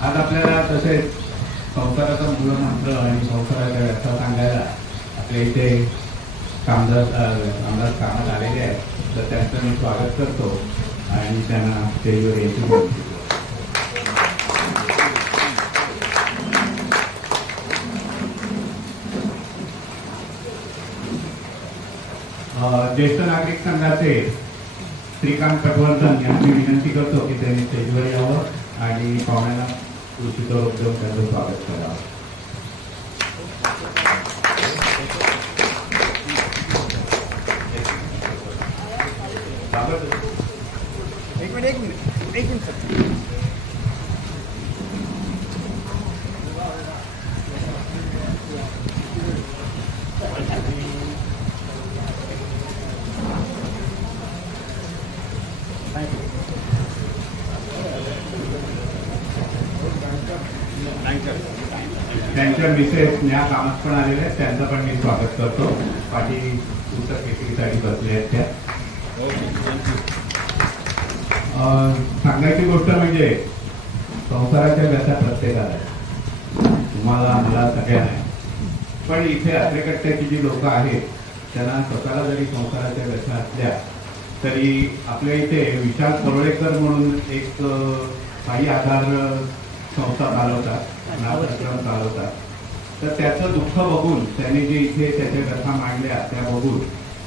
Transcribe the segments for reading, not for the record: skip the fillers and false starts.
आज आपल्याला तसेच संसाराचा मूलमंत्र आणि संसाराच्या व्यथा सांगायला आपल्या इथे आमदार कामात आलेले आहेत, तर त्यांचं मी स्वागत करतो आणि त्यांना स्टेजवर यायची विनंती करतो. ज्येष्ठ नागरिक संघाचे श्रीकांत पटवर्धन यांची विनंती करतो की त्यांनी स्टेजवर यावं आणि पाहुण्यांना खुर्चीवर उद्योग त्यांचं स्वागत करावं. एक मिनिट सर. त्यांच्या मिसेस न्या कामात पण आलेल्या आहेत, त्यांचं पण मी स्वागत करतो. पाठी उत्तर केसरीसाठी बसले आहेत त्या. सांगायची गोष्ट म्हणजे संसाराच्या व्यथा प्रत्येकाला, तुम्हाला मला सगळ्यांना, पण इथे अत्रेकट्ट्याची जी लोक आहेत त्यांना स्वतःला जरी संसाराच्या व्यथा असल्या तरी आपल्या इथे विशाल परोळेकर म्हणून एक काही आधार संस्था चालवतात, नाथाश्रम चालवतात. तर त्याचं दुःख बघून त्यांनी जे इथे त्याच्या व्यथा मांडल्या त्या बघून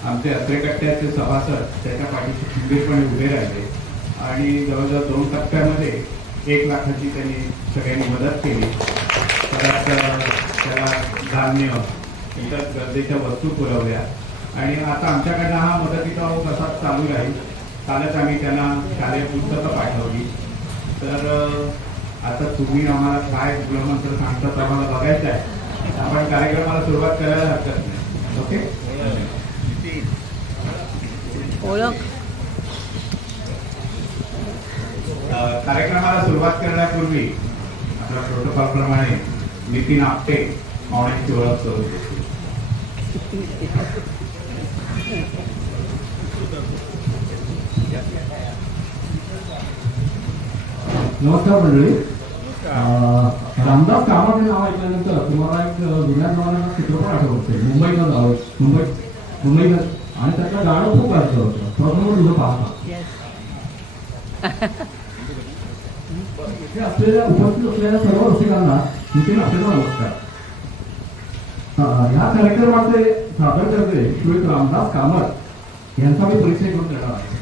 आमचे अत्रेकट्ट्याचे सभासद त्याच्या पाठीशी खंबीरपणे उभे राहिले आणि जवळजवळ 2 टप्प्यामध्ये 1 लाखाची त्यांनी सगळ्यांनी मदत केली. परत त्याला धान्य, इतर गरजेच्या वस्तू पुरवल्या आणि आता आमच्याकडनं हा मदतीचा कसा चालू राहील. कालच आम्ही त्यांना शालेय पुस्तकं पाठवली. तर आता तुम्ही आम्हाला काय मूलमंत्र सांगतात आम्हाला बघायचं आहे. आपण कार्यक्रमाला सुरुवात करायला हरकत नाही. ओके, कार्यक्रमाला सुरुवात करण्यापूर्वी आपल्या प्रोटोकॉल प्रमाणे नितीन आपटे पाहुण्यांची ओळख करून देतो. नमस्कार मंडळी. रामदास कामात हे नाव ऐकल्यानंतर तुम्हाला एक जुन्या जमान्याचा चित्रपट आठवत मुंबईला जावं, मुंबईला, आणि त्याचं गाणं खूप गाजलं होतं, प्रथम तुझं पाहता. इथे असलेल्या उपस्थित असलेल्या सर्व रसिकांना नितीन आपटेचा नमस्कार. ह्या कार्यक्रमाचे सादरकर्ते श्री रामदास कामत यांचा मी परिचय करून देणार आहे.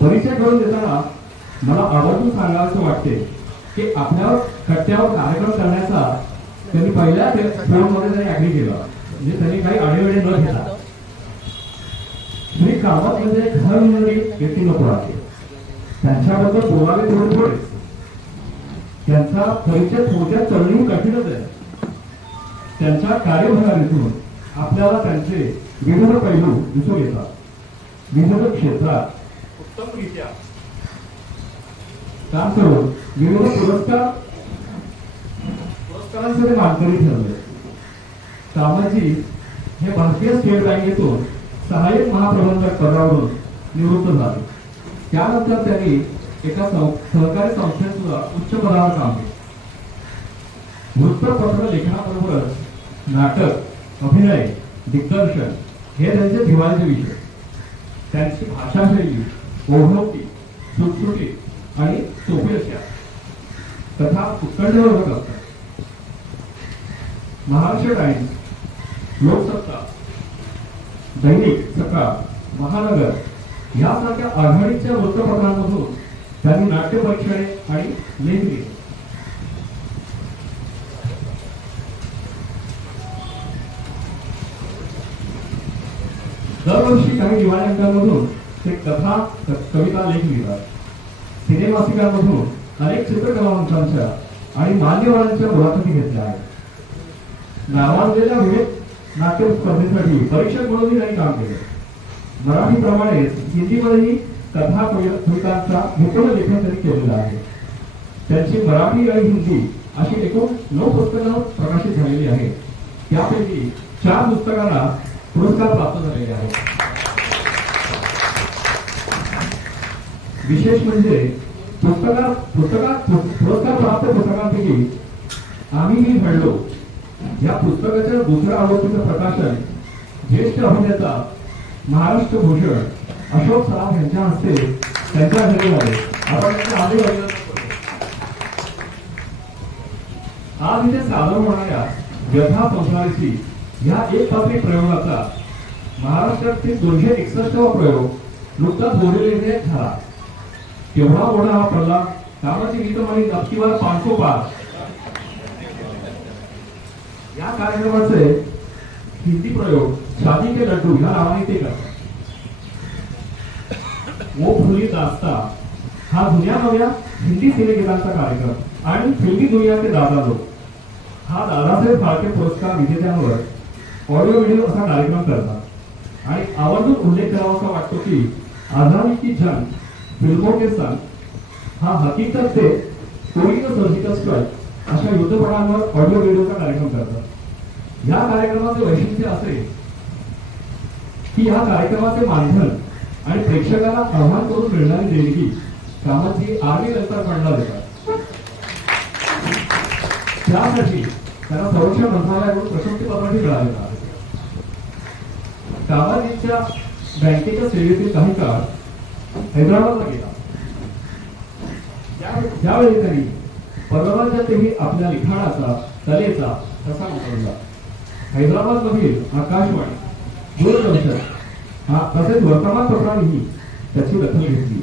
परिचय करून देताना मला आवर्जून सांगायचं वाटते की आपल्या कट्ट्यावर कार्यक्रम करण्याचा त्यांनी पहिल्या फ्लोरमध्ये त्यांनी ऍग्री केला, म्हणजे त्यांनी काही आडेवेळे न घेता. श्री कामत म्हणजे घर म्हणणारी व्यक्तिमत्व आहे. त्यांच्याबद्दल बोलावे थोडे, त्यांचा परिचय थोडक्यात करणं कठीणच आहे. त्यांच्या कार्यप्रणालीतून आपल्याला त्यांचे विविध पैलू दिसून येतात. विविध क्षेत्रात उत्तमरित्या काम करून विविध पुरस्कारांसाठी मानकरी ठरले. कामाजी हे भारतीय स्टेट बँकेतून सहाय्यक महाप्रबंधक पदावरून निवृत्त झाले. त्यानंतर त्यांनी एका सहकारी संस्थेत सुद्धा उच्च पदावर काम केले. वृत्तपत्र लेखनाबरोबरच नाटक, अभिनय, दिग्दर्शन हे त्यांचे जिव्हाळ्याचे विषय. त्यांची भाषाशैली ओढवती, सुटसुटीत आणि सोपी अशा कथा उत्कंठवर्धक असतात. महाराष्ट्र टाइम्स, लोकसत्ता, दैनिक सकाळ, महानगर यासारख्या आघाडीच्या वृत्तपत्रांमधून त्यांनी नाट्य परीक्षणे आणि लेख लिहिले. दरवर्षी काही दिवाळी अंकांमधून ते कथा, कविता, लेख लिहितात. सिनेमासिकांमधून अनेक चित्रकलावंतांच्या आणि मान्यवरांच्या मुलाखती घेतल्या आहेत. नावाजलेल्या विविध नाट्य स्पर्धेसाठी परीक्षक म्हणूनही त्यांनी काम केले. मराठीप्रमाणेच हिंदीमध्येही कथा, कवितांचा विपुल लेखन त्यांनी केलेला आहे. त्यांची मराठी आणि हिंदी अशी एकूण 9 पुस्तकं प्रकाशित झालेली आहेत. त्यापैकी 4 पुस्तकांना पुरस्कार प्राप्त झालेले आहेत. विशेष म्हणजे पुरस्कार प्राप्त पुस्तकांपैकी आम्ही मी घडलो या पुस्तकाच्या दुसऱ्या आवृत्तीचं प्रकाशन ज्येष्ठ अभिनेता महाराष्ट्र भूषण अशोक सराफ यांच्या हस्ते त्यांच्या घरी झाले. आपण त्यांचे आभार व्यक्त करतो. आज इथे सादर होणाऱ्या व्यथा संसाराची या एक पात्री प्रयोगाचा महाराष्ट्रातील 261वा प्रयोग नुकताच बोरिवलीमध्ये झाला. केवढा मोठा हा प्रल्हाद कामाची गीतमाळी अबकीवार 500 पार या कार्यक्रमाचे हिंदी प्रयोग शादी के लड्डू या नावाने ते करतात. वो फुली दास्ता हा जुन्या नव्या हिंदी सिनेगीतांचा कार्यक्रम आणि फिल्मी दुनियाचे दादा लोक हा दादासाहेब फाळके पुरस्कार विजेत्यांवर ऑडिओ व्हिडिओ असा कार्यक्रम करतात. आणि आवर्जून उल्लेख करावासा वाटतो की आझादी की जंग फिल्मों के संग हा हकीकत से कोई न सर्जिकल स्ट्राइक अशा युद्धपटांवर ऑडिओ व्हिडिओचा कार्यक्रम करतात. या कार्यक्रमाचे वैशिष्ट्य असे की या कार्यक्रमाचे माध्यम आणि प्रेक्षकांना आव्हान करून मिळणारी देणगी कामाची आर्मी नंतर फंडला देतात. त्यासाठी त्यांना संरक्षण मंत्रालयाकडून प्रशस्तीपत्रही मिळालेलं आहे. कामाजींच्या बँकेच्या सेवेतील काही काळ हैदराबादला गेला. त्यावेळी त्यांनी परराज्यातही आपल्या लिखाणाचा कलेचा ठसा उमटवला. हैदराबाद मधील आकाशवाणी दूरदर्शन तसेच वर्तमानपत्रांनीही त्याची दखल घेतली.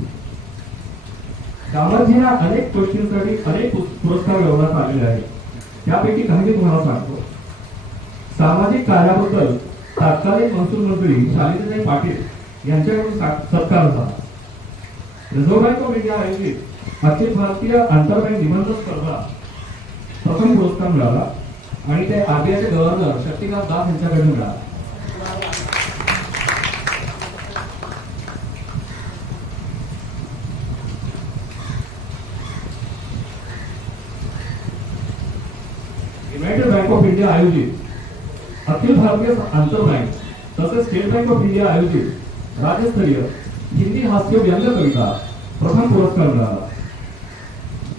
कामाजींना अनेक गोष्टींसाठी अनेक पुरस्कार मिळवण्यात आलेले आहेत. त्यापैकी काही मी तुम्हाला सांगतो. सामाजिक कार्याबद्दल तत्कालीन महसूल मंत्री शालिनीताई पाटील यांच्याकडून सत्कार झाला. रिझर्व्ह बँक ऑफ इंडिया आयोजित अखिल भारतीय आंतरबँक निबंध स्पर्धा प्रथम पुरस्कार मिळाला आणि ते आरबीआयचे गव्हर्नर शक्तिकांत दास यांच्याकडे मिळाला. युनायटेड बँक ऑफ इंडिया आयोजित अखिल भारतीय आंतरबँक तसेच स्टेट बँक ऑफ इंडिया आयोजित राज्यस्तरीय हिंदी हास्य व्यंग्य कविता प्रथम पुरस्कार मिळाला.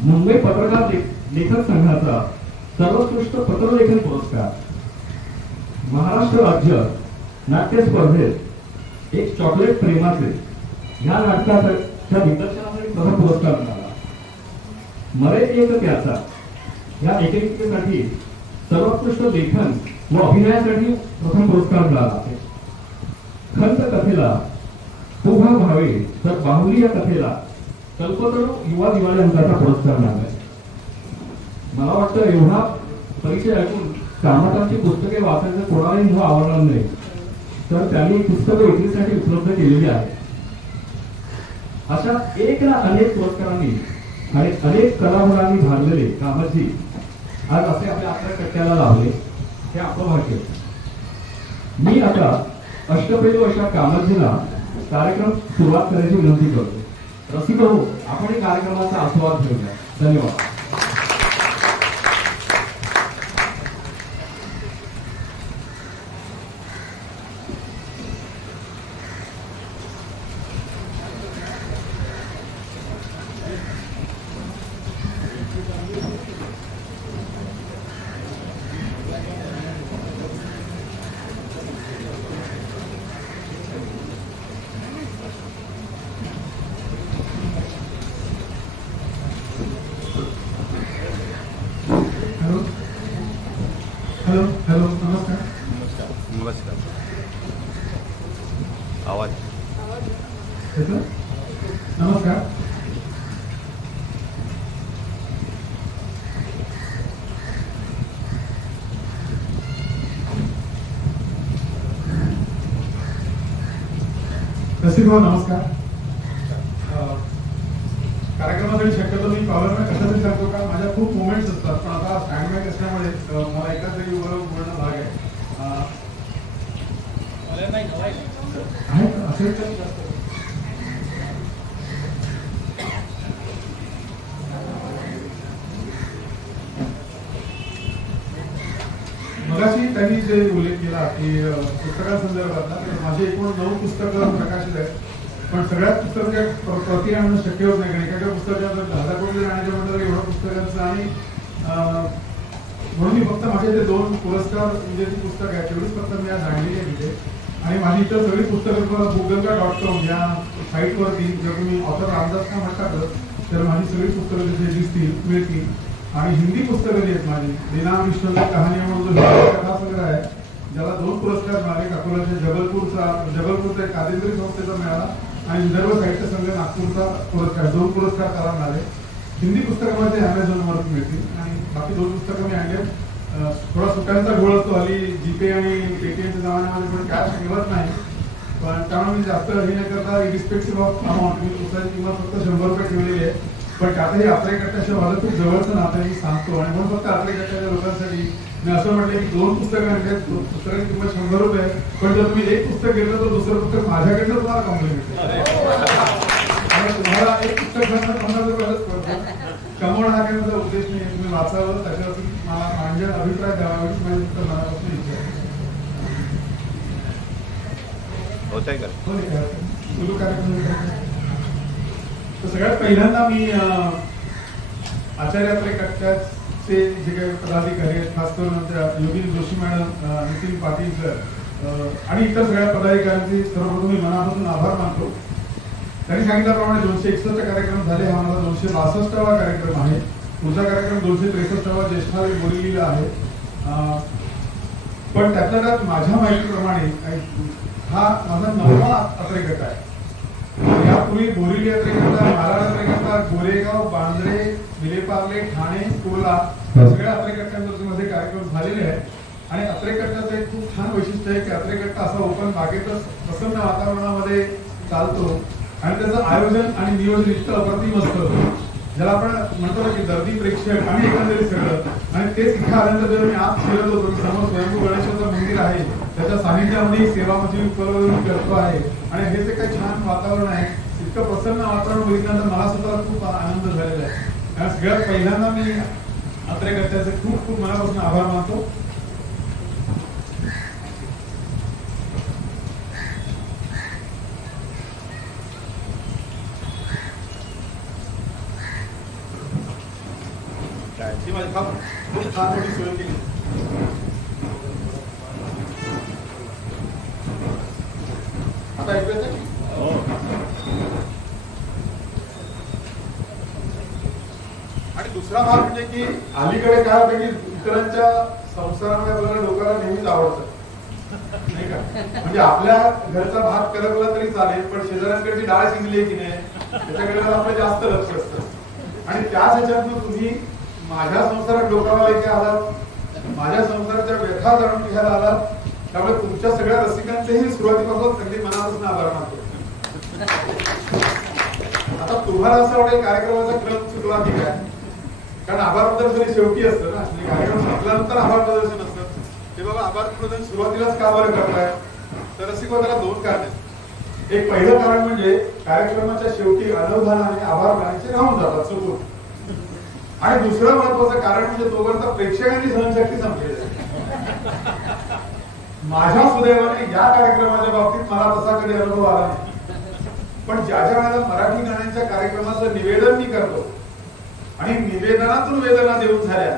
मुंबई पत्रकार लेखक संघाचा सर्वोत्कृष्ट पत्रलेखन पुरस्कार, महाराष्ट्र राज्य नाट्य स्पर्धेत एक चॉकलेट प्रेमाचे या नाटकाच्या दिग्दर्शनासाठी प्रथम पुरस्कार मिळाला. मरे एक त्याचा या एकेकासाठी सर्वोत्कृष्ट लेखन व अभिनयासाठी प्रथम पुरस्कार मिळाला. खंत कथेला पुभा भावे तर बाहुली या कथेला कल्पतरू युवा दिवाळी अंकाचा पुरस्कार मिळाला. मला वाटतं एवढा परिचय ऐकून कामतांची पुस्तके वाचायचं कोणालाही न आवडणार नाही, तर त्यांनी पुस्तकं विक्रीसाठी उपलब्ध केलेली आहेत. अशा एक ना अनेक पुरस्कारांनी आणि अनेक कलावरांनी भारलेले कामाजी आज असे आपल्या कट्ट्याला लावले. हे आपलं भाग्य. मी आता अष्टपैलू अशा कामाजीला कार्यक्रम सुरुवात करायची विनंती करतो. रसिक हो, आपण या कार्यक्रमाचा आस्वाद घेऊया. धन्यवाद. हॅलो हॅलो नमस्कार. नमस्कार. आवाज येतो? नमस्कार. रसिक भाऊ नमस्कार. कार्यक्रमासाठी शक्यतो मी कॉलरला कशासाठी सांगतो का माझ्या खूप मुवमेंट्स असतात, पण आता स्टँडबॅक असल्यामुळे मला एकाच जागी उभं बोलणं भाग आहे. असेल तर मगाशी त्यांनी जे उल्लेख केला की पुस्तकांसंदर्भात माझे एकूण 9 पुस्तकं प्रकाशित आहेत. पण सगळ्याच पुस्तकाच्या प्रती आणणं शक्य होत नाही. कारण एखाद्या पुस्तकाचं 10 कोटी आणायचं म्हटलं तर एवढं पुस्तकांचं आणि म्हणून मी फक्त माझे ते 2 पुरस्कार म्हणजे जी पुस्तक आहे तेवढीच फक्त मी आज आणलेली आहे तिथे. आणि माझी इतर सगळी पुस्तकं Google.com या साईटवरती जर तुम्ही ऑथर रामदास का म्हटलं तर माझी सगळी पुस्तकं तिथे दिसतील मिळतील. आणि हिंदी पुस्तकं जी आहेत माझी दिनाम विश्वनाथ कहाणी म्हणून जो कथा संग्रह आहे ज्याला 2 पुरस्कार मिळाले. अकोल्याच्या जबलपूरचा एक कादंबरी संस्थेचा मिळाला आणि विदर्भ साहित्य संघ नागपूरचा पुरस्कार 2 पुरस्कार त्याला मिळाले. हिंदी पुस्तकामध्ये Amazonवर मिळतील आणि बाकी 2 पुस्तकं मी आणले. थोडा सुट्यांचा घोळ असतो हल्ली जीपे आणि पेटीएमच्या जमान्यामध्ये पण कॅश मिळत नाही. पण त्यामुळे मी जास्त हे न करता इरिस्पेक्टिव्ह ऑफ अमाऊंट मी पुस्तकाची किंमत फक्त 100 रुपये ठेवलेली आहे. पण त्यातही यात्रेकट्ट्याच्या माझं खूप जवळचं नातं मी सांगतो आणि म्हणून फक्त यात्रेकट्ट्याच्या लोकांसाठी मी असं म्हटलं की 2 पुस्तकं आणले. पुस्तकाची किंमत 100 रुपये. पण जर तुम्ही 1 पुस्तक घेतलं तर दुसरं पुस्तक माझ्याकडनं तुम्हाला कॉम्प्लिमेंट तुम्हाला 1 पुस्तक घ्यायला 50 रुपयालाच पडतो. कमवणं हा काही माझा उद्देश नाही. तुम्ही वाचावं त्याच्यावरती मला माझे अभिप्राय द्यावा एवढीच माझी फक्त मनापासून इच्छा आहे. सुरू कार्यक्रम तर सगळ्यात पहिल्यांदा मी आचार्य यात्रेकट्ट्याचे जे काही पदाधिकारी आहेत खास करून आमच्या योगिनी जोशी मॅडम नितीन पाटील सर आणि इतर सगळ्या पदाधिकाऱ्यांचे सर्वप्रथम मी मनापासून आभार मानतो. त्यांनी सांगितल्याप्रमाणे 261 कार्यक्रम झाले. हा माझा 262वा कार्यक्रम आहे. पुढचा कार्यक्रम 263वा ज्येष्ठावी बोरिवलीला आहे. पण त्यात माझ्या माहितीप्रमाणे हा माझा 9वा यात्रेकट्टा आहे. यापूर्वी बोरिवली यात्रेकट्टा, मालाड यात्रेकट्टा, गोरेगाव, बांद्रे, विलेपार्ले, ठाणे, कुर्ला सगळ्या यात्रेकट्ट्यांमध्ये कार्यक्रम झालेले आहेत. आणि यात्रेकट्ट्याचं एक खूप छान वैशिष्ट्य आहे की यात्रेकट्टा असा ओपन बागेतच प्रसन्न वातावरणामध्ये चालतो आणि त्याचं आयोजन आणि नियोजन इतकं अप्रतिम असतं ज्याला आपण म्हणतो ना की दर्दी प्रेक्षक आणि एकंदरीत सगळं. आणि तेच इथे आल्यानंतर जेव्हा मी आत शिरत होतो की समोर स्वयंभू गणेशाचं मंदिर आहे त्याच्या सानिध्यामध्ये सेवा म्हणजे करतो आहे आणि हे जे काही छान वातावरण आहे इतकं प्रसन्न वातावरण बघितल्यानंतर मला सुद्धा खूप आनंद झालेला आहे. आणि सगळ्यात पहिल्यांदा मी यात्रेकट्ट्याचे खूप खूप मनापासून आभार मानतो. खूप छान मोठी सोय केली. आता ऐकू येतं? आणि दुसरा भाग म्हणजे की अलीकडे काय होतं की इतरांच्या संसारामध्ये आपल्याला लोकांना नेहमीच आवडतं नाही का. म्हणजे आपल्या घरचा भात करपला तरी चालेल पण शेजाऱ्यांकडची डाळ शिजली की नाही त्याच्याकडे आपलं जास्त लक्ष असतं. आणि त्याच ह्याच्यातून तुम्ही माझ्या संसारात डोकावाला इथे आलात, माझ्या संसाराच्या व्यथा जाणून घ्यायला आलात. त्यामुळे तुमच्या सगळ्या रसिकांचेही सुरुवातीपासून अगदी मनापासून आभार मानतो. आता तुम्हाला असं वाटेल कार्यक्रमाचा क्रम चुकला की काय, कारण आभार प्रदर्शन शेवटी असतं ना. कार्यक्रम संपल्यानंतर आभार प्रदर्शन असतं. ते बाबा आभार प्रदर्शन सुरुवातीलाच का बरं करताय तर रसिको त्याला 2 कारण आहेत. एक पहिलं कारण म्हणजे कार्यक्रमाच्या शेवटी अनवधानाने आभार मानायचे राहून जातात चुकून. आणि दुसरं महत्वाचं कारण म्हणजे तोपर्यंत प्रेक्षकांची सहनशक्ती संपलेली आहे. माझ्या सुदैवाने या कार्यक्रमाच्या बाबतीत मला तसा कधी अनुभव आला नाही. पण ज्या वेळेला मराठी गाण्यांच्या कार्यक्रमाचं निवेदन मी करतो आणि निवेदनातून वेदना देऊन झाल्या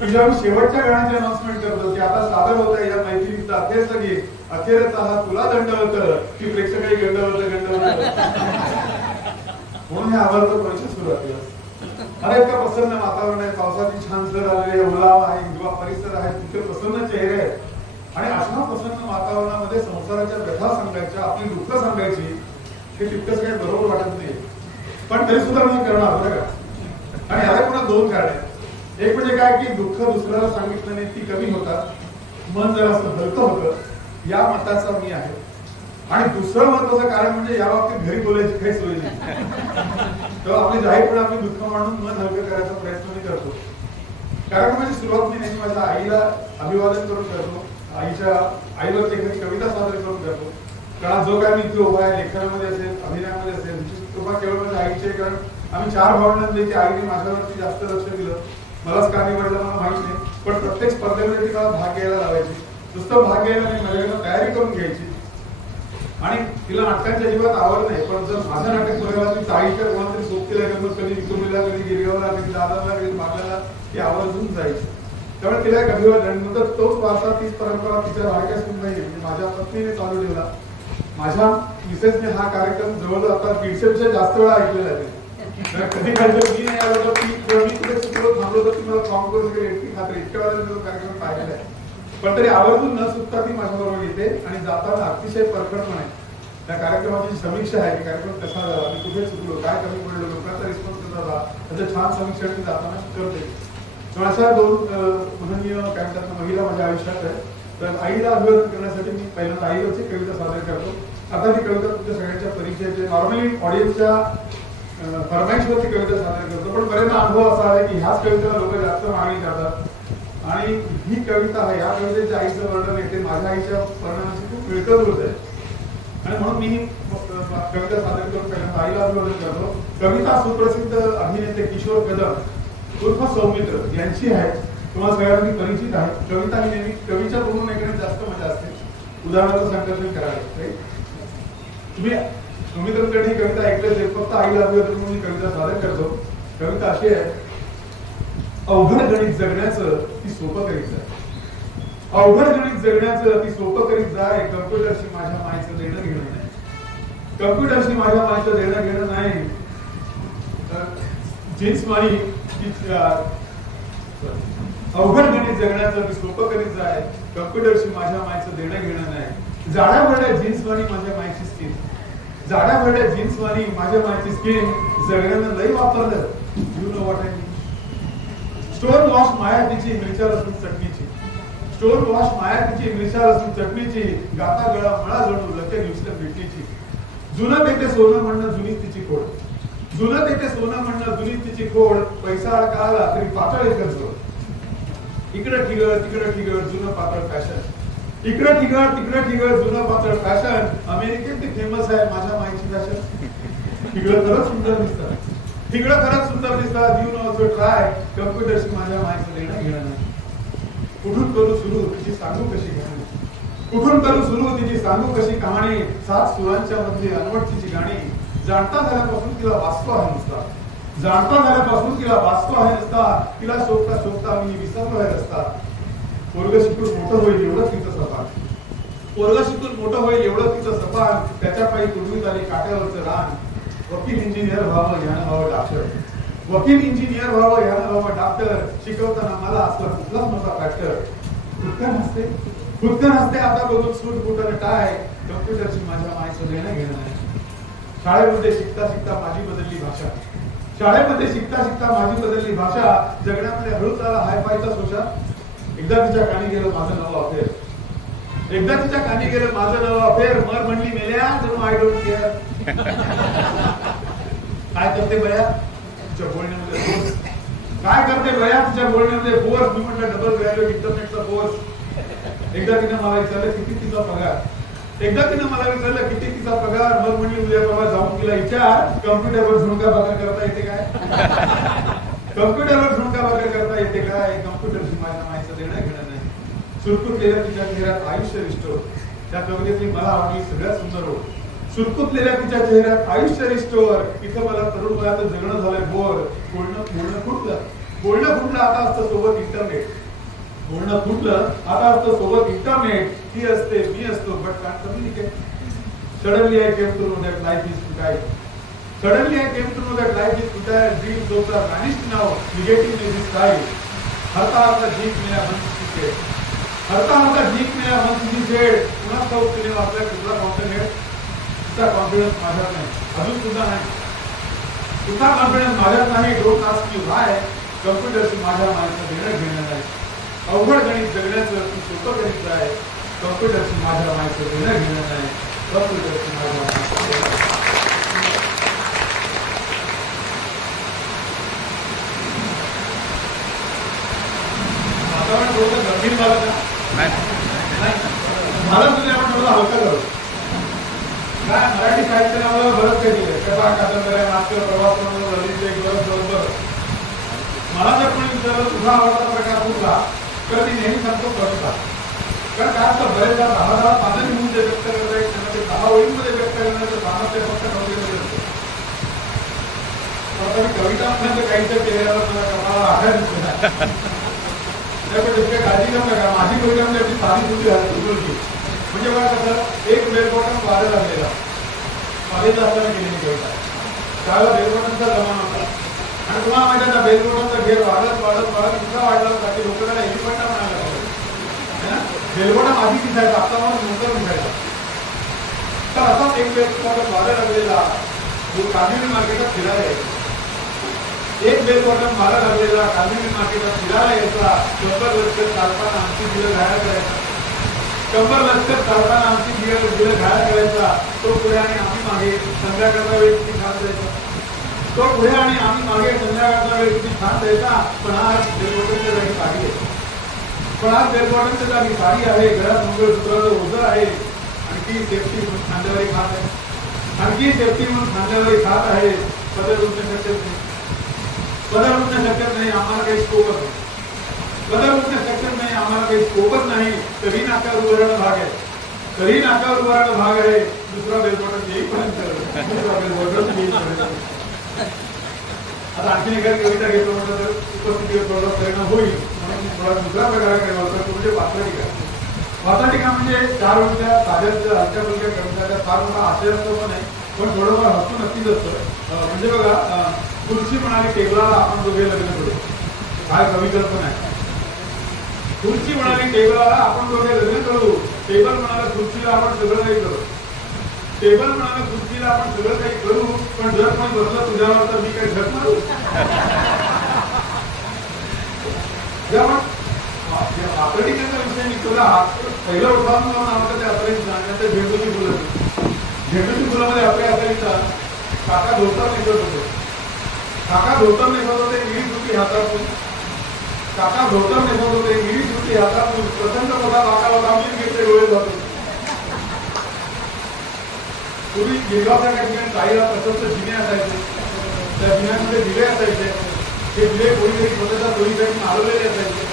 जेव्हा मी शेवटच्या गाण्याची अनाउन्समेंट करतो की आता सादर होत आहे या मैत्रिणीचा अखेरचं गीत अखेरचा हा तुला दंडवत की प्रेक्षकही गंडवत म्हणून हे आवडतं परिषद सुरुवातीला. अरे इतकं प्रसन्न वातावरण आहे, पावसाची छान सर आलेली आहे, ओलावा आहे, हिरवा परिसर आहे, तिथे प्रसन्न चेहरे आहेत आणि अशा प्रसन्न वातावरणामध्ये संसाराच्या व्यथा सांगायच्या, आपली दुःख सांगायची हे तितकंच काही बरोबर वाटत नाही. पण तरी सुद्धा मी करणार बरं का. आणि याला पुन्हा 2 कारण आहेत. एक म्हणजे काय की दुःख दुसऱ्याला सांगितलं नाही ती कमी होतात, मन जरासं हलकं होतं या मताचा मी आहे. आणि दुसरं महत्वाचं कारण म्हणजे या बाबतीत घरी बोलायची काही सोय नाही. तेव्हा आपली जाहीरपणे आपली दुःख मांडून मन हलकं करायचा प्रयत्न मी करतो. कार्यक्रमाची सुरुवात मी नेहमी माझ्या आईला अभिवादन करून करतो. आईवर एखादी कविता सादर करून करतो. कारण जो काय मी जो उभा आहे लेखनामध्ये असेल, अभिनयामध्ये असेल, कृपा केवळ माझ्या आईची आहे. कारण आम्ही 4 भावंडांपैकी आईने माझ्यावरती जास्त लक्ष दिलं. मलाच का निवडलं मला माहित नाही, पण प्रत्येक स्पर्धेमध्ये ती मला भाग घ्यायला लावायची. नुसतं भाग घ्यायला नाही, माझ्याकडनं तयारी करून घ्यायची आणि तिला नाटकांच्या अजिबात आवड नाही, पण जर माझं नाटक बघायला ती चाळीच्या कोणाला तरी सोबतीला गंमत कधी विक्रोलीला कधी गिरगावला कधी दादाला कधी बागल्याला ती आवर्जून जायची. त्यामुळे तिला एक अभिमान आणि नंतर तोच वारसा तीच परंपरा तिच्या बारक्या सुनबाई म्हणजे माझ्या पत्नीने चालू ठेवला. माझ्या मिसेसने हा कार्यक्रम जवळ आता 150पेक्षा जास्त वेळा ऐकलेला आहे. कधी कधी मी नाही आलो तर मी कुठे चुकलो थांबलो तर ती मला फॉर्म करून वगैरे इतकी खात्री इतक्या वेळा तो कार्यक्रम पाहिलेला आहे. पण तरी आवर्जून न चुकता ती माझ्याबरोबर येते आणि जाताना अतिशय परखडपणे त्या कार्यक्रमाची समीक्षा आहे की कार्यक्रम कसा झाला, मी कुठे चुकलो, काय कमी पडलो, लोकांचा रिस्पॉन्स कसा झाला, त्याचं छान समीक्षा ती जाताना करते. अशा दोन उदाहरणीय काय म्हणतात महिला माझ्या आयुष्यात आहे. तर आईला अभिवादन करण्यासाठी मी पहिल्यांदा आईवरची कविता सादर करतो. आता ती कविता तुमच्या सगळ्यांच्या परिचयाची नॉर्मली ऑडियन्सच्या फरमाईशवरती कविता सादर करतो, पण बरेचदा अनुभव असा आहे की ह्याच कवितेला लोक जास्त मागणी करतात आणि ही कविता आहे, या कवितेच्या आईचं वर्णन येते माझ्या आईच्या वर्णनाशी खूप मिळकत होत आहे आणि म्हणून मी कविता सादर करून पहिल्यांदा आईला अभिवादन करतो. कविता सुप्रसिद्ध अभिनेते किशोर कदम उर्फ सौमित्र यांची आहे. तुम्हाला सगळ्यांनी परिचित आहे. कविता ही नेहमी कवीच्या बोलून ऐकण्यात जास्त मजा असते, उदाहरणाचं संकलन करावे. तुम्ही सौमित्रकडे ही कविता ऐकले फक्त आईला अभिवादन म्हणून ही कविता सादर करतो. कविता अशी आहे, अवघड गणित जगण्याचं ती सोपं करीत जाय, अवघड गणित जगण्याचं ती सोपं करीत जाय, कम्प्युटरशी माझ्या मायचं देणं घेणं नाही, कम्प्युटरशी माझ्या मायचं देणं घेणं नाही, जीन्स माई अवघड गणित जगण्याचं ती सोपं करीत जाय, कम्प्युटरशी माझ्या मायचं देणं घेणं नाही, जाड्या भरड्या जीन्स वाणी माझ्या मायची स्किन, जाड्या भरड्या जीन्स वाणी माझ्या मायची स्किन जगण्यानं लई वापरलं. You know what I mean. Stone wash माया तिची मिरच्या लसूण चटणीची, स्टोन वॉश माया तिची मिरच्या लसूण चटणीची, गाता गळा मळा जणू लके नुसतं भेटलीची, जुनं तेथे सोनं म्हणणं जुनीच तिची खोड, जुनं तेथे सोनं म्हणणं जुनीच तिची खोड, पैसा अडकाला तरी पातळ एकच जोड, इकडं ठिगळ तिकडं ठिगळ जुनं पातळ फॅशन, इकडं ठिगळ तिकडं ठिगळ जुनं पातळ फॅशन, अमेरिकेत ते फेमस आहे माझ्या माईची फॅशन, ठिगळ खरंच सुंदर दिसतात, ठिगळ खरंच सुंदर दिसतात, यू नो ऑल्सो ट्राय, कम्प्युटरशी माझ्या माईचं देणं घेणं नाही, कुठून करू सुरू तिची सांगू कशी कहाणी, कुठून करू सुरू तिची सांगू कशी कहाणी, 7 सुरांच्या मध्ये अनवट तिची गाणी, जाणता झाल्यापासून तिला वाचतो आहे नुसता, जाणता झाल्यापासून तिला वाचतो आहे नुसता, तिला शोधता शोधता मी विसरलो आहे रस्ता, पोरग शिकून मोठं होईल एवढं तिचं सपान, पोरग शिकून मोठं होईल एवढं तिचं सपान, त्याच्या पायी पूर्वी झाली काट्यावरचं रान, वकील इंजिनियर व्हावं यानं व्हावं डॉक्टर, वकील इंजिनियर व्हावं यानं व्हावं डॉक्टर, शिकवताना मला असला कुठलाच नव्हता फॅक्टर, खुदकन हसते आता बघून सूट बुटन टाय, कम्प्युटरशी माझ्या मायचं देणं घेणं नाही, शाळेमध्ये शिकता शिकता माझी बदलली भाषा, शाळेमध्ये शिकता शिकता माझी बदलली भाषा, जगण्यामध्ये हळूच आला हायफायचा सोशा, एकदा तिच्या कानी गेलं माझं नवं अफेअर, एकदा तिच्या कानी गेलं माझं नवं अफेअर, मर म्हणली मेल्या जणू आय डोंट केअर, काय करते बया तिच्या बोलण्यामध्ये फोर्स, काय करते बया तिच्या बोलण्यामध्ये फोर्स, मी म्हटलं डबल व्हॅल्यू इंटरनेटचा फोर्स, एकदा तिनं मला विचारलं किती तिचा पगार, एकदा तिनं मला विचारलं किती तिचा पगार, मग म्हणली उद्या बाबा जाऊन तिला विचार कम्प्युटरवर झुणका भाकर करता येते काय, कम्प्युटरवर झुणका भाकर करता येते काय, कम्प्युटरशी माझ्या मायचं देणं घेणं नाही, सुरकुतलेल्या तिच्या चेहऱ्यात आयुष्य रिस्टोर, त्या कवितेतली मला आवडली सगळ्यात सुंदर ओळ, सुरकुतलेल्या तिच्या चेहऱ्यात आयुष्य रिस्टोर, इथं मला तरुण वयाचं जगणं झालंय बोर, बोलणं फुटलं आता असतं सोबत इंटरनेट, बोलणं फुटलं आता असतं सोबत इंटरनेट, ती असते मी असतो but can't communicate, suddenly I came to know that life is futile, suddenly I came to know that life is futile, dreams those are vanished now, negative is style, हरता हरता जीत मेरा मन की छेड, हरता हरता जीत मेरा मन की छेड, पुन्हा ठाऊक तिने वाचलाय कुठला कॉन्फिडन्स, तिचा कॉन्फिडन्स माझ्यात नाही, अजून सुद्धा नाही, तुझा कॉन्फिडन्स माझ्यात नाही, डोंट आस्क यू व्हाय, कम्प्युटरशी माझ्या मायचं देणं घेणं नाही, अवघड गणित जगण्याचं ती सोपं करीत आहे, कम्प्युटरशी माझ्या मायचं देणं घेणं नाही, कम्प्युटरशी माझ्या मायचं देणं. वातावरण थोडं गंभीर झालं का? मला तुझ्या आपण थोडं हलकं झालं काय, मराठी साहित्याला मला बरंच काही दिलंय, कथा कादंबऱ्या नाट्य प्रवास ललित बरोबर, मला जर कोणी विचारलं तुझा आवडता प्रकार कुठला तर मी नेहमी सांगतो कविता, कारण काय असतं बरेचदा 10 पानांनी म्हणून जे व्यक्त करता येईल त्यामध्ये 10 10 ओळींमध्ये व्यक्त करण्याचं सामर्थ्य फक्त कवितेमध्ये असतं. आता मी कविता म्हणजे काहीतरी केलेला मला आधार दिसतो त्यापेक्षा काळजी करू नका. माझी कविता म्हणजे अगदी साधी सुधी म्हणजे बघा कसं एक बेलबॉटम वारं लागलेला कॉलेजला असताना केलेली कविता. त्यावेळेला बेलबॉटमचा जमाना होता आणि तुम्हाला माहिती आहे ना बेलबॉटमचा घेर वाढत वाढत वाढत इतका वाढला होता की लोक त्याला एलिफंटा म्हणायला लागले. बेलबॉटम आधी दिसायचा आता म्हणून नंतर दिसायचा. तर असाच एक बेलबॉटम वारं लागलेला जो कांदिवली मार्केटात फिरायला यायचा. एक बेलबॉटम वारं लागलेला कांदिवली मार्केटात फिरायला यायचा. कंबर लष्कर चालताना आमची दिलं घाया करायचा. कंबर लष्कर चालताना आमची दिलं घाया करायचा. तो पुढे आणि आम्ही मागे संध्याकाळचा वेळ किती छान द्यायचा. तो पुढे आणि आम्ही मागे संध्याकाळचा वेळ किती छान द्यायचा. पण आज बेलबॉटमच्या जागी साडी आहे. पण आज बेलबॉटमच्या जागी साडी आहे. घरात मंगळसूत्राचं ओझं आहे. आणखी सेफ्टी म्हणून खांद्यावरी खात आहे. आणखी सेफ्टी म्हणून खांद्यावरी खात आहे. बदल उठणं शक्यच नाही. बदल उठणं शक्यच नाही. आम्हाला काही स्कोपच नाही. बदल उठणं शक्यच नाही. आम्हाला काही स्कोपच नाही. तरी नाक्यावर उभं राहणं भाग आहे. तरी नाक्यावर उभं राहणं भाग आहे. दुसरा बेलबॉटम येईपर्यंत दुसरा बेलबॉटम येईपर्यंत. आता आणखी एखादी कविता घेतो म्हटलं तर उपस्थितीवर थोडा परिणाम होईल म्हणून थोडा दुसरा प्रकार केला होता तो म्हणजे वाचाटिका. वाचाटिका म्हणजे 4 ओळीच्या साध्या हलक्या फुलक्या कविता. फार मोठा आशय असतो पण नाही पण थोडंफार हसू नक्कीच असतं. म्हणजे बघा खुर्ची म्हणाली टेबलाला आपण दोघे लग्न करू. काय कवी कल्पना आहे. खुर्ची म्हणाली टेबलाला आपण दोघे लग्न करू. टेबल म्हणाला खुर्चीला आपण सगळं काही करू. टेबल म्हणाला खुर्चीला आपण सगळं काही करू. पण जर पण बसलं तुझ्यावर तर मी काही झक मारू. वाचाटिकेचा विषय निघतोला पहिलं उदाहरण म्हणून आवडतं ते अप्रेंट झेंडूची फुलं. झेंडूची फुलामध्ये आपल्या असायचा काका धोतर नेसत होते. काका धोतर नेसत होते निळी सुटी हातातून. काका धोतर नेसत होते निळी सुटी हातातून. प्रचंड मोठा काका होता मी घेतले डोळे जातो. पूर्वी गिरगावच्या ठिकाणी काहीला प्रशस्त जिने असायचे. त्या जिन्यांमध्ये दिवे असायचे. ते दिवे कोणीतरी स्वतःच्या दोन्हीसाठी मारवलेले असायचे.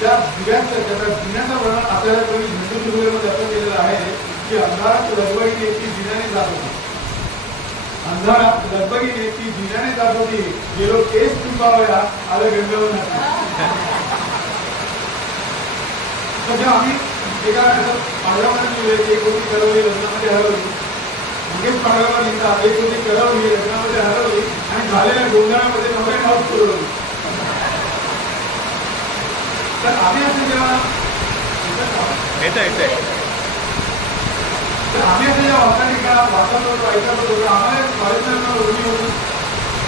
त्या दिव्यांचं त्या जिन्याचं वर्णन आपल्याला कधी झेंडूची फुलेमध्ये असं केलेलं आहे की अंधारात लगबगीने ती जिन्याने जात होती. अंधारात लगबगीने ती जिन्याने जात होती. गेलो केस तुंबावया आलं गंगावून. जेव्हा आम्ही एका पाडव्यामध्ये एक होती करवली लग्नामध्ये हरवली. मंगेश पाडव्याला लिहितात एक होती करवली लग्नामध्ये हरवली आणि झालेल्या गोंधळामध्ये नवऱ्याने हाऊस पुरवली. तर आम्ही असं जेव्हा तर आम्ही असं जेव्हा वाचाटिका वाचत होतो ऐकत होतो आम्हाला कॉलेजला ओढणी होती.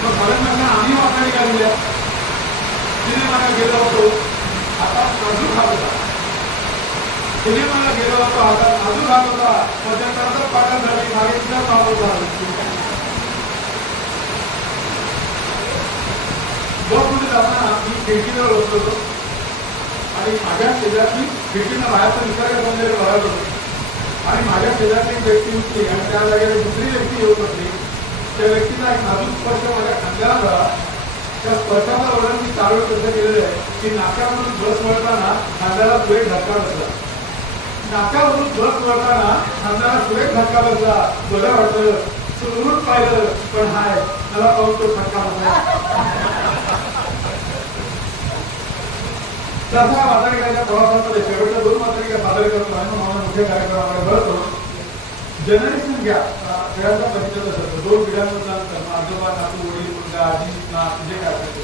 मग कॉलेजमधून आम्ही वाचाटिका लिहिल्या. सिनेमाला गेलो होतो आता अजून खात होता. सिनेमाला गेलो होतो आता अजून खात होता. मग कर्ज पाठन झाली मागे सुद्धा खात होता. बसमध्ये जाताना मी खिडकीवर बसलो होतो आणि माझ्या शेजारची खिडकीनं बाहेरचा निसर्ग सौंदर्य बघत होतो. आणि माझ्या शेजारची एक व्यक्ती उठली आणि त्या जागेला दुसरी व्यक्ती येऊ शकली. त्या व्यक्तीचा एक नाजूक स्पर्श माझ्या खांद्याला झाला. त्या स्पर्शाचं वर्णन मी चालू कसं केलेलं आहे की नाक्यावरून बस वळताना खांद्याला सुरेख धक्का बसला. नाक्यावरून बस वळताना खांद्याला सुरेख धक्का बसला. बरं वाटलं सुरळीत पाहिलं पण हाय मला पाहून तो धक्का बसला. तसा वाचाटिकाच्या प्रवासामध्ये शेवटच्या 2 वाचाटिका सादर करतो आणि मला मुख्य कार्यक्रमाकडे वळतो. जनरेशन गॅप खेळाचा परिचय असतो. 2 पिढ्यांमधला अंतर आजोबा नातू वडील मुलगा आजी जे काय असायचे.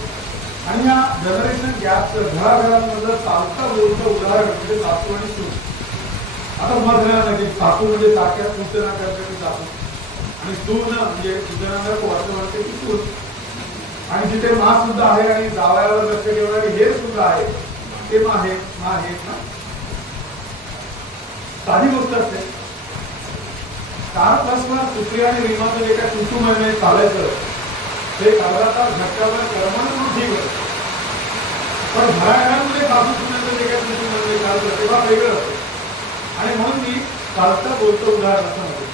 आणि या जनरेशन गॅपचं घराघरांमधलं चालतं बोलतं उदाहरण म्हणजे सासू आणि सून. आता मग झालं नाही सासू म्हणजे सारख्या सूचना करते की सासू आणि सून म्हणजे सूचना वाटते की सून. आणि जिथे मा सुद्धा आहे आणि जावयावर लक्ष ठेवणारी हे सुद्धा आहे ते मा आहेत ना. साधी गोष्ट असते. 4 तास सुप्री आणि रीमाचं जे काय सुसू महिने चालायचं ते कागदाचा झटकावर कर्मण म्हणून ठीक होतं. पण घराघरांमध्ये सासू सुनाचं जे काय सुसू महिने चालतं तेव्हा वेगळं असतं. आणि म्हणून मी चालतं बोलतं उदाहरण असं म्हणतो.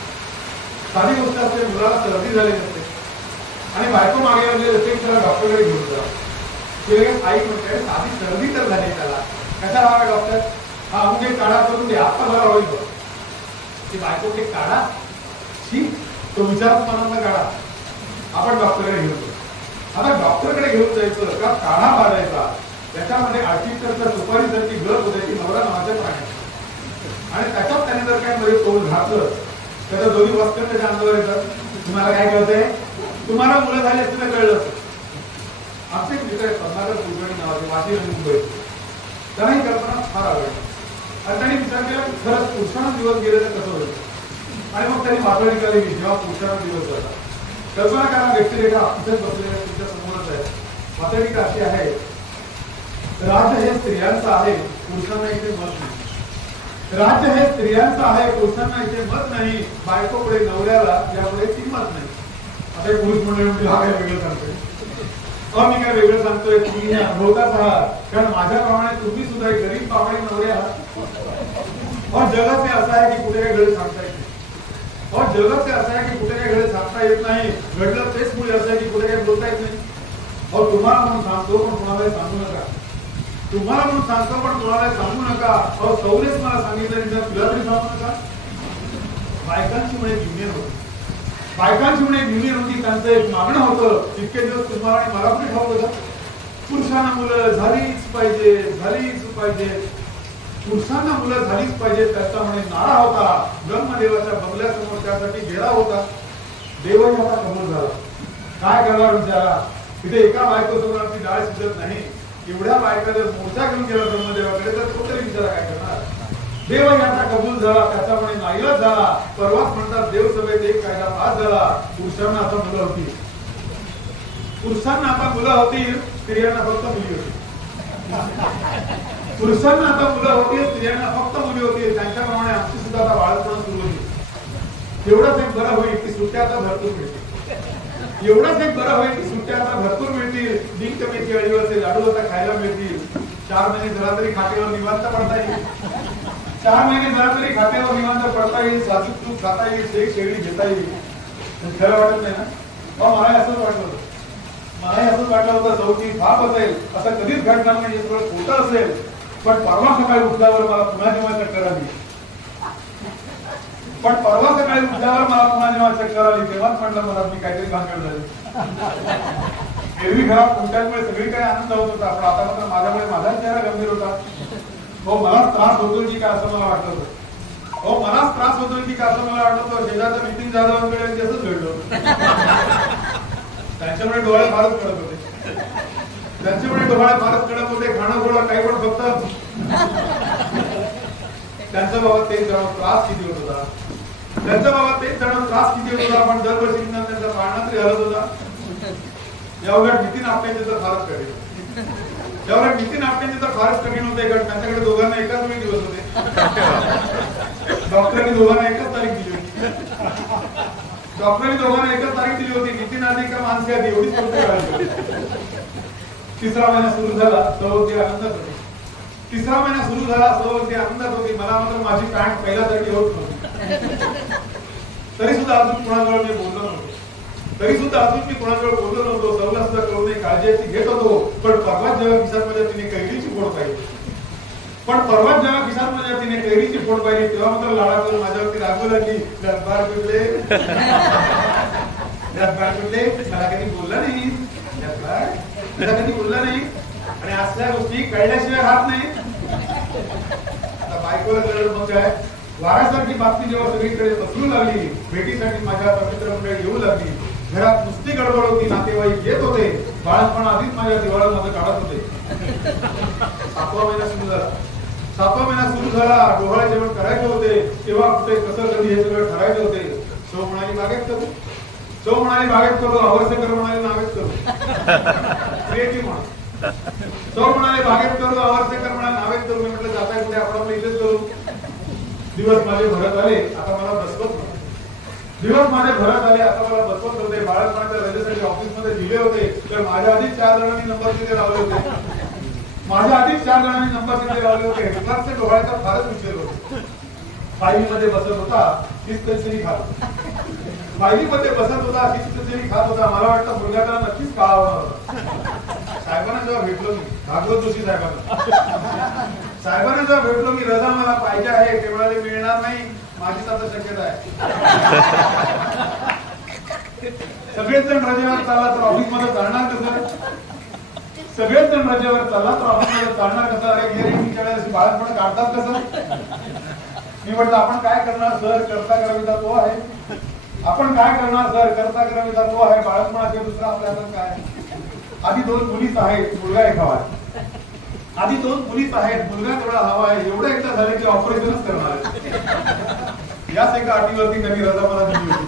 साधी गोष्ट असते. मुलाला सर्दी झाली नसते आणि बायको मागे लागले असते त्याला डॉक्टरकडे घेऊन जा. आई म्हणते साधी सर्दी तर झाली त्याला कशा हवा डॉक्टर हा अमुक एक काढा करून दे आता बरा होईल. की बायकोकडे काढा, शी तो विचार मनातला काढा. आपण डॉक्टरकडे घेऊन जाऊ. आता डॉक्टरकडे घेऊन जायचं का काढा पाडायचा, त्याच्यामध्ये आर्टिकलचा सुपारीसारखी गळ होते ती नवरा नावाच्या प्राण्याची, आणि त्याच्यात त्याने जर काय मध्ये तोंड घातलं त्याचा दोन्ही वस्त्र त्याच्या अंगावर येतात. तुम्हाला काय कळतंय? तुम्हाला मुलं झाली असते तर कळलं असतं. आमचे एक मित्र पद्माकर कुलकर्णी नावाचे वाशी मुंबई, त्यांना ही कल्पना फार आवडली आणि त्यांनी विचार केला की खरंच पुरुषांना दिवस गेले तर कसं होईल. आणि मग त्यांनी वापरणी केली जेव्हा पुरुषांना दिवस जातात. कल्पना करा, व्यक्तिरेखा तिथेच बसलेल्या तुमच्या समोरच आहे. वास्तविकता अशी आहे, राज्य हे स्त्रियांचं आहे, पुरुषांना इथे मत नाही. राज्य हे स्त्रियांचं आहे, पुरुषांना इथे मत नाही. बायकोपुढे नवऱ्याला यापुढे किंमत नाही. आता एक पुरुष मंडळी म्हणते हा काय वेगळं सांगतोय, मी काय वेगळं सांगतोय, तुम्ही अनुभवताच आहात. कारण माझ्याप्रमाणे तुम्ही सुद्धा एक गरीब पावणे नवरे आहात. और जगाचे असं आहे की कुठे काही गरज सांगता येत नाही. और जगाचे असं आहे की कुठे काही गरज सांगता येत नाही. घडलं तेच मुळे असं आहे की कुठे काही बोलता येत नाही. और तुम्हाला म्हणून सांगतो पण कोणाला सांगू नका. तुम्हाला म्हणून सांगतो पण कोणाला सांगू नका. और सौरेच मला सांगितलं तुला तरी सांगू नका. बायकांची म्हणे युनियन होती, बायकांची म्हणे युनियन होती. त्यांचं एक मागणं होतं, इतके दिवस तुम्हाला आणि मला पण ठाऊक होतं, पुरुषांना मुलं झालीच पाहिजे, झालीच पाहिजे, पुरुषांना मुलं झालीच पाहिजे. त्याचा म्हणे नारा होता. ब्रह्मदेवाच्या बंगल्यासमोर त्यासाठी घेरा होता. देवही आता कबूल झाला. काय करणार विचारा, तिथे एका बायकोसमोर आमची डाळ शिजत नाही. एवढ्या बायका जर मोर्चा घेऊन गेला ब्रह्मदेवाकडे तर तो तरी विचारा काय करणार. देवही आता कबूल झाला. त्याचा म्हणे नाईलाज झाला. परवाच म्हणतात देवसभेत एक कायदा पास झाला. पुरुषांना आता मुलं होती, पुरुषांना आता मुलं होती, स्त्रियांना फक्त मुली होती. पुरुषांना आता मुलं होती, स्त्रियांना फक्त मुली होती. त्यांच्याप्रमाणे आमची सुद्धा आता बाळपण सुरू होती. एवढंच एक बरं होईल की सुट्ट्या आता भरपूर मिळतील. एवढंच एक बरं होईल की सुट्ट्या आता भरपूर मिळतील. डिंक मेथी अळीवरचे लाडू आता खायला मिळतील. 4 महिने झाला तरी खात्यावर निवांत पडता येईल. 4 महिने झाला तरी खात्यावर निवांत पडता येईल. साजूक तूप खाता येईल, शेक शेगडी घेता येईल. खरं वाटत नाही ना? मला असंच वाटलं होतं, मलाही असंच वाटलं होतं चौकी फाप असेल, असं कधीच घडणार नाही, हे सगळं खोटं असेल. पण परवा सकाळी उठल्यावर मला पुन्हा जेव्हा चक्कर आली, तेव्हाच म्हटलं मला मी काहीतरी भानगड झाली. एरवी घरात कोणत्यामुळे सगळीकडे आनंद होत होता, पण आता मात्र माझ्यामुळे माझा चेहरा गंभीर होता. हो मलाच त्रास होतोय की काय असं मला वाटलं होतं. हो मलाच त्रास होतोय की काय असं मला वाटलं होतं. शेजारचं नितीन जाधवांकडे असंच घडलं होतं. त्यांच्यामुळे डोळे फारच कडक होते, त्यांच्यामुळे डोळे फारच कडक होते. खाणं गोळा काही पण फक्त त्यांच्या बाबत तेच जण त्रास किती होत होता, त्यांच्या बाबत तेच जण त्रास किती होत होता. पण दरवर्षी त्यांचा पाळणा तरी हलत होता. या उलट नितीन आपट्यांचे तर फारच कठीण, या उलट नितीन आपट्यांचे तर फारच कठीण होते. कारण त्यांच्याकडे दोघांना एकाच वेळी दिवस होते. डॉक्टरांनी दोघांना एकच तारीख दिली होती. डॉक्टरांनी दोघांना एकच तारीख दिली होती. नितीन आधी का माणसे आधी एवढीच गोष्ट. तिसरा महिना सुरू झाला सवलती आनंदात होती. तिसरा महिना सुरू झाला सवलती आनंदात होती. मला मात्र माझी पॅन्ट पहिल्यासारखी होत नव्हती. तरी सुद्धा अजून कोणाजवळ मी बोललो नव्हतो. तरी सुद्धा अजून मी कोणाजवळ बोललो नव्हतो. सवलत सुद्धा करू नये काळजी घेत होतो. पण परवाच जेव्हा खिशामध्ये तिने कैरीची फोड पाहिली, पण परवाच जेव्हा खिशामध्ये तिने कैरीची फोड पाहिली, तेव्हा मात्र लाडा करून माझ्यावरती रागवू लागली. बार पिटले, बार पिटले, मला कधी बोलला नाही, मला कधी बोलला नाही. आणि असल्या गोष्टी कळल्याशिवाय राहत नाही. आता बायकोला कळलं मग काय, वाऱ्यासारखी बातमी जेव्हा सगळीकडे पसरू लागली, भेटीसाठी माझ्या मित्रमंडळी येऊ लागली. घरात नुसती गडबड होती, नातेवाईक येत होते. बाळपण आधीच माझ्या दिवाळात माझं काढत होते. 7वा महिना सुरू झाला. 7वा महिना सुरू झाला. डोहाळे जेवण करायचे होते. तेव्हा कुठे कसं कधी हे सगळं ठरायचे होते. सौ म्हणाली बागेत करू, सौ म्हणाली बागेत करू, आवरसेकर म्हणाले नावेत करू. क्रिएटिव्ह म्हणा. सौ म्हणाले बागेत करू, आवरसेकर म्हणाले नावेत करू. मी म्हटलं जाताय कुठे, आपण आपलं इथेच करू. दिवस माझे भरत आले, आता मला बसवत नव्हते. दिवस माझे भरत आले, आता मला बसवत होते. बाळापणाच्या रजेसाठी ऑफिसमध्ये दिले होते. तर माझ्या आधीच 4 जणांनी नंबर तिथे लावले होते. माझ्या आधीच 4 जणांनी नंबर तिथे लावले होते. हेडक्लासचे डोळ्याचा फारच उशीर होते. फायलीमध्ये बसत होता, तीच कचेरी खात होता. फायलीमध्ये बसत होता, तीच कचेरी खात होता. मला वाटतं मुलगा त्याला नक्कीच काळा होणार होता. साहेबांना जेव्हा भेटलो मी, भागवत जोशी साहेबांना जेव्हा भेटलो मी, रजा मला पाहिजे आहे. ते म्हणाले मिळणार नाही, माझीच आता शक्यता आहे. सगळेच जण रजेवर चालला तर ऑफिस मध्ये चालणार कसं? सगळेच जण रजेवर चालला तर ऑफिस मध्ये चालणार कसं? अरे गॅरंटीच्या वेळेस बाळपण काढतात कसं? मी म्हटलं आपण काय करणार सर, करता करविता तो आहे. आपण काय करणार सर, करता करविता तो आहे. बाळपणाचे दुसरा आपल्या हातात काय? आधी 2 मुलीच आहेत, मुलगा एक हवा आहे. आधी 2 मुलीच आहेत, मुलगा तेवढा हवा आहे. एवढं एकदा झालं की ऑपरेशनच करणार आहे. याच एका अटीवरती त्यांनी रजा मला दिली होती.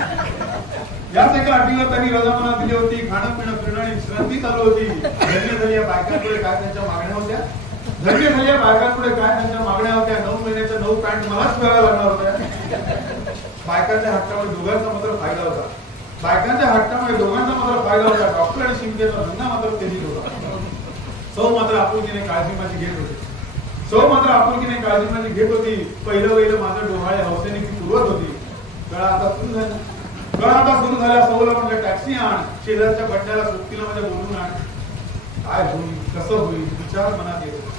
याच एका अटीवर त्यांनी रजा मला दिली होती. खाणं पिणं फिरणं आणि विश्रांती चालू होती. धन्य झाली या बायकांपुढे काय त्यांच्या मागण्या होत्या. धन्य झाली या बायकांपुढे काय त्यांच्या मागण्या होत्या. 9 महिन्याच्या 9 पॅन्ट मलाच करायला लागणार होत्या. बायकांच्या हट्टामुळे दोघांचा मात्र फायदा होता. बायकांच्या हट्टामुळे दोघांचा मात्र फायदा होता. डॉक्टर आणि शिंदेचा धंदा मात्र तेजीत होता. सौ मात्र आपुलकीने काळजी माझी घेत होती. सौ मात्र आपुलकीने काळजी माझी घेत होती. पहिलं माझं डोहाळे हौसेने ती सुरुवात होती. कळा आता सुरू झाला. कळा आता सुरू झाल्या. सौला म्हटलं टॅक्सी आण, शेजारच्या बंड्याला सुट्टीला माझ्या बोलून आण. काय होईल कसं होईल विचार मनात येत होता.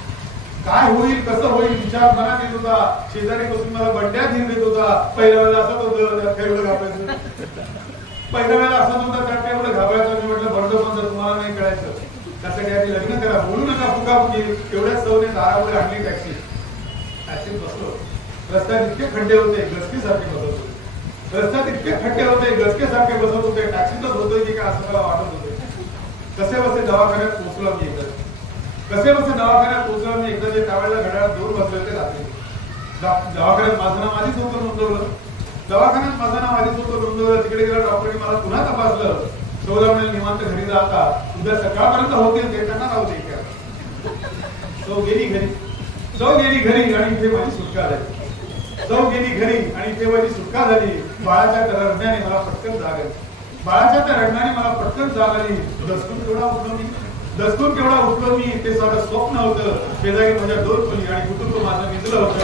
काय होईल कसं होईल विचार मनात येत होता. शेजारी बसून मला बंड्या घेऊन देत होता. पहिल्या वेळेला असंच होतं, एवढं घाबरायचं. पहिल्या वेळेला असंच होतं, त्या एवढं घाबरायचं. मी म्हटलं बंद तुम्हाला नाही कळायचं. त्यासाठी आधी लग्न करा, बोलू नका फुकाफुकी. एवढ्या सौने दारापुढे आणली टॅक्सी. टॅक्सीत बसलो. रस्त्यात इतके खड्डे होते, गचकेसारखे बसत होते. रस्त्यात इतके खड्डे होते, गचकेसारखे बसत होते. टॅक्सीतच होतोय की काय असं मला वाटत होते. कसे बसे दवाखान्यात पोहोचलो मी एकदा. कसे बसे दवाखान्यात पोहोचलो मी एकदा. जे त्यावेळेला घड्याळात 2 वाजले होते रात्री. दवाखान्यात माझं नाव आधीच होतं नोंदवलं. दवाखान्यात माझं नाव आधीच होतं नोंदवलं. तिकडे गेला डॉक्टरने मला पुन्हा तपासलं. सौदा म्हणे निवांत घरी जाता, उद्या सकाळपर्यंत होतील ते त्यांना राहू दे. सौ गेली घरी. सौ गेली घरी आणि इथे माझी सुटका झाली. सौ गेली घरी आणि इथे माझी सुटका झाली. बाळाच्या रडण्याने मला पटकन जाग आली. बाळाच्या त्या रडण्याने मला पटकन जाग आली. दसकून केवढा उठलो मी. दसकून केवढा उठलो मी. ते साधं स्वप्न होतं. शेजारी माझ्या 2 मुली आणि कुटुंब माझं मिळलं होतं.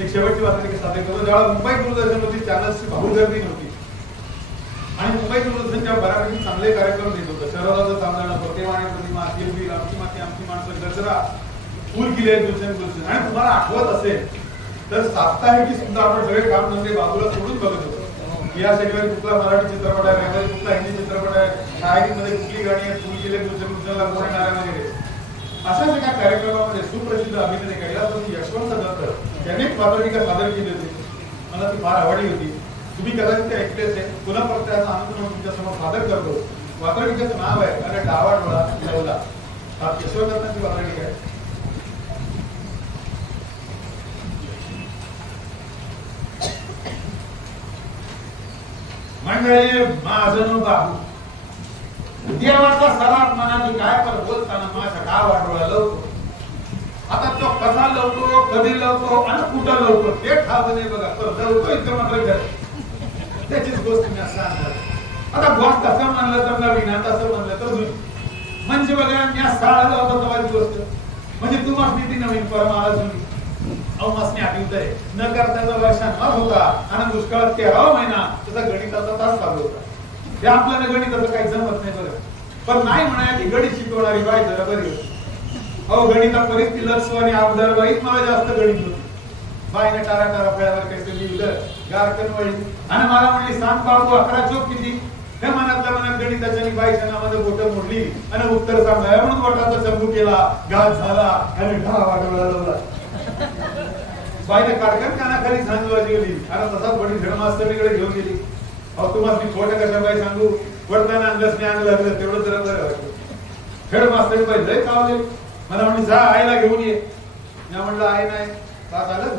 एक शेवटची बातमी सादर करतो. जेव्हा मुंबई दूरदर्शनवरती चॅनल्सची भाऊगर्दी नव्हती आणि मुंबई दूरदर्शनच्या बऱ्यापैकी चांगले कार्यक्रम देत होतं. शहराचं तांदळा, प्रतिमा प्रतिमा, किरबीर, आमची माती आमची माणसं, गजरा, फुल किल्ले, गुलशन गुलशन. आणि तुम्हाला आठवत असेल तर साप्ताहिकी सुद्धा आपण सगळे काम धंदे बाजूला सोडून बघत होतो. या सेटवर कुठला मराठी चित्रपट आहे, रॅगवर कुठला हिंदी चित्रपट आहे, शाळेमध्ये कुठली गाणी आहेत, फुल किल्ले, गुलशन गुलशनला मोठे नारायण वगैरे. अशा एका कार्यक्रमामध्ये सुप्रसिद्ध अभिनेते कैलासवासी यशवंत दत्त यांनी एक वात्रटिका सादर केली होती. मला ती फार आवडली होती. तुम्ही कदाचित ते ऐकलेच आहे. पुन्हा परत त्याचा अनुक्रम तुमच्या समोर सादर करतो. वात्रटिकेचं नाव आहे अरे डावा डोळा लवला. हा यशवंत दत्तांची वात्रटिका आहे. म्हणजे माझं बाबू देवाचा सराफ मनाची काय पर बोलताना माझ्या डावा डोळा लवतो. आता तो कसा लवतो, कधी लवतो आणि कुठं लवतो ते ठाव नाही बघा. तर लवतो इतकं मात्र त्याचीच गोष्ट मी सांगणार. आता गोष्ट असं म्हणलं तर नवीन, तसं म्हणलं तर जुनी. म्हणजे बघा मी शाळेला होतो तेव्हाची गोष्ट. म्हणजे तू मागणी ती नवीन परमाला जुनी. अवमासने आठवत आहे न करताचा वर्षांवर होता आणि दुष्काळात 13वा महिना त्याचा गणिताचा तास चालू होता. हे आपल्याला गणिताचं काही जमत नाही बरं. पण नाही म्हणा की गणित शिकवणारी बाई जरा बरी होती. अहो गणिता परिस्थिती लक्ष आणि आबदार बाईत मला जास्त गणित होती. बाईने टारा टारा फळ्यावर काहीतरी लिहिलं गारकन वळी आणि मला म्हणली सांग बाळगो 11 चोक किती. हे मनातल्या मनात गणिताच्या आणि बाईच्या नावानं बोटं मोडली आणि उत्तर सांगलं म्हणून बोटाचा चंबू केला, घात झाला आणि ढावा डोळा लावला. बाईने काटकन कानाखाली सांगू गेली आणि तसाच बडी धर्मास्तरीकडे घेऊन गेली. अहो तुम्हाला मी खोटं कशा बाई सांगू. वडताना अंगसने अंग लागलं तेवढं जरा बरं वाटलं. खेळ मास्तर बाई लय चावले. मला म्हणली जा आईला घेऊन ये. मी म्हणलं आई नाही का झालं.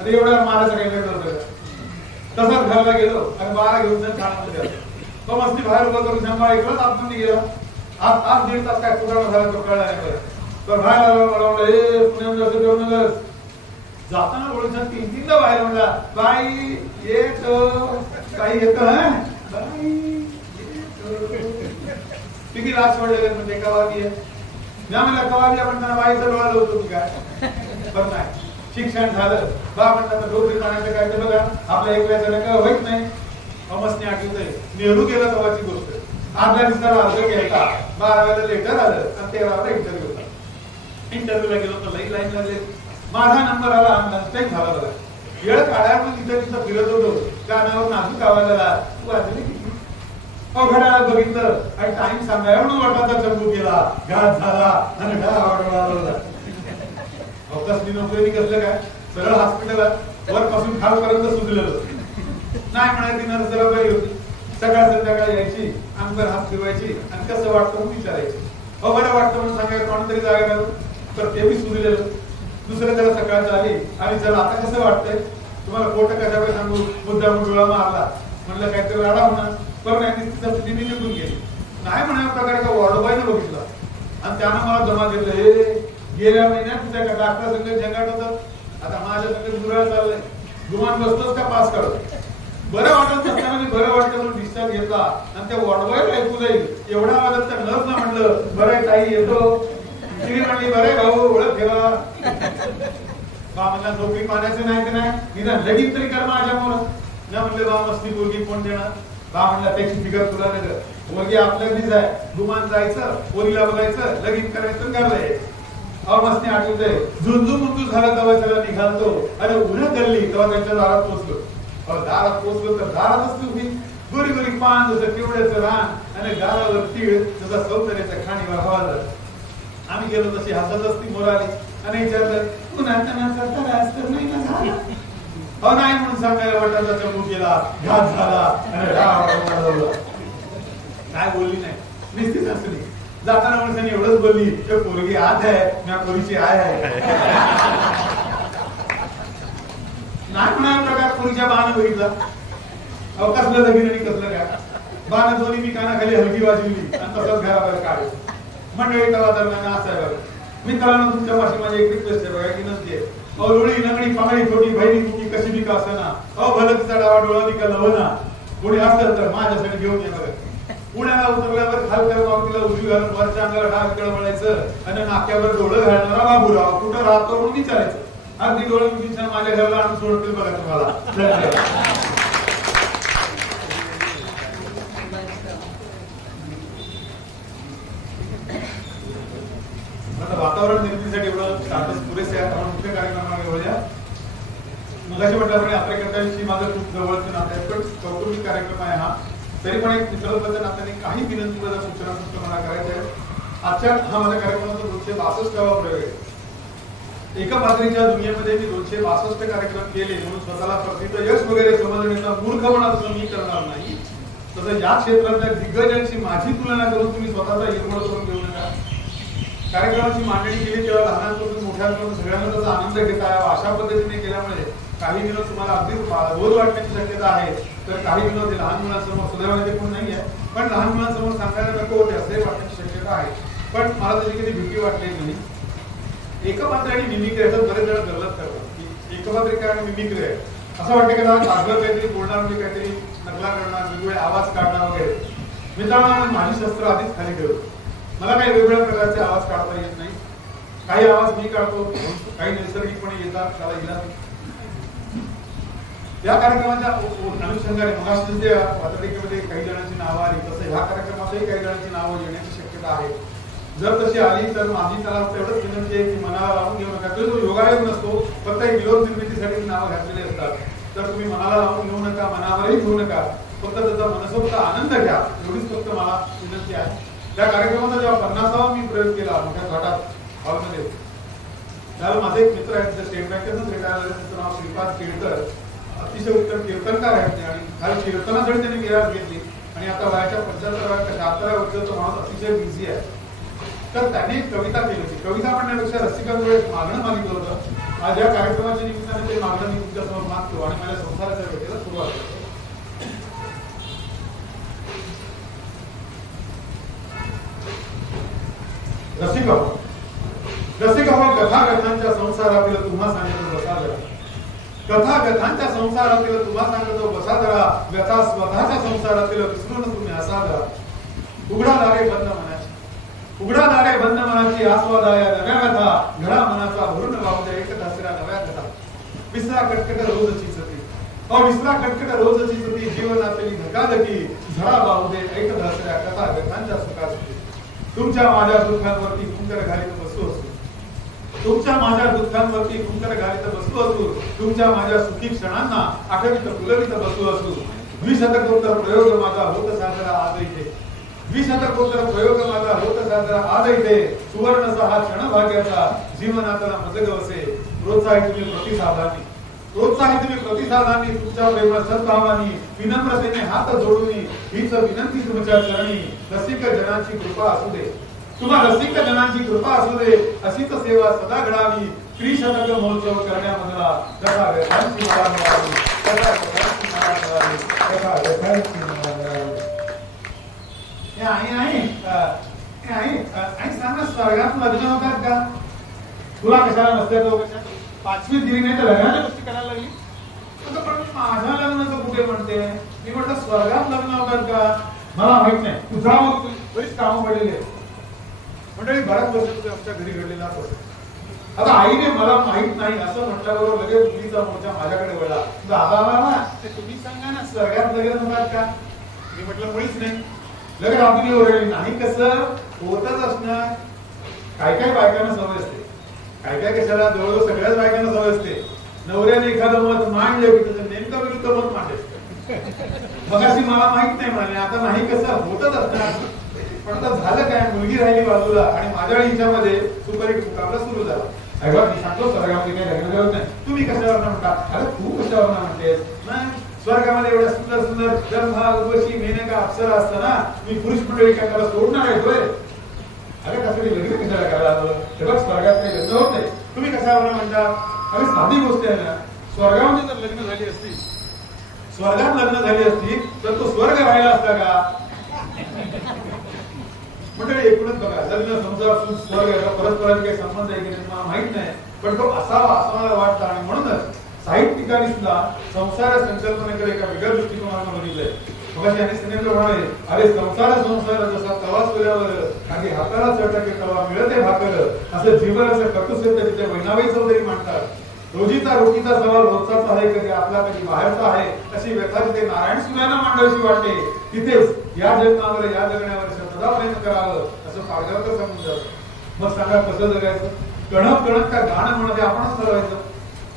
अरे एवढ्या मारायचं काही वेळ नव्हतं. तसाच घरला गेलो आणि बाळा घेऊन जाऊन शाळेमध्ये आलो. तो मस्ती बाहेर उभं करून शंभर ऐकलं आपण गेला. आज 1.5 तास काय पुराणा झाला तो कळला नाही बरं. तर बाहेर आलो मला म्हणलं हे पुण्यामध्ये असं जेवण नगर. जाताना ओळखा 3-3दा बाहेर म्हणला बाई येतो काही येतो हा बाई किती रात सोडले म्हणजे कवाबी आहे. मी म्हणला कवाबी आपण त्यांना बाईचा डोळा लावतो की काय. पण नाही शिक्षण झालं बा म्हणतात नोकरी पाण्याचं काय ते बघा आपल्या एक वेळेला काय होत नाही. अमसने आठवतंय नेहरू गेला तेव्हाची गोष्ट. आपल्या दिवसाला अर्ज केला 12 लेटर आलं आणि 13 इंटरव्ह्यू होता. इंटरव्ह्यूला गेलो तर लाईन लागले. माझा नंबर आला आणि टाइम झाला बघा. वेळ काढायला पण तिथं फिरत होतो कानावर नाजूक आवाजाला तू वाजली किती घड्याळात बघितलं आणि टाइम सांगाय म्हणून वाटाचा चंबू गेला घात झाला आणि कसली नोकरी कसलं काय सरळ हॉस्पिटलात वरपासून खालपर्यंत सुजलेलं नाही म्हणायची नर्स जरा बरी होती. सकाळ संध्याकाळी यायची अंगावर हात फिरवायची आणि कसं वाटतं म्हणून विचारायची. बरं वाटतं म्हणून सांगायचं कोणतरी जागा घालू तर ते बी सुजलेलं. दुसरं त्याला सकाळचं आली आणि चला आता कसं वाटतंय तुम्हाला खोटं कशाकडे सांगू मुद्दा डोळा मारला म्हणलं काहीतरी राडा होणार पण नाही निघून गेली नाही म्हणा प्रकारे का वॉर्डबाईनं बघितला आणि त्यानं मला जमा घेतलं. हे गेल्या महिन्यात तुझ्या डॉक्टर संघ जंगाट होतं आता माझ्या संघ दुराळ चाललंय गुमान बसतोच का पास करत बरं वाटत नसताना मी बरं वाटतं म्हणून डिस्चार्ज घेतला आणि त्या वॉर्डबाईला ऐकू जाईल एवढा आवाजात त्या नर्सला म्हणलं बरं ताई येतो. तिने म्हणली बरं भाऊ ओळख ठेवा बा मला नोकरी पाण्याचं नाही की नाही निदान लगीन तरी कर माझ्यामुळं न म्हणले बा मस्ती मुलगी कोण देणार बा म्हणला त्याची फिगर तुला नाही मुलगी आपल्याकडीच आहे गुमान जायचं पोरीला बघायचं लगीन करायचं घरलंय. मस्ती आठवतंय झुंजू मुंजू झाला तेव्हा त्याला निघालतो आणि उन्हा गल्ली तेव्हा त्यांच्या दारात पोहोचलो. दारात पोहोचलो तर दारातच तुम्ही गोरी गोरी पान जसं केवड्याचं रान आणि गारावर तीळ जसा सौंदर्याच्या खाणीवर हवाला. आम्ही गेलो तशी हसत असती मोर आली आणि विचारलं उन्हाचा त्रास तर नाही ना झाला. नाही म्हणून सांगायला वाटायचा चंबू केला घात झाला आणि काय बोलली नाही निश्चित असली. जाताना म्हणून एवढंच बोलली की पोरगी आत आहे ना पोरीची आय आहे. नाही म्हणा प्रकार पोरीच्या बाण बघितला कसलं लगीन आणि कसलं काय बाण दोन्ही मी कानाखाली हलकी वाजवली आणि तसंच घराबाहेर काढली. मंडळी तवा दरम्यान असं आहे बघा मित्रांनो तुमच्या भाषेत माझी एक रिक्वेस्ट आहे बघा की नसते लोळी नगडी पांगडी छोटी बहिणी तुमची कशी बी का असना भलं तिचा डावा डोळा निका लवना कोणी असेल तर माझ्यासाठी घेऊन ये बघा. पुण्याला उतरल्यावर खालकर मावतीला उजवी घालून वरच्या अंगाला डाग कळवळायचं आणि नाक्यावर डोळं घालणारा बाबूराव कुठं राहतो म्हणून विचारायचं. अगदी डोळे विचार माझ्या घराला आणून सोडतील बघा तुम्हाला. वातावरण निर्मितीसाठी एवढं स्टार्टस पुरेसे आहे कारण मुख्य कार्यक्रमाला एवढ्या मगाशी म्हटल्याप्रमाणे यात्रेकर्त्यांशी माझं खूप जवळचं नातं आहे पण कौटुंबिक कार्यक्रम आहे हा. तरी पण एक मित्रत्वाच्या नात्याने काही विनंती सूचना मला करायच्या आहेत. आजच्या हा माझ्या कार्यक्रमाचा 262वा प्रयोग आहे. एका पातळीच्या दुनियेमध्ये मी 262 कार्यक्रम केले म्हणून स्वतःला प्रसिद्ध यश वगैरे समजण्याचा मूर्खपणा मी करणार नाही. तसं या क्षेत्रातल्या दिग्गजांची माझी तुलना करून तुम्ही स्वतःचा हिरमोड करून घेऊ नका. कार्यक्रमाची मांडणी केली तेव्हा लहानांपासून मोठ्यांपासून सगळ्यांना त्याचा आनंद घेता यावा अशा पद्धतीने केल्यामुळे काही विनोद तुम्हाला अगदीच बोध वाटण्याची शक्यता आहे तर काही विनोद हे लहान मुलांसमोर सुदैवाने पण नाही आहे पण लहान मुलांसमोर सांगायला नको होते असे वाटण्याची शक्यता आहे. पण मला त्याची कधी भीती वाटलेली नाही. एकपात्री आणि मिमिक्री याच्यात बरेच जण गल्लत करतात की एकपात्रिका आणि मिमिक्री आहे असं वाटतं की सागर काहीतरी बोलणार म्हणजे काहीतरी नकला करणार वेगवेगळे आवाज काढणार वगैरे. मित्रांनो माझी शस्त्र आधीच खाली ठेवतो. मला काही वेगवेगळ्या प्रकारचे आवाज काढता येत नाही. काही आवाज मी काढतो काही नैसर्गिकपणे येतात त्याला इलाज. या कार्यक्रमाच्या अनुषंगाने मगाशी पत्रिकेमध्ये काही जणांची नावं आली तसं ह्या कार्यक्रमातही काही जणांची नावं येण्याची शक्यता आहे. जर तशी आली तर माझी त्याला तेवढंच विनंती आहे की मनाला लावून घेऊ नका. तो योगायोग नसतो फक्त एक विरोध निर्मितीसाठी नावं घातलेली असतात. तर तुम्ही मनाला लावून घेऊ नका मनावरही घेऊ नका फक्त त्याचा मनसोक्त आनंद घ्या एवढीच फक्त मला विनंती आहे. त्या कार्यक्रमाचा जेव्हा 50वा मी प्रयोग केला मोठ्या घाटात हॉलमध्ये त्याला माझे एक मित्र आहेत स्टेट बँकेतच रिटायर झाले त्यांचं नाव श्रीपाद केळकर अतिशय उत्तम कीर्तनकार आहेत आणि खाली कीर्तनासाठी त्यांनी विराज घेतली आणि आता वयाच्या 75व्या वर्षाचा माणूस अतिशय बिझी आहे. तर त्याने एक कविता केली होती. कविता म्हणण्यापेक्षा रसिकांकडे एक मागणं मागितलं होतं. आज या कार्यक्रमाच्या निमित्ताने ते मागणं मी तुमच्यासमोर मागतो आणि माझ्या संसाराच्या भेटीला सुरुवात करतो. रसिका कथाकथांच्या संसारातील तुम्हा सांगतो बसा जरा. कथाकथांच्या संसारातील तुम्हा सांगतो बसा जरा. व्यथा स्वतःच्या संसारातील विसरून तुम्ही असा जरा. उघडा दारे बंद मनाची आस्वादाया नव्या व्यथा घडा मनाचा भरून वाहू द्या एक दसऱ्या नव्या कथा. कटकट रोजची सती विसरा कटकट रोजची सती जीवनातली धकाधकी झरा बाहू दे ऐक दसऱ्या कथा व्यथांच्या सुखासाठी तुमच्या माझ्या दुःखांवरती कुंकर घालीत बसू असू तुमच्या माझ्या दुःखांवरती कुंकर घालीत बसू असू तुमच्या माझ्या सुखी क्षणांना आठवित फुलवित बसू असू द्विशतकोत्तर प्रयोग माझा होत साजरा आज इथे द्विशतकोत्तर प्रयोग माझा होत साजरा आज इथे सुवर्णचा हा क्षण भाग्याचा जीवनातला मजगवसे प्रोत्साहित तुम्ही प्रतिसादांनी तुमच्या प्रेम सद्भावानी विनम्रतेने हात जोडून हीच विनंती तुमच्या चरणी रसिक जनांची कृपा असू दे तुम्हा रसिक जनांची कृपा असू दे अशीच सेवा सदा घडावी त्रिशतक महोत्सव करण्यामधला कथा व्यथांची मला मिळावी कथा व्यथांची मला मिळावी कथा व्यथांची मला मिळावी आई सांग स्वर्गात लग्न होतात का तुला कशाला नसते तो कशा 5वी दिली नाही तर लग्नाच्या गोष्टी करायला लागली पण माझ्या लग्नाचं कुठे म्हणते मी म्हटलं स्वर्गात लग्न होतात का मला माहित नाही तुझा मग बरीच कामं पडलेली आहेत मंडळी बऱ्याच वर्ष आमच्या घरी घडलेला प्रसंग आता आईने मला माहित नाही असं म्हटल्याबरोबर लगेच मुलीचा मोर्चा माझ्याकडे वळला दादा तुम्ही सांगा ना स्वर्गात लग्न होतात का मी म्हटलं मुळीच नाही लगेच आपली ओरडली नाही कसं होतच असणार काय काय बायकांना सवय असते काय काय कशाला जवळजवळ सगळ्याच बायकांना सवय असते नवऱ्याने एखादं मत मांडलं की त्याचं नेमकं विरुद्ध मत मांडायचं मगाशी मला माहित नाही म्हणाले आता नाही कसं होतच असणार पण आता झालं काय मुलगी राहिली बाजूला आणि माझ्या हिच्यामध्ये सुपरहिट मुकाबला सुरू झाला अरे मी सांगतो स्वर्गामध्ये काही लग्न करत नाही तुम्ही कशावर म्हणता अरे तू कशावर म्हणतेस स्वर्गामध्ये एवढ्या सुंदर सुंदर जन्मा उर्वशी मेनका अप्सरा असताना मी पुरुष मंडळी काय त्याला सोडणार आहे होय अरे कसं लग्न कशाला करायला ते बघ स्वर्गात काही लग्न होत नाही तुम्ही कशावर म्हणता अरे साधी गोष्ट आहे ना स्वर्गामध्ये जर लग्न झाली असती स्वर्गात लग्न झाली असती तर तो स्वर्ग राहिला असता का म्हणजे एकूणच बघा लग्न संसार स्वर्ग परस्परांचे काही संबंध आहे की मला माहित नाही पण तो असावा असं मला वाटतं आणि म्हणूनच साहित्यिकांनी सुद्धा संसार संकल्पनेकडे एका वेगळ्या दृष्टिकोनातून बघितलंय मग यांनी सिनेमा म्हणाले अरे संसार जसा तवा सोल्यावर काही हाताला चटके तवा मिळते भाकर असं जीवनाचं कटुसत्य तिथे वैनाबाई चौधरी मांडतात रोजीचा रोटीचा सवाल रोजचाच आहे कधी आपला कधी बाहेरचा आहे अशी व्यथा जिथे नारायण सुर्यांना मांडावीशी वाटते तिथेच या जन्मावर या जगण्यावर सदा प्रयत्न करावं असं पाडगावकर सांगून जात मग सांगा कसं जगायचं कणक कणक का गाणं म्हणते आपणच ठरवायचं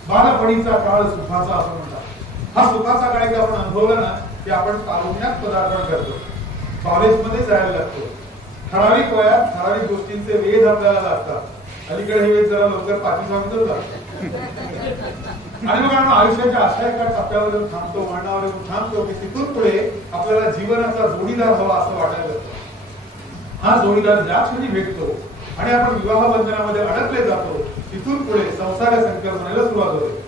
बालपणीचा काळ सुखाचा असं म्हणतात हा सुखाचा काळ एकदा आपण अनुभवला ना की आपण तारुण्यात पदार्पण करतो कॉलेजमध्ये जायला लागतो ठराविक वयात ठराविक गोष्टींचे वेध आपल्याला लागतात अलीकडे हे वेध जरा लवकर पाठीमागतच लागतात आणि मग आपण आयुष्याच्या अशा एका टप्प्यावर थांबतो मांडावर थांबतो की तिथून पुढे आपल्याला जीवनाचा जोडीदार हवा असं वाटायला लागतं हा जोडीदार ज्या क्षणी भेटतो आणि आपण विवाह बंधनामध्ये अडकले जातो तिथून पुढे संसार संकल्पनेला सुरुवात होते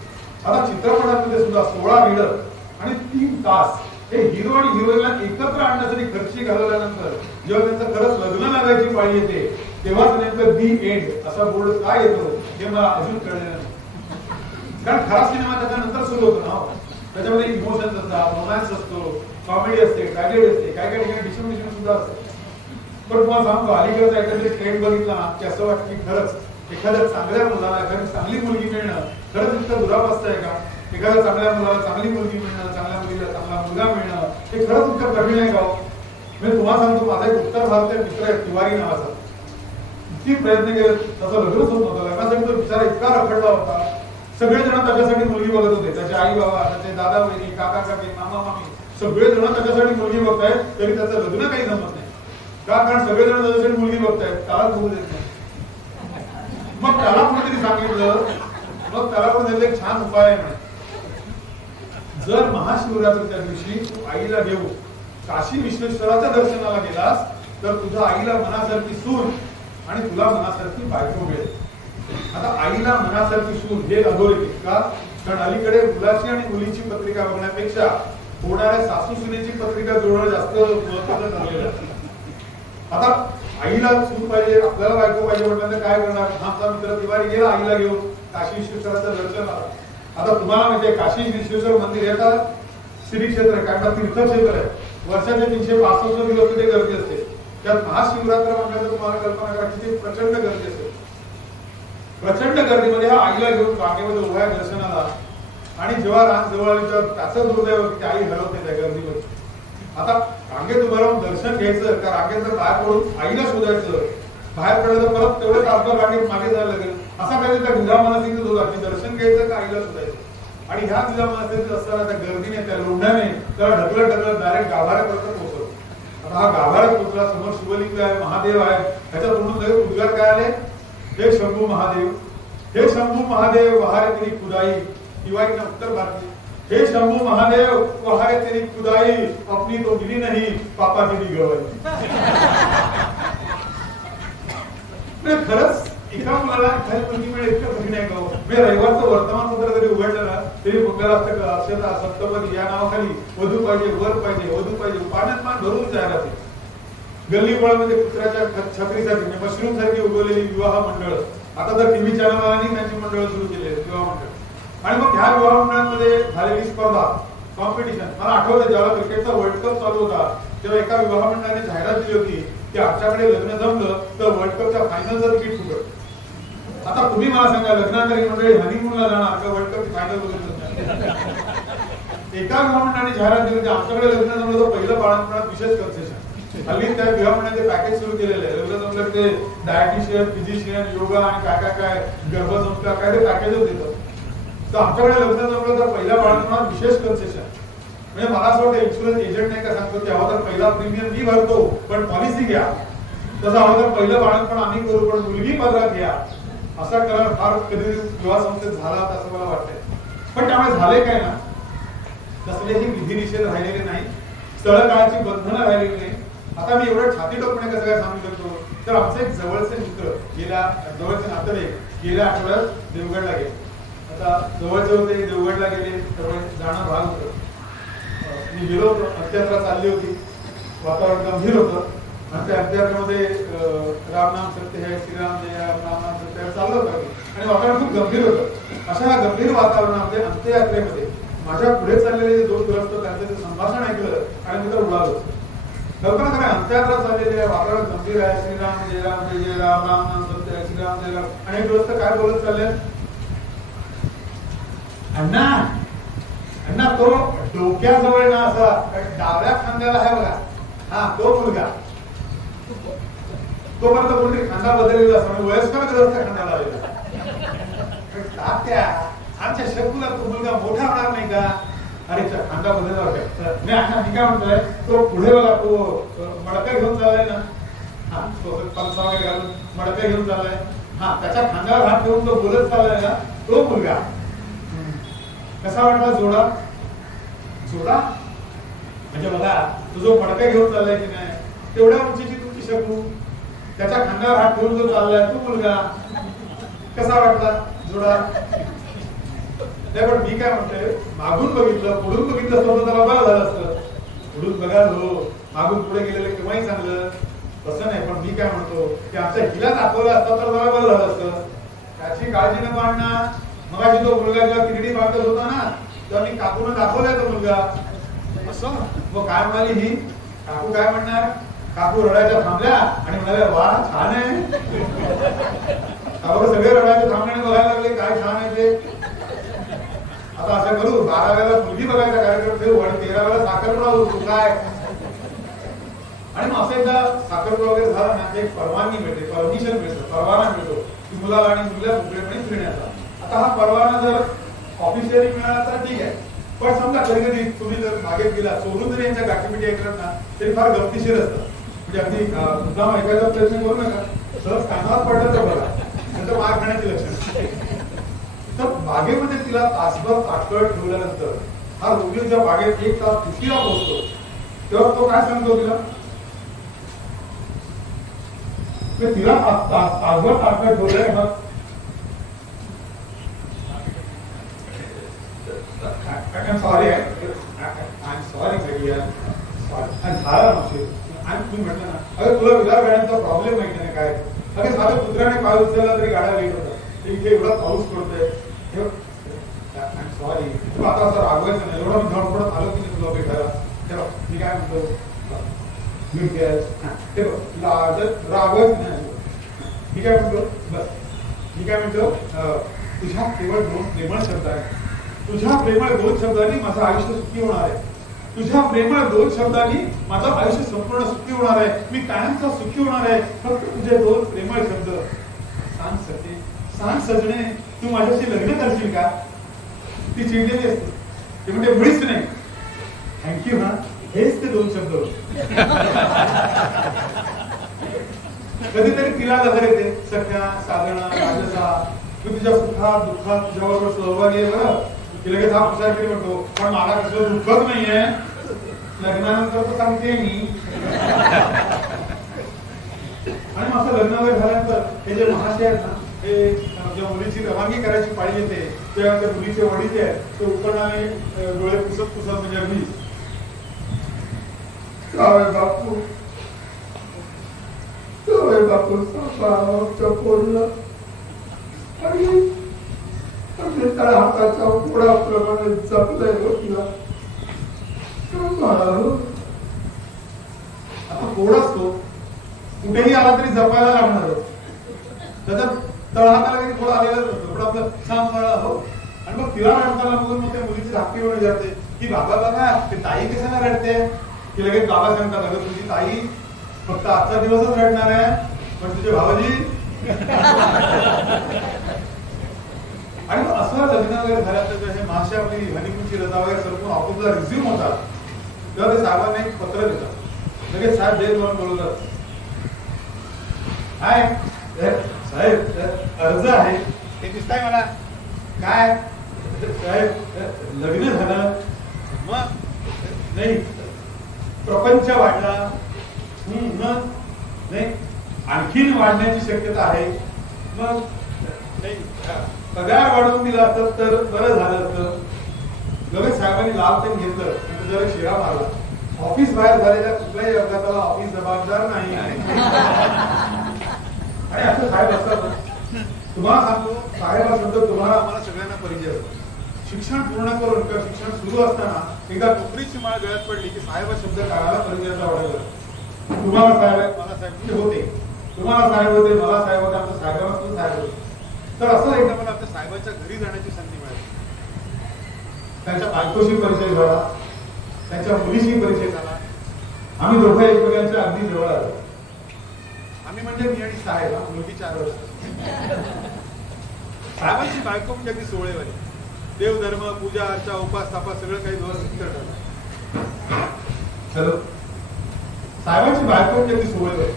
आता चित्रपटामध्ये सुद्धा 16 रीडर आणि 3 तास हे हिरो आणि हिरोईनला एकत्र आणण्यासाठी खर्ची घालवल्यानंतर जेव्हा त्यांचं खरंच लग्न लागायची पाळी येते तेव्हाच नेमकं दी एंड असा बोर्ड काय येतो हे मला अजून कळलेलं नाही कारण खरा सिनेमा त्याच्यानंतर सुरू होतो ना त्याच्यामध्ये इमोशन्स असतात रोमॅन्स असतो कॉमेडी असते ट्रॅजेडी असते काय काय ठिकाणी डिस्क्रिमिनेशन सुद्धा असते पण तुम्हाला सांगतो अलीकडचा एखादा ट्रेंड बघितला की असं वाटतं की खरंच एखाद्या चांगल्या मुलाला एखादी चांगली मुलगी मिळणं खरंच इतकं दुरावस्थ आहे का एखाद्या चांगल्या मुलाला चांगली मुलगी मिळणं चांगल्या मुलीला चांगला मुलगा मिळणं हे खरंच इतकं कठीण आहे का मी तुम्हाला सांगतो माझा एक उत्तर भारतीय मित्र आहे तिवारी नावाचा किती प्रयत्न केले तसं लग्नच होत नव्हतं लग्नासाठी तो बिचारा इतका रखडला होता सगळेजण त्याच्यासाठी मुलगी बघत होते त्याचे आई बाबा त्याचे दादा बहिणी काका काकी मामा मामी सगळेजण त्याच्यासाठी मुलगी बघतायत तरी त्याचं लग्न काही जमत नाही का कारण सगळेजण त्याच्यासाठी मुलगी बघतायत त्याला बघू देत नाही मग त्याला कोणीतरी सांगितलं मग त्याला पण एक छान उपाय आहे जर महाशिवरात्रीच्या दिवशी तू आईला घेऊन काशी विश्वेश्वराच्या दर्शनाला गेलास तर तुझ्या आईला मनासारखी सून आणि तुला मनासारखी बायको मिळेल आता आईला मनासारखी सून हे अधोरेखित का कारण अलीकडे मुलाची आणि मुलीची पत्रिका बघण्यापेक्षा होणाऱ्या सासू सुनेची पत्रिका जोडणं जास्त महत्त्वाचं ठरलेलं आहे आता आईला सून पाहिजे आपल्याला बायको पाहिजे म्हटल्यानंतर काय करणार आमचा मित्र तिवारी गेला आईला घेऊन काशी विश्वेश्वराचं दर्शन आला आता तुम्हाला माहितीये काशी विश्वेश्वर मंदिर येतात श्री क्षेत्र कारण तीर्थक्षेत्र आहे वर्षाचे 365 दिवस तिथे गर्दी असते त्यात महाशिवरात्र म्हटल्यानंतर तुम्हाला कल्पना करा किती प्रचंड गर्दी असते प्रचंड गर्दीमध्ये हा आईला घेऊन रांगेमध्ये उभ्या दर्शनाला आणि जेव्हा रांग जवळ आली तेव्हा त्याचं दुर्दैव की आई हरवते त्या गर्दीवर. आता रांगेत उभं राहून दर्शन घ्यायचं का रांगेत जर बाहेर पडून आईला शोधायचं, बाहेर पडलं तर परत तेवढे तासभर रांगेत मागे जायला लागेल. असा काही त्या विधा मनस्थितीत होता की दर्शन घ्यायचं का आईला शोधायचं. आणि ह्या विधा मनस्थितीत असताना त्या गर्दीने त्या लोंढ्याने त्याला ढकलत डायरेक्ट गाभाऱ्यापर्यंत पोहोचवलं. आता हा गाभाऱ्यात पोहोचला, समोर शिवलिंग आहे, महादेव आहे, त्याच्या तोंडून लगेच उद्गार काय आले, हे शंभू महादेव, हे शंभू महादेव वहारे तेरी खुदाई. किंवा उत्तर भारतीय, हे शंभू महादेव वहारे तेरी खुदाई, अपनी तो गिरी नहीं पापा की गवाई. खरंच एका मुलाला एखादी मुलगी मिळेल इतकं कठीण आहे का? मी रविवारचं वर्तमानपत्र जरी उघडलं ना तरी बघायला असतं अक्षरशः सप्तपदी या नावाखाली वधू पाहिजे, वर पाहिजे, वधू पाहिजे, पाण्यात मान भरून जाहिरात आहे. गल्लीबोळामध्ये कुत्र्याच्या छत्रीसाठी मशरूम सारखी उगवलेली विवाह मंडळ. आता तर टीव्ही चॅनलवाल्यांनी त्यांची मंडळ सुरू केले विवाह मंडळ. आणि मग ह्या विवाह मंडळांमध्ये झालेली स्पर्धा, कॉम्पिटिशन. मला आठवतं जेव्हा क्रिकेटचा वर्ल्ड कप चालू होता तेव्हा एका विवाह मंडळाने जाहिरात दिली होती की आमच्याकडे लग्न जमलं तर वर्ल्ड कपच्या फायनलचं तिकीट फुकट. आता तुम्ही मला सांगा, लग्नातली मंडळी हनीमूनला जाणार का वर्ल्ड कपची फायनल वगैरे? एका विवाह मंडळाने जाहिरात दिली होती आमच्याकडे लग्न जमलं तर पहिलं बाळंतपणात विशेष कन्सेशन. हल्ली त्या विवाह मंडळाचे पॅकेज सुरू केलेले आहे. लग्न जमलं ते डायटिशियन, फिजिशियन, योगा आणि काय काय काय गर्भसंस्कार काय ते पॅकेजच देतात. तर आमच्याकडे लग्न जमलं तर पहिल्या बाळंतपणात विशेष कन्सेशन. म्हणजे मला असं वाटतं इन्शुरन्स एजंट नाही का सांगतो की हवा तर पहिला प्रीमियम मी भरतो पण पॉलिसी घ्या, तसं हवं तर पहिलं बाळंतपण आम्ही करू पण मुलगी पदरात घ्या. असा करार फार कधी विवाह संस्थेत झाला असं मला वाटतंय. पण त्यामुळे झाले काय ना, कसलेही विधी निषेध राहिलेले नाही, स्थळ काळाची बंधनं राहिलेली नाही. आता मी एवढं छाती टोकणे कसं काय सांगू शकतो, तर आमचे एक जवळचे मित्र जवळचे नातेवाईक गेल्या आठवड्यात देवगडला गेले. आता जवळचे होते, देवगडला गेले, त्यामुळे जाणं भाग होतं. मी गेलो होतो, अंत्ययात्रा चालली होती, वातावरण गंभीर होतं आणि त्या अंत्ययात्रेमध्ये रामनाम सत्य है, श्रीराम जय राम नाम सत्य है चाललं होतं आणि वातावरण खूप गंभीर होतं. अशा गंभीर वातावरणामध्ये अंत्ययात्रेमध्ये माझ्या पुढे चाललेले जे दोन ग्रस्त त्यांचं ते संभाषण ऐकलं आणि मी तर उडालो. कल्पना करा, अंत्ययात्रा चाललेली आहे, वातावरण गंभीर आहे, श्रीराम जय राम जय जय राम राम नाम सत्य है, श्रीराम जय राम. आणि ग्रस्त काय बोलत चालले, अण्णा अण्णा तो डोक्याजवळ ना असा डाव्या खांद्याला आहे बघा, हा तो मुलगा. तोपर्यंत कोणतरी खांदा बदललेला असतो, वयस्कर ग्रस्त खांद्याला आलेला. तात्या आमच्या शक्तीला तो मुलगा मोठा होणार नाही का? अरे खांदा बदलला होता. मी काय म्हणतोय, तो पुढे बघा तो मडकं घेऊन चाललाय ना, हा तो पंचावन्न घालून मडकं घेऊन चाललाय, हा त्याच्या खांद्यावर हात ठेवून तो बोलत चाललाय ना, तो मुलगा. कसा वाटला जोडा? जोडा म्हणजे बघा, तो जो मडकं घेऊन चाललाय की नाही तेवढ्या उंचीची तुमची शकू, त्याच्या खांद्यावर हात ठेवून जो चाललाय तो मुलगा. कसा वाटला जोडा? नाही पण मी काय म्हणतोय, मागून बघितलं पुढून बघितलं असतं तर त्याला बरं झालं असतं. पुढून बघायला हो, मागून पुढे गेलेलं केव्हाही चांगलं, तसं नाही. पण मी काय म्हणतो की आमच्या हिला दाखवलं असतं तर जरा बरं झालं असतं. त्याची काळजी न पाडणार. मगाशी तो मुलगा जेव्हा तिरडी बांधत होता ना तेव्हा मी काकून दाखवलाय तो मुलगा असं. मग काय म्हणाली ही काकू, काय म्हणणार, काकू रडायच्या थांबल्या आणि म्हणाल्या वा छान आहे. काकू सगळे रडायचे थांबल्याने बघायला लागले काय छान आहे ते. आता असं करू, 12व्याला मुलगी बघायचा कार्यक्रम ठेवू आणि 13व्याला साखरपुडा होतो काय. आणि मग असं एकदा साखरपुडा वगैरे झाला ना एक परवानगी मिळते, परमिशन मिळतं, परवाना मिळतो की मुलाला आणि मुलीला मोकळेपणे फिरण्याचा. आता हा परवाना जर ऑफिशियली मिळाला तर ठीक आहे, पण समजा कधी कधी तुम्ही जर बागेत गेला चोरून जरी यांच्या गाठीमिठी ऐकलं ना तरी फार गमतीशीर असतं. म्हणजे अगदी मुद्दाम ऐकायचा प्रयत्न करू नका, सहज कानावर पडलं तर बघा, नंतर मार खाण्याची लक्षणं. तर बागेमध्ये तिला तासभर ताटकळ ठेवल्यानंतर हा रोगी ज्या बागेत 1 तास उशिरा पोहोचतो तेव्हा तो काय सांगतो तिला, तिला तासभर ताटकळ ठेवलंय. I'm sorry, I'm sorry, तुम्ही म्हटलं ना, अगं तुला विचार गाड्यांचा प्रॉब्लेम माहिती नाही काय, अगं साधं कुत्र्याने पाय उचलला तरी गाड्या लेट होतात, इथे एवढा पाऊस पडतोय. सॉरी, तू आता असं रागवायचं नाही, एवढा मी धडपडत आलो की तुला भेटायला. तेव्हा मी काय म्हणतो, रागवायचं नाही. मी काय म्हणतो, बस मी काय म्हणतो, तुझ्या केवळ 2 प्रेमळ शब्द आहेत, तुझ्या प्रेमळ 2 शब्दांनी माझं आयुष्य सुखी होणार आहे. तुझ्या प्रेमळ 2 शब्दांनी माझं आयुष्य संपूर्ण सुखी होणार आहे. मी कायमचा सुखी होणार आहे. फक्त तुझे 2 प्रेमळ शब्द. सांग सखे, सांग सजणे, तू माझ्याशी लग्न करशील का? ती चिडलेली असते. ते म्हणजे मुळीच नाही. थँक्यू हा, हेच ते 2 शब्द होते. कधीतरी तिला नजर येते, सख्या, साधना, राजसा, मी तुझ्या सुखात दुःखात तुझ्याबरोबर सहभागी आहे बरं. की लगेच हा विचार केली म्हणतो, पण मला कसं दुःखच नाहीये, लग्नानंतर तर सांगते मी. आणि माझं लग्न वगैरे झाल्यानंतर हे जे महाशय आहेत ना, हे जेव्हा मुलीची रवानगी करायची पाळी येते तेव्हा त्या मुलीचे वडील जे आहेत ते उकरणाने डोळे पुसत पुसत म्हणजे अगदी बापू बापू पोरलं आणि त्या हाताच्या पोळाप्रमाणे जपलंय होतीला. आता पोळ असतो कुठेही आला तरी जपायला लागणार. त्याच्यात तळहाताला काही थोडं आलेलं नसतं, पण आपलं सांभाळा हो. आणि मग तिला रडताना बघून मग त्या मुलीची धाकटी होऊन जाते की बाबा बाबा ते ताई कशाला रडते. की लगेच बाबा सांगतात, अगं तुझी ताई फक्त आजचा दिवसच रडणार आहे, पण तुझे भावाजी. आणि मग असं लग्न वगैरे झाल्यानंतर हे महाशय आपली हनीमूनची रजा वगैरे संपून ऑफिसला रिझ्यूम होतात तेव्हा ते साहेबांना एक पत्र देतात. लगेच साहेब डेट म्हणून बोलवतात, हाय साहेब अर्ज आहे. ते दिसताय मला. काय साहेब लग्न झालं मग नाही प्रपंच वाढला नाही आणखीन वाढण्याची शक्यता आहे. मग नाही पगार वाढवून दिला असत तर बरं झालं असतं. लगेच साहेबांनी लाभ पण घेतलं, जरा शिरा मारला. ऑफिस बाहेर झालेल्या कुठल्याही अपघाताला ऑफिस जबाबदार नाही. आणि असं साहेब असतात. तुम्हाला सांगतो, साहेब हा शब्द तुम्हाला आम्हाला सगळ्यांना परिचय असतो. शिक्षण पूर्ण करून किंवा शिक्षण सुरू असताना एकदा नोकरीची माळ गळ्यात पडली की साहेब हा शब्द काढायला परिचयाचा वाढायला. तुम्हाला साहेब मला साहेब होते, तुम्हाला साहेब होते, मला साहेब होते, आमच्या साहेबांना साहेब होते. तर असं एकदा मला आमच्या साहेबांच्या घरी जाण्याची संधी मिळाली. त्यांच्या बायकोशी परिचय झाला, त्यांच्या मुलीशी परिचय झाला. आम्ही दोघं एकमेकांच्या अगदी जवळ आलो. आम्ही म्हणजे मी आणि साहेब, मुलगी 4 वर्ष. साहेबांची बायको म्हणजे अगदी सोहळेवाली. देवधर्म, पूजा अर्चा, उपास तापास सगळं काही व्यवस्थित करतात. हॅलो, साहेबांची बायको म्हणजे अगदी सोहळेवाली.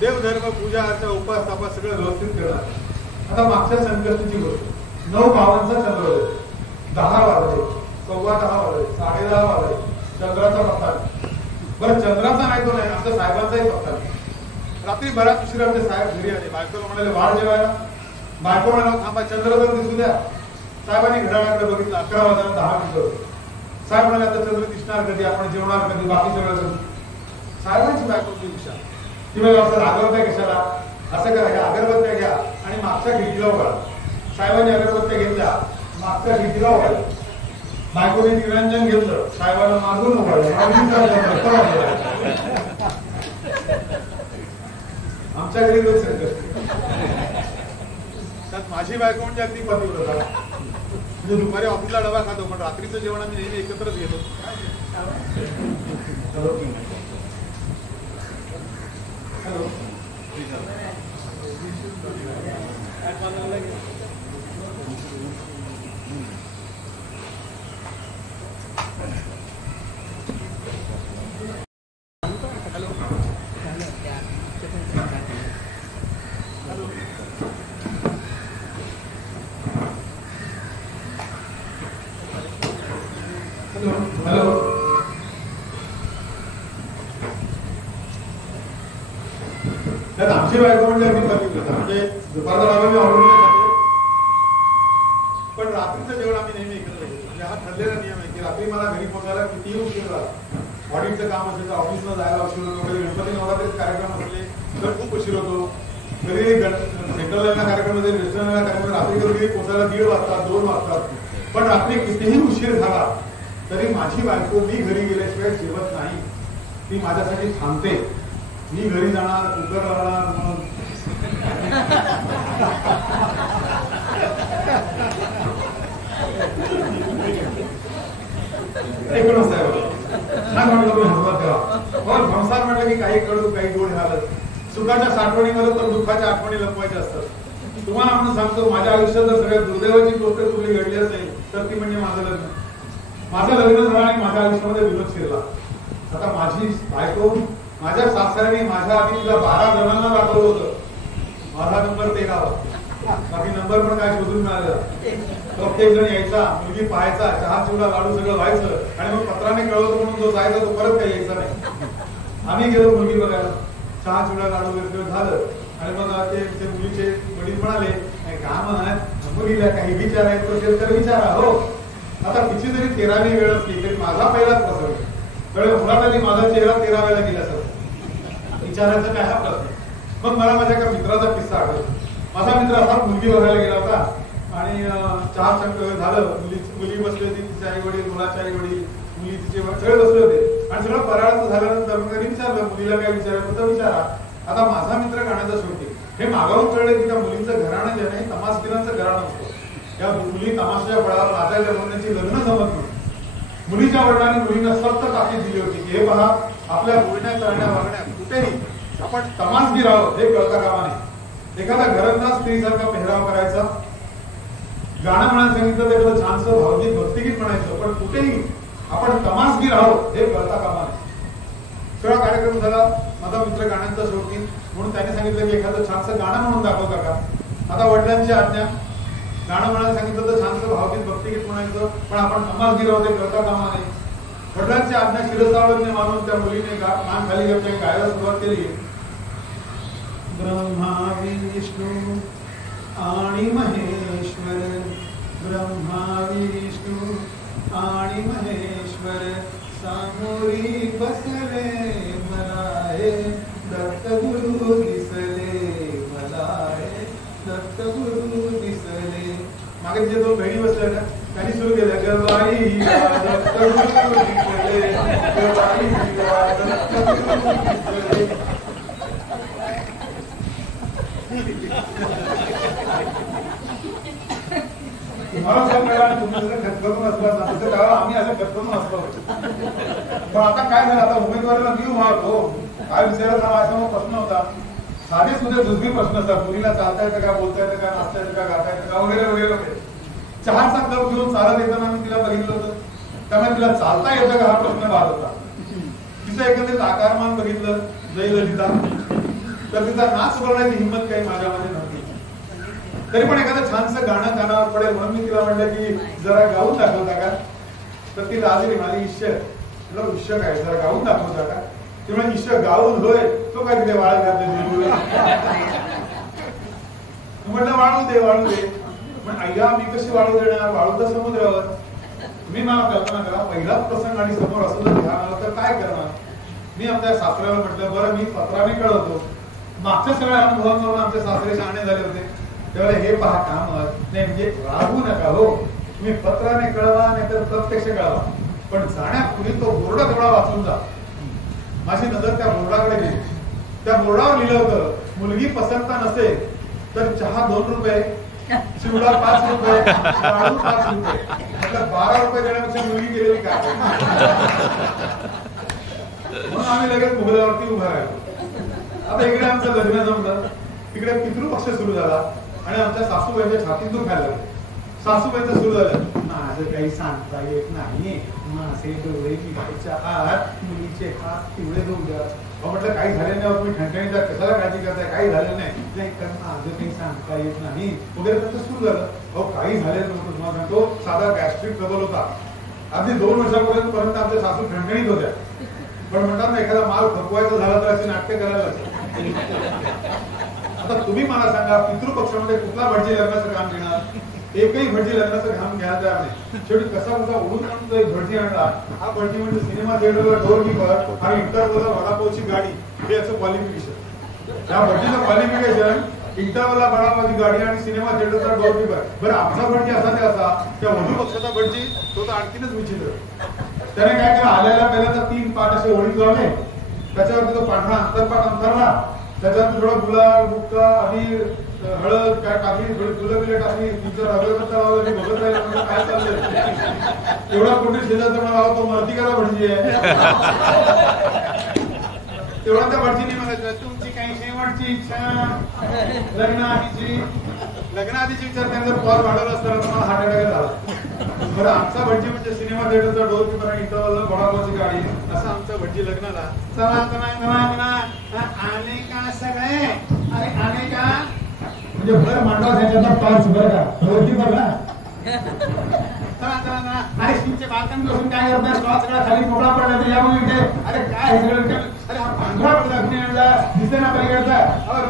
देवधर्म, पूजा अर्चा, उपास तापास सगळं व्यवस्थित करतात. आता मागच्या संकष्टीची गोष्ट, 9 भावांचा चंद्रोदय, 10 वाजले, 10:15 वाजले, 10:30 वाजले, चंद्राचा पत्ता. बरं चंद्राचा नाही तो नाही, आमच्या साहेबांचाही पत्ता नाही. रात्री बराच उशिरा आमचे साहेब घरी आले. बायकोला म्हणाले वाढ जेवायला. बायको म्हणाला थांबा चंद्र तर दिसू द्या. साहेबांनी घड्याळाकडे बघितलं, 11 वाजता 10 मिनिटं होते. साहेब म्हणाले आता चंद्र दिसणार कधी, आपण जेवणार कधी, बाकी सगळं कधी. साहेबांची बायकोची विचार ती म्हणजे असं रागवत्या कशाला, असं करा अगरबत्त्या घ्या आणि मागच्या खिडकीला उघडा. साहेबांनी अगरबत्त्या घेतल्या, मागच्या खिडकीला उघडल्या. बायकोने निरंजन घेतलं, साहेबांना मागून उघडलं. आमच्या घरी रोज संकष्टी. त्यात माझी बायको म्हणजे अगदी पतिव्रता. म्हणजे दुपारी ऑफिसला डबा खातो, पण रात्रीचं जेवण आम्ही नेहमी एकत्रच घेतो. हॅलो हॅलो त्यात आमची बायको म्हणजे अगदी पतिव्रता. म्हणजे दुपारचा डबा मी ऑर्डर खातो, पण रात्रीचं जेवण आम्ही नेहमी एकत्र घेतो. म्हणजे हा ठरलेला नियम आहे की रात्री मला घरी पोहोचायला कितीही उशीर झाला, ऑडिटचं काम असेल तर ऑफिसला जायला उशीर होतो, कधी गणपती नवरात्रीचे कार्यक्रम असले तर खूप उशीर होतो, कधी सेंट्रल कार्यक्रम असेल, वेस्टर्न कार्यक्रम रात्री कधी पोहोचायला 1:30 वाजतात, 2 वाजतात. पण रात्री कितीही उशीर झाला तरी माझी बायको मी घरी गेल्याशिवाय जेवत नाही. ती माझ्यासाठी थांबते. मी घरी जाणार, कुकर राहणार, मग हो, संसार म्हटलं की काही कडू काही गोड झालं. सुखाच्या साठवणीमध्ये तर दुःखाच्या आठवणी लपवायच्या असतात. तुम्हाला म्हणून सांगतो, माझ्या आयुष्यात जर सगळ्यात दुर्दैवाची गोष्ट कुठली घडली असेल तर ती म्हणजे माझं लग्न. माझं लग्न झालं आणि माझ्या आयुष्यामध्ये विनोद शिरला. आता माझी बायको, माझ्या सासऱ्याने माझ्या आधी तिला 12 जणांना दाखवलं होतं. माझा नंबर 13 बाकी नंबर पण काय शोधून मिळालं. प्रत्येक जण यायचा, मुलगी पाहायचा, चहा चिवडा लाडू सगळं व्हायचं आणि मग पत्राने कळवतो म्हणून जो जायचा तो परत काही यायचा नाही. आम्ही गेलो मुलगी बघायला, चहा चिवडा लाडू वगैरे झालं आणि मग ते मुलीचे वडील म्हणाले, नाही का म्हणत मुलीला काही विचारायचं असेल तर विचारा. हो, आता तिची जरी 13वी वेळ असली तरी माझा पहिलाच प्रसंग. कळलं, मुलात आधी माझा चेहरा 13 वेळेला गेला सर, विचारायचा काय हा प्रश्न. मग मला माझ्या एका मित्राचा किस्सा आठवला. माझा मित्र असा मुलगी बघायला गेला होता आणि चहा झालं, मुली बसली होती, तिचे आई वडील, मुलाचे आई वडील, मुली तिचे सगळे बसले होते आणि सगळं फराळाचं झाल्यानंतर मग त्यांनी विचारलं, मुलीला काय विचारायचं तर विचारा. आता माझा मित्र गाण्याचा शेवटी हे मागावून कळलं की त्या मुलींचं घराणं जे नाही तमासगिरांचं घराणं असतं. त्या मुली तमाशाच्या बळावर नाचायला म्हणून त्यांची लग्न जमत नाही. मुलीच्या वडिलांनी मुलींना सक्त ताकीद दिली होती की हे पहा, आपल्या बोलण्या चालण्या वागण्यात कुठेही आपण तमासगीर आहोत हे कळता कामा नये. एखादा घरातला स्त्रीसारखा पेहराव करायचा, गाणं म्हणायला सांगितलं तर एखादं छानसं भावनिक भक्तिगीत म्हणायचं, पण कुठेही आपण तमासगीर आहोत हे कळता कामा नये. सगळा कार्यक्रम झाला. माझा मित्र गाण्यांचा शौकीन म्हणून त्याने सांगितलं की एखादं छानसं गाणं म्हणून दाखवता का. आता वडिलांची आज्ञा, गाणं म्हणायला सांगितलं तर छानसं भावगीत भक्तिगीत म्हणायचं, पण आपण तमासगीर आहोत हे कळता कामा नये. वडिलांची आज्ञा शिरसावरने मानून त्या मुलीने मान खाली घेतली, गायला सुरुवात केली. ब्रह्मा विष्णू आणि महेश्वर, ब्रह्मा विष्णू आणि महेश्वर, सामोरी बसले मला हे दत्तगुरु दिसले, मला हे दत्तगुरु दिसले. मागे जे 2 बहिणी बसल्या ना त्यांनी सुरू केलं, गवाई दत्तगुरु दिसले, गवाई दत्तगुरु दिसले. तुम्हाला सांगायला तुम्ही जर खतखतून असलात ना तसं तेव्हा आम्ही असं खतखतून असतो. पण आता काय झालं, आता उमेदवाराला मी उभारतो काय विचारायचा माझा मग प्रश्न होता. साधे सुद्धा दुसरी प्रश्न असतात, मुलीला चालता येतं का, बोलता येतं का, नाचता येतं का, गाता येतं का वगैरे वगैरे वगैरे. चहाचा कप घेऊन चालत येताना मी तिला बघितलं होतं, त्यामुळे तिला चालता येतं का हा प्रश्न बाद होता. तिचं एकंदरीत आकारमान बघितलं जयललिता, तर तिचा नाच करण्याची हिंमत काही माझ्यामध्ये नव्हती. तरी पण एखादं छानसं गाणं कानावर पडेल म्हणून मी तिला म्हटलं की जरा गाऊन दाखवता का. तर ती लाजली, माझी इश्य इश्य काय, जरा गाऊन दाखवता का. ती म्हणजे इश्य गाऊन होय, तो काय तिथे वाळ घातले. म्हटलं वाळू दे वाळू दे. पण अय्या मी कशी वाळू देणार, वाळू तर समुद्रावर. तुम्ही मला कल्पना करा, पहिलाच प्रसंग आणि समोर असं जर ध्यान आलं तर काय करणार. मी आमच्या सासऱ्याला म्हटलं, बरं मी पत्राने कळवतो. मागच्या सगळ्या अनुभवांवरून आमचे सासरे शहाणे झाले होते. त्यावेळेला हे पहा काम नाही म्हणजे रागू नका हो, तुम्ही पत्राने कळवा नाही तर प्रत्यक्ष कळवा, पण जाण्यापूर्वी तो बोर्ड थोडा वाचून जा. माझी नजर त्या बोर्डाकडे गेली. त्या बोर्डावर लिहिलं होतं, मुलगी पसंत नसेल तर चहा 2 रुपये, चिवडा 5 रुपये, लाडू 5 रुपये. मतलब 12 रुपये देण्यापेक्षा मुलगी गेलेली काय. म्हणून आम्ही लगेच मुघलावरती उभा राहिलो. आता इकडे आमचं लग्न जमलं, तिकडे पितृपक्ष सुरू झाला आणि आमच्या सासूबाईच्या छातीत दुखायला लागलं. सासूबाईचं सुरू झालं, माझं काही सांगता येत नाही, माझे डोळे पिकाच्या आत, मुलीचे हात पिवळे डोंगर. म्हटलं काही झालं नाही, तुम्ही ठणठणीचा कशाला काळजी करताय, काही झालं नाही, तर माझं काही सांगता येत नाही वगैरे त्याचं सुरू झालं. अहो काही झालेलं नव्हतं, तुम्हाला सांगतो, साधा गॅस्ट्रिक ट्रबल होता. अगदी 2 वर्षापर्यंत आमच्या सासू ठणठणीत होत्या. पण म्हणतात ना, एखादा माल खपवायचा झाला तर असे नाट्य करायला. आता तुम्ही मला सांगा, पितृपक्षामध्ये कुठला भटजी लग्नाचं काम घेणार. एकही भटजी लग्नाचं काम घ्यायला तयार नाही. शेवटी कसा उडून आणून एक भटजी आणला. हा भटजी म्हणजे सिनेमा थिएटरला डोर कीपर आणि इंटरव्हलला वडापावची गाडी, हे याचं क्वालिफिकेशन. त्या भटजीचं क्वालिफिकेशन इंटरव्हलला वडापावची गाडी आणि सिनेमा थिएटरचा डोर कीपर. बरं आमचा भटजी असा ते असा, त्या वधू पक्षाचा भटजी तो तर आणखीनच विचित्र. त्याने काय केलं, आल्याला पहिल्यांदा 3 पाट असे ओळी लावले, त्याच्यावरती तो पांढरा अंतरपाट अंतरला, त्याच्यावरती थोडं गुलाब बुक्का आधी हळद काय टाकली, थोडी फुलं बिलं टाकली, तिचं अगरबत्ता लावलं, मी बघत राहिलं काय चाललंय. एवढा कोणी शेजारचा मला तो मर्तिकाला भटजी आहे. तेवढा त्या भटजीने म्हणायचं तुमची काही शेवटची इच्छा लग्नाआधीची विचार त्यांनी जर पॉज वाढवला असताना तर मला हार्ट अटॅक झाला. बरं आमचा भटजी म्हणजे सिनेमा थिएटरचा डोर किपर आणि इंटरव्हल घोडागावची गाडी असा आमचा भटजी लग्नाला चला चला चला चला आले का सगळे अरे आले का म्हणजे भर मांडवा ह्याच्यात टॉर्च बरं का डोर किपर ना चला चला चला अरे तुमचे बालकांनी बसून काय करताय स्टॉल सगळा खाली मोकळा पडला तर या मग इथे अरे काय हे सगळं अरे हा पांढरा पडला दिसते ना पलीकडचा अरे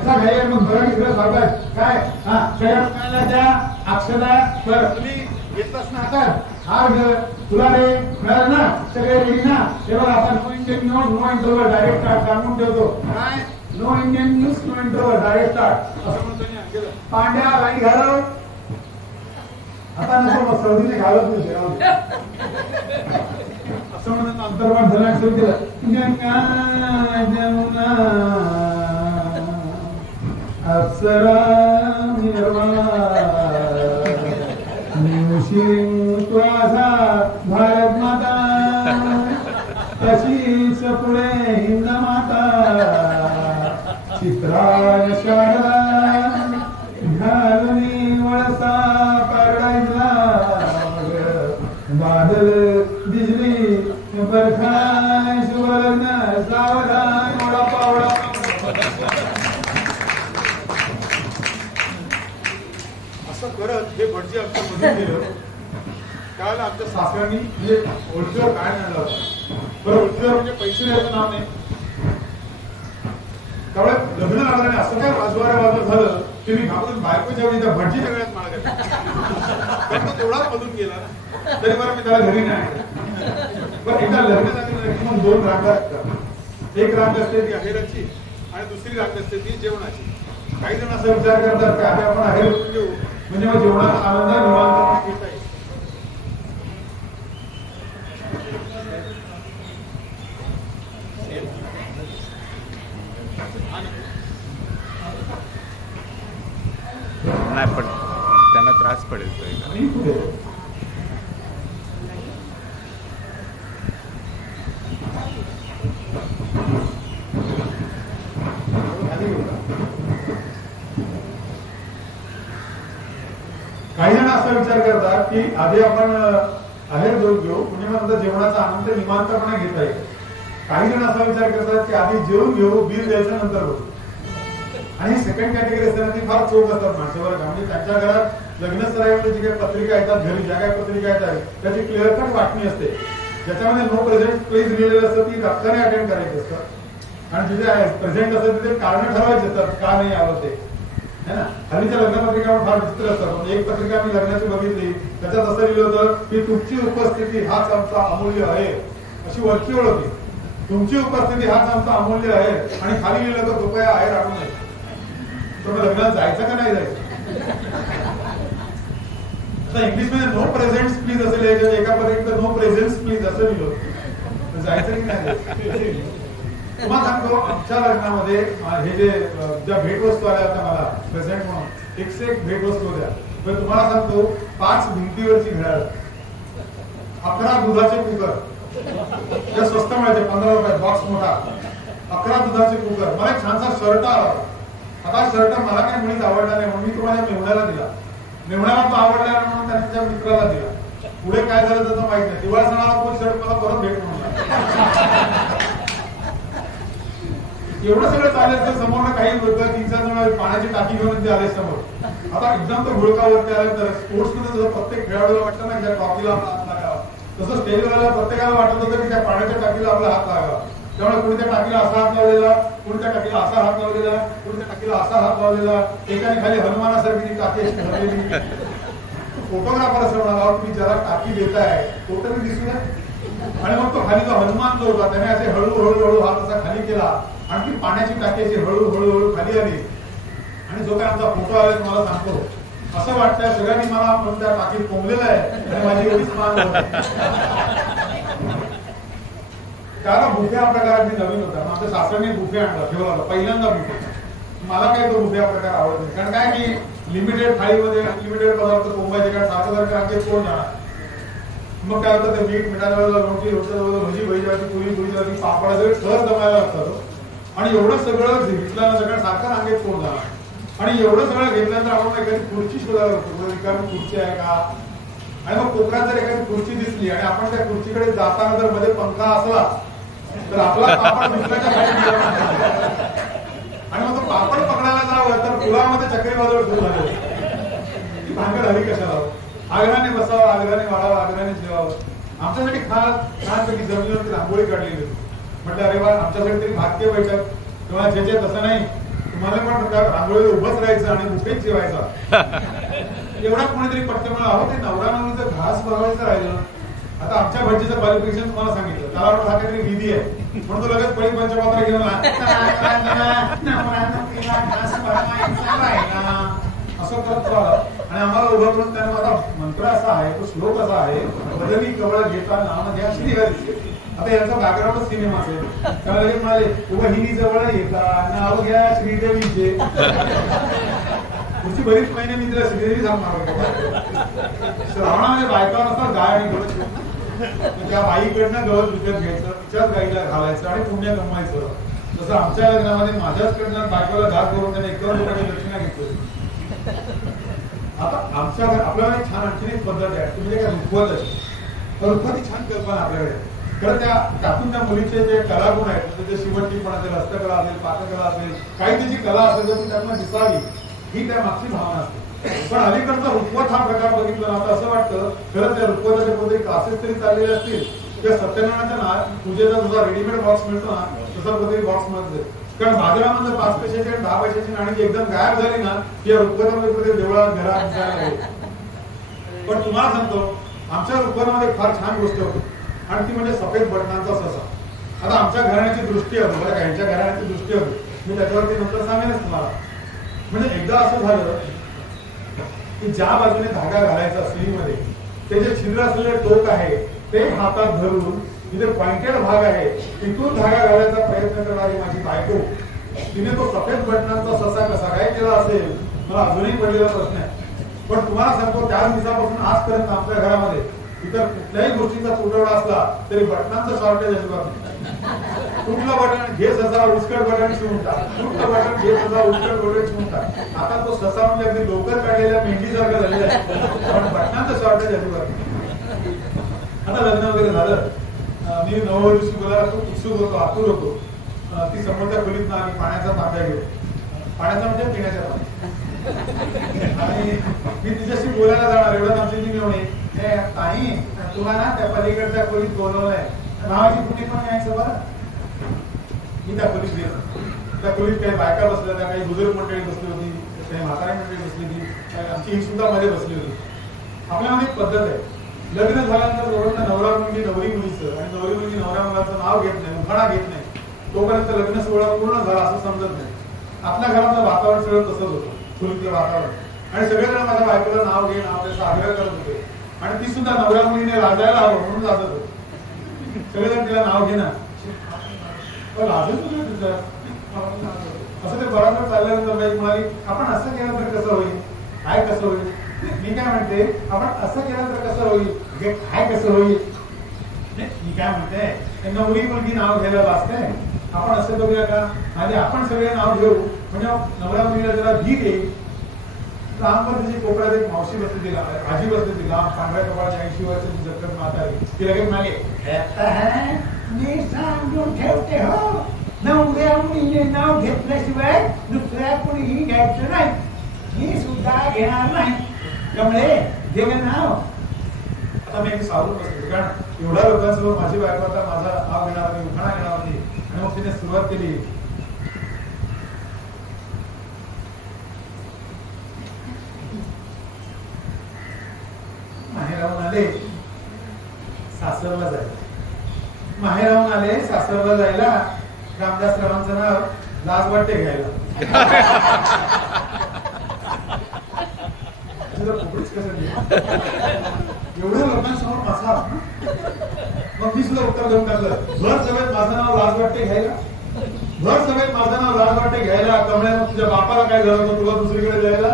कसा घाई मग बरं इकडे सावकाश काय हा सगळ्या त्या अक्षदा तर तुम्ही घेतलास ना हातात हार तुला रे मिळालं ना सगळे रेडी ना तेव्हा आपण no Indian news no interval direct start सांगून ठेवतो काय no Indian news no interval direct start असं म्हणतो पांड्या लाईन घालव आता नको सर्दीने घालत नाही असं म्हणत अंतर्वाद झाला सुरू केलं गंगा जमुना अप्सरा निर्मला भारत माता तशीच पुढे हिंद माता चित्राय शारदा घालुनी वळसा पारडायला बादल बिजली बरखा सुवर्ण सावधान वडापावडा असं करत हे भटजी आमच्या मदत केलं. काल आमच्या सासऱ्यांनी म्हणजे ओळखीवर काय आणलं होतं बरं ओळखीवर म्हणजे पैसे द्यायचं नाव नाही त्यामुळे लग्न लागलं असं काय वाजवाजं झालं की मी घाबरून बायकोच्या वेळी त्या भटजीच्या वेळात माळ घातला कारण तो तेवढाच मधून गेला ना तरी बरं मी त्याला घरी नाही बरं एकदा लग्न झालं की मग 2 रांगा असतात. एक रांग असते ती अहेराची आणि दुसरी रांग असते ती जेवणाची. काही जण असा विचार करतात की आधी आपण अहेर घेऊ म्हणजे मग जेवणाचा आनंद निवांत घेता येईल. नाही पण त्यांना त्रास पडेल काही जण असा विचार करतात की आधी आपण आहेर घेऊ म्हणजे मग जेवणाचा आनंद निवांतपणे घेता येईल. काही जण असा विचार करतात की आधी जेवून घेऊ बिल द्यायचं नंतर बघू आणि सेकंड कॅटेगरी असताना ती फार चोख असतात माणसावर म्हणजे त्यांच्या घरात लग्नस्तरामध्ये जी काही पत्रिका येतात घरी ज्या काही पत्रिका येतात त्याची क्लिअर कट वाटणी असते ज्याच्यामध्ये नो प्रेझेंट प्लीज लिहिलेलं असतं ती रक्ताने अटेंड करायची असतं आणि जिथे प्रेझेंट असतं तिथे कारण ठरवायचे असतात का नाही आलं ते है ना. हल्लीच्या लग्न पत्रिकावर फार विचित्र असतात. एक पत्रिका मी लग्नाची बघितली त्याच्यात असं लिहिलं होतं की तुमची उपस्थिती हाच आमचा अमूल्य आहे अशी वरची ओळ होती. तुमची उपस्थिती हाच आमचा अमूल्य आहे आणि खाली लिहिलं तर कृपया आहेर आणू नये. तुम्ही लग्नात जायचं का नाही जायचं. आता इंग्लिश मध्ये नो प्रेझेंट्स प्लीज असं लिहायचं एका पत्रिकेत नो प्रेझेंट्स प्लीज असं लिहिलं जायचं की नाही. तुम्हाला सांगतो आमच्या लग्नामध्ये हे जे ज्या भेटवस्तू आल्या होत्या मला प्रेझेंट म्हणून एक भेटवस्तू होत्या पण तुम्हाला सांगतो 5 भिंतीवरची घड्याळ 11 दुधाचे कुकर जे स्वस्त मिळायचे 15 रुपयात बॉक्स मोठा 11 दुधाचे कुकर मला एक छानसा शर्ट आला. आता शर्ट मला काही मुळीच आवडला नाही म्हणून मी तुम्हाला मेहुण्याला दिला. मेहुण्याला तो आवडला म्हणून त्यांच्या मित्राला दिला. पुढे काय झालं त्याचं माहित नाही. दिवाळी सणाला तो शर्ट मला परत भेट म्हणून एवढं सगळं चालायचं समोर काही लोक 3-4 जण पाण्याची टाकी घेऊन ते आले समोर. आता एकदम तो घोळकावरती आले तर स्पोर्ट्स मध्ये जसं प्रत्येक खेळाडूला वाटतं ना त्या ट्रॉफीला हात लागावा तसं स्टेजवर प्रत्येकाला वाटत होतं की त्या पाण्याच्या टाकीला आपला हात लागावा. त्यामुळे कोणी त्या टाकीला असा हात लावलेला कोणी त्या टाकीला असा हात लावलेला कोणी त्या टाकीला असा हात लावलेला एकाने खाली हनुमानासारखी ती टाकी अशी भरलेली. फोटोग्राफर असं म्हणाला तुम्ही ज्याला टाकी देताय फोटो मी दिसूया आणि मग तो खाली जो हनुमान जो होता त्याने असे हळूहळू हात असा खाली केला आणि ती पाण्याची टाकी अशी हळूहळू खाली आली आणि जो काय आमचा फोटो आला तुम्हाला सांगतो असं वाटतंय सगळ्यांनी मला म्हणून त्या टाकीत कोंबलेलं आहे आणि माझी एवढीच मान होती. त्याला बुफे हा प्रकार अगदी नवीन होता. आमच्या सासऱ्याने बुफे आणला ठेवला होता पहिल्यांदा बुफे. मला काही तो बुफे हा प्रकार आवडत नाही कारण काय की लिमिटेड थाळीमध्ये अनलिमिटेड पदार्थ कोंबायचे कारण 7,000 कोण जाणार मग काय होतं, ते मीठ मिठाच्या लोणची भजी पुरी पापड सगळे सहज जमायला लागतात. आणि एवढं सगळं घेतल्यानं सगळं सारखं रांगेत कोण झाला. आणि एवढं सगळं घेतल्यानंतर आपण एखादी खुर्ची शोधायला लागतो, रिकामी खुर्ची आहे का. आणि मग कोपऱ्यात जर एखादी खुर्ची दिसली आणि आपण त्या खुर्चीकडे जाताना जर मध्ये पंखा असला तर आपला पापड मित्राच्या खाली आणि मग तो पापड पकडायला जावं तर पुलामध्ये चक्रीवादळ सुरू झाले. ती भांगड हवी कशाला. आग्रहाने बसावं, आग्रहाने वाढावं, आग्रहाने जेवावं. आमच्यासाठी छानपैकी जमिनीवरती रांगोळी काढलेली होती. म्हटलं अरे वा, आमच्यासाठी तरी भारतीय बैठक किंवा जे तसं नाही, तुम्हाला पण रांगोळीला उभंच राहायचं आणि बुफेच जेवायचा. एवढा कोणीतरी पटकन मला अहो ते नवरा नवरीचं घास बघायचं राहिलं. आता आमच्या भजीचं क्वालिफिकेशन तुम्हाला सांगितलं, त्याला वाटत हा काहीतरी विधी आहे म्हणून तो लगेच पळी पंचपात्र घेऊन असं करत राहिलं. आणि आम्हाला उभं करून त्याने माझा मंत्र असा आहे, तो श्लोक असा आहे, बदली कवळ घेता नाम घ्या श्रीहरी. आता याचा बॅकग्राऊंड सिनेमा असेल, त्याला लगेच म्हणाले उभं हिनी जवळ येता नाव घ्या श्रीदेवीचे. पुढची बरीच महिने मी तिला श्रीदेवी सांगणार. श्रावणामध्ये बायका नसतात गाय आणि गवत, त्या बाईकडनं गवत विकत घ्यायचं, तिच्याच गाईला घालायचं आणि पुण्य कमवायचं. तसं आमच्या लग्नामध्ये माझ्याचकडनं बायकोला घास करून त्याने 1 करोड रुपयाची दक्षिणा घेतली. आता आमच्या आपल्याला छान आणखी एक पद्धत आहे, तुम्ही काय रुखवत आहे, रुखवती छान कल्पना आपल्याकडे. तर त्यातून त्या मुलीचे जे कलागुण आहेत, जे शिवणपणा असेल, हस्तकला असेल, पाककला असेल, काही त्याची कला असेल तर ती त्यातून दिसावी ही त्या मागची भावना असते. पण अलीकडचा रुखवत हा प्रकार बघितला ना तर असं वाटतं खरं त्या रुखवताच्या कोणते क्लासेस तरी चाललेले असतील किंवा सत्यनारायणाच्या पूजेचा जसा रेडीमेड बॉक्स मिळतो ना तसा कोणतरी बॉक्स मिळतो. कारण बाजारामध्ये 5 पैशाची आणि 10 पैशाची नाणी एकदम गायब झाली ना की रुखवतामध्ये देवळात घरात दिसायला लागली. पण तुम्हाला सांगतो आमच्या रुखवतामध्ये फार छान गोष्ट होती आणि ती म्हणजे सफेद बटनांचा ससा. आता आमच्या घराण्याची दृष्टी होती, बरं यांच्या घराण्याची दृष्टी होती, मी त्याच्यावरती नंतर सांगेनच तुम्हाला. म्हणजे एकदा असं झालं की ज्या बाजूने धागा घालायचा सुईमध्ये ते जे छिद्र असलेले टोक आहे ते हातात धरून तिथे पॉइंटेड भाग आहे तिथून धागा घालायचा प्रयत्न करणारी माझी बायको, तिने तो सफेद बटनांचा ससा कसा काय केला असेल मला अजूनही पडलेला प्रश्न आहे. पण तुम्हाला सांगतो त्याच दिवसापासून आजपर्यंत आमच्या घरामध्ये इतर कुठल्याही गोष्टीचा तुटवडा असला तरी बटनांचं शॉर्टेज अजिबात नाही. कुठलं बटन घे ससा उचकट बटन शिवून टाक, कुठलं बटन घे ससा उचकट बटन शिवून टाक. आता तो ससा म्हणजे अगदी लोकर काढलेल्या मेंढीसारखं झालेला आहे, पण बटनांचं शॉर्टेज अजिबात नाही. आता लग्न वगैरे झालं, मी नववधू बोलायला खूप उत्सुक होतो, आतुर होतो. ती समोरच्या खोलीत आम्ही पाण्याचा तांब्या घेऊ, पाण्याचा म्हणजे पिण्याच्या पाणी, आणि मी तिच्याशी बोलायला जाणार एवढं आमची ती मिळवणे ताई तुला ना त्या पलीकडच्या खोलीत बोलवलंय नावाची कुठे पण यायचं बरं. मी त्या खोलीत गेलो, त्या खोलीत काही बायका बसल्या होत्या, काही बुजुर्ग मंडळी बसली होती, काही म्हातारी मंडळी बसली होती, आमची ही सुद्धा मध्ये बसली होती. आपल्यामध्ये एक पद्धत आहे, लग्न झाल्यानंतर जोपर्यंत नवरा मुलगी नवरी मुलीचं आणि नवरी मुलगी नवऱ्या मुलाचं नाव घेत नाही, उखाणा घेत नाही, तोपर्यंत लग्न सोहळा पूर्ण झाला असं समजत नाही. आपल्या घरातलं वातावरण सगळं तसंच होतं, खोलीतलं वातावरण. आणि सगळेजण माझ्या बायकोला नाव घे नाव त्याचा आग्रह करत होते आणि ती सुद्धा नवऱ्या मुलीने लाजायला हवं म्हणून लाजत होते. सगळेजण तिला नाव घे ना, लाजत होते तुझं असं. ते बरोबर चालल्यानंतर बाई म्हणाली आपण असं केलं तर कसं होईल, काय कसं होईल. मी काय म्हणते आपण असं केलं तर कसं होईल, काय कसं होईल. मी काय म्हणते नवरी मुलगी नाव घ्यायला वाचते, आपण असं करूया का आणि आपण सगळे नाव घेऊ म्हणजे नवऱ्या मुलीला जरा भीक येईल. लांब तिची कोपऱ्यात एक मावशी बसली तिला आजी बसली तिला पांढऱ्या कपाळाची 80 वर्षाची जखम म्हातारी ती लगेच मागे मी सांगून ठेवते हो नवऱ्या मुलीने नाव घेतल्याशिवाय दुसऱ्या कुणीही घ्यायचं नाही, मी सुद्धा घेणार नाही. त्यामुळे गेलं नाव. आता मी सावरून बसले कारण एवढ्या लोकांसमोर माझी बायको आता माझा नाव घेणार नाही, उखाणा घेणार नाही. आणि मग तिने सुरुवात केली. माहेराहून आले सासरला जायला, माहेराहून आले सासरला जायला. रामदास रावांचं नाव लाज वाटते घ्यायला. एवढ्या लोकांसमोर माझा मग मी सुद्धा उत्तर देऊन टाकलं. भर सभेत माझं नाव लाज वाटते घ्यायला, भर सभेत माझं नाव लाज वाटते घ्यायला. कमळे मग तुझ्या बापाला काय झालं होतं तुला दुसरीकडे जायला.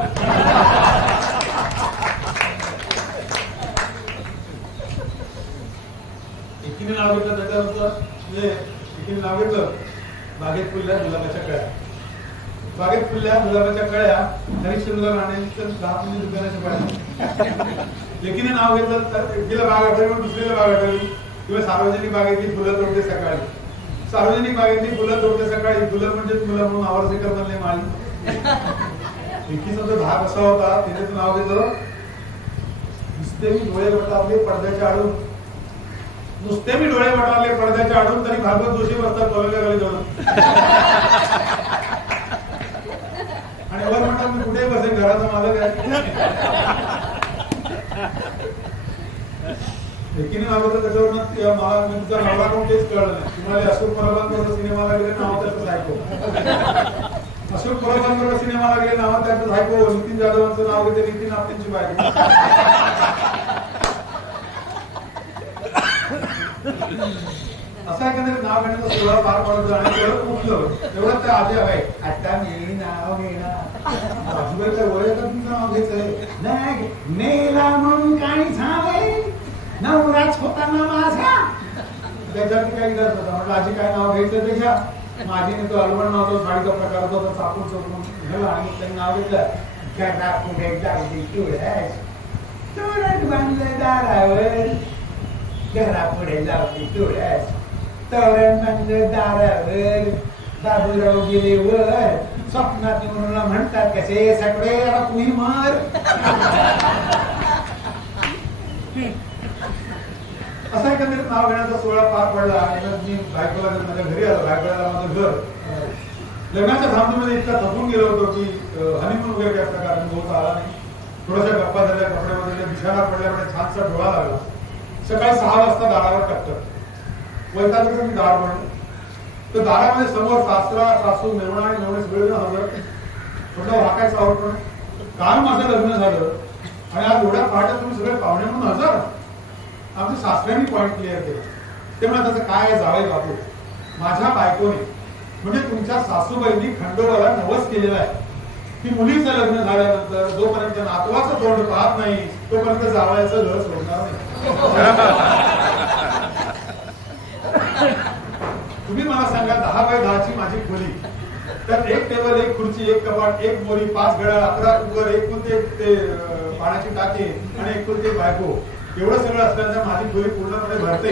घेतल्या गुलाबाच्या कळ्या हरिश्चंद्र राणेंच्या 10 म्हणजे दुकानाच्या कळ्या. एकीने नाव घेतलं तर एकीला बाग आठवली, दुसरीला बाग आठवली. किंवा सार्वजनिक बागेतली फुलं तोडते सकाळी, सार्वजनिक बागेतली फुलं तोडते सकाळी, फुलं म्हणजे मुलं म्हणून आवडते बनले माळी. एकीचा जो धाक असा होता तिने नाव घेतलं नुसते मी डोळे वटारले पडद्याच्या आडून, नुसते मी डोळे वटारले पडद्याच्या आडून तरी भागवत जोशी बसतात कॉलेजला गाडी जाऊन. आणि वर म्हणतात मी कुठेही बसेन, घराचा मालक आहे. एकीने मागवलं त्याच्यावरून मला तुमचा नवरा कोण तेच कळलं नाही. तुम्हाला अशोक परबांकर सिनेमाला गेले नाव त्याचं ऐकू, अशोक परबांकर सिनेमाला गेले नाव त्याचं ऐकू. नितीन जाधवांचं नाव घेते नितीन आपटेंची बायको. असं एकंदरीत नाव घेण्याचा सोहळा पार पडत आणि तेवढं उठलं तेवढं ते आधी आहे. आता मी नाव घेणार आजूबाईच्या वय तुमचं नाव घ्यायचंय नाही मेला म्हणून काही झाले नवराच होताना माझा. त्याच्यावरती काही करत होता म्हटलं आजी काय नाव घ्यायचं ते घ्या. माझीने तो अलवण नव्हतो, साडीचा प्रकार होता, चापून चोपून गेला आणि त्यांनी नाव घेतलं घरा पुढे जाऊ तुळस, तुळस बांधलं दारावर, घरा पुढे जाऊ तुळस, तोरण बांधलं दारावर, बाबूराव गेले वर, स्वप्नात म्हणून म्हणतात कसे सगळे तुम्ही मर. असा एकंदरीत नाव घेण्याचा सोहळा पार पडला. आणि मी बायकोला माझ्या घरी आलो. बायकोला माझं घर लग्नाच्या धामधूमध्ये इतका थकून गेलो होतो की हनीमून वगैरे काही प्रकार होता आला नाही. थोड्याशा गप्पा झाल्या, कपडे बदलले, बिछाना पडल्यामुळे छानसा डोळा लागला. सकाळी 6 वाजता दारावर टक्कर वैतागच मी दार म्हणलं तर दारामध्ये समोर सासरा सासू मेवणा आणि मेवणे सगळे हजर. म्हटलं हा काय सावटपण, काल माझं लग्न झालं आणि आज एवढ्या पहाटे तुम्ही सगळे पाहुणे म्हणून हजर. आमच्या सासऱ्यांनी पॉईंट क्लिअर केला. ते म्हणा त्याचं काय जावंय बापू, माझ्या बायकोने म्हणजे तुमच्या सासूबाईंनी खंडोबाला नवस केलेला आहे की मुलीचं लग्न झाल्यानंतर जोपर्यंत नातवाचं तोंड पाहत नाही तोपर्यंत जावयाचं घर सोडणार नाही. तुम्ही मला सांगा 10 बाय 10ची माझी खोली, तर 1 टेबल, 1 खुर्ची, 1 कपाट, 1 मोरी, 5 घड्याळ, 11 कुकर, 1 कुलते ते पाण्याची टाकी आणि 1 कुलते बायको, एवढं सगळं असल्यानंतर माझी खोली पूर्णपणे भरते.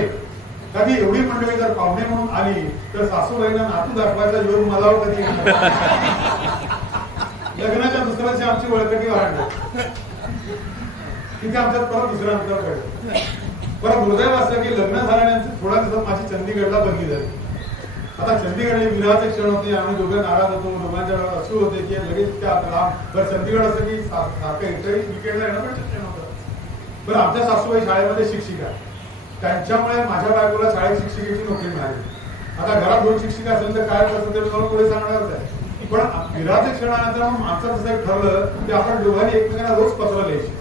कधी एवढी मंडळी जर पाहुणे म्हणून आली तर सासूबाईंना नातू दाखवायचा योग मला कधी लग्नाच्या दुसऱ्या दिवशी आमची वळकटी वाढली. तिथे आमच्यात परत दुसरं अंतर पडलं. परत दुर्दैव असं की लग्न झाल्यानंतर थोड्या दिवसात माझी चंदीगडला बदली झाली. आता चंदीगडला विराचे क्षण होते, आम्ही दोघं नाराज होतो, दोघांच्या वेळेला असू होते की लगेच त्या लांब. बरं चंदीगड असं की सारखं इतरही विकेंडला येणं पण शिक्षण होतं. बरं आमच्या सासूबाई शाळेमध्ये शिक्षिका, त्यांच्यामुळे माझ्या बायकोला शाळेत शिक्षिकेची नोकरी मिळाली. आता घरात 2 शिक्षिका असेल तर काय करतं ते मला पुढे सांगणारच आहे. पण विराचे क्षणानंतर मग आमचं तसं एक ठरलं की आपण दोघांनी एकमेकांना रोज पत्र लिहायचे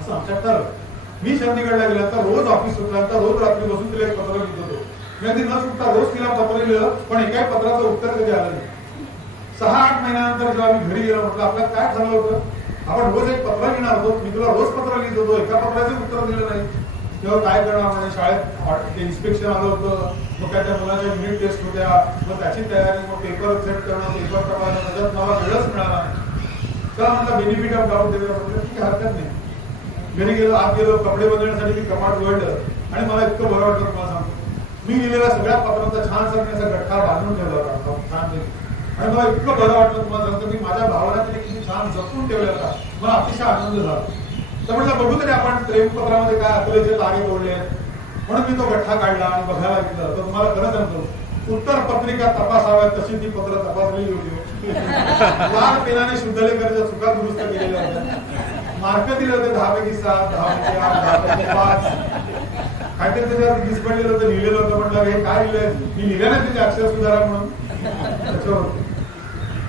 असं आमच्यात ठरलं. मी चंदीगडला गेल्यानंतर रोज ऑफिस सुटल्यानंतर रोज रात्री बसून तिला एक पत्र लिहित होतो. मी अगदी न सुटता रोज तिला पत्र लिहिलं, पण एकाही पत्राचं उत्तर कधी आलं नाही. 6-8 महिन्यानंतर जेव्हा मी घरी गेलो म्हटलं आपल्याला काय ठरलं होतं, आपण रोज एक पत्र लिहिणार होतो, मी तुला रोज पत्र लिहित होतो, एका पत्राचं उत्तर दिलं नाही. तेव्हा काय करणार म्हणजे शाळेत इन्स्पेक्शन आलं होतं, मग काय त्या मुलाच्या युनिट टेस्ट होत्या, मग त्याची तयारी, मग पेपर सेट करणं, पेपर तपासणं, त्याच्यात मला वेळच मिळाला नाही. तर म्हटलं बेनिफिट ऑफ डाऊट देऊया, म्हटलं ठीक हरकत नाही. घरी गेलो, आत गेलो, कपडे बदलण्यासाठी मी कपाट उघडलं आणि मला इतकं बरं वाटलं तुम्हाला सांगतो. मी लिहिलेल्या सगळ्या पत्रांचा छानसा असा गठ्ठा बांधून ठेवला होता छान, आणि मला इतकं बरं वाटलं तुम्हाला सांगतो. मी माझ्या भावाला तरी किती छान जपून ठेवला होता, मला अतिशय आनंद झाला. तर म्हटलं बघू तरी आपण प्रेमपत्रामध्ये काय अकलेचे तारे तोडले, म्हणून मी तो गठ्ठा काढला आणि बघायला गेलं. तर तुम्हाला खरं सांगतो उत्तर पत्रिका तपासाव्यात तशी ती पत्र तपासलेली होती. लाल पेनाने शुद्धलेखनाच्या चुका दुरुस्त केलेल्या होत्या. मार्क दिले होते 10 पैकी 7, 10 पैकी 8, 10 पैकी 5. काहीतरी त्याच्यावर दिसपडलेलं होतं, लिहिलेलं होतं. म्हटलं हे काय लिहिलंय, मी लिहिलं नाही त्याचे अक्षर सुधारा म्हणून त्याच्यावर.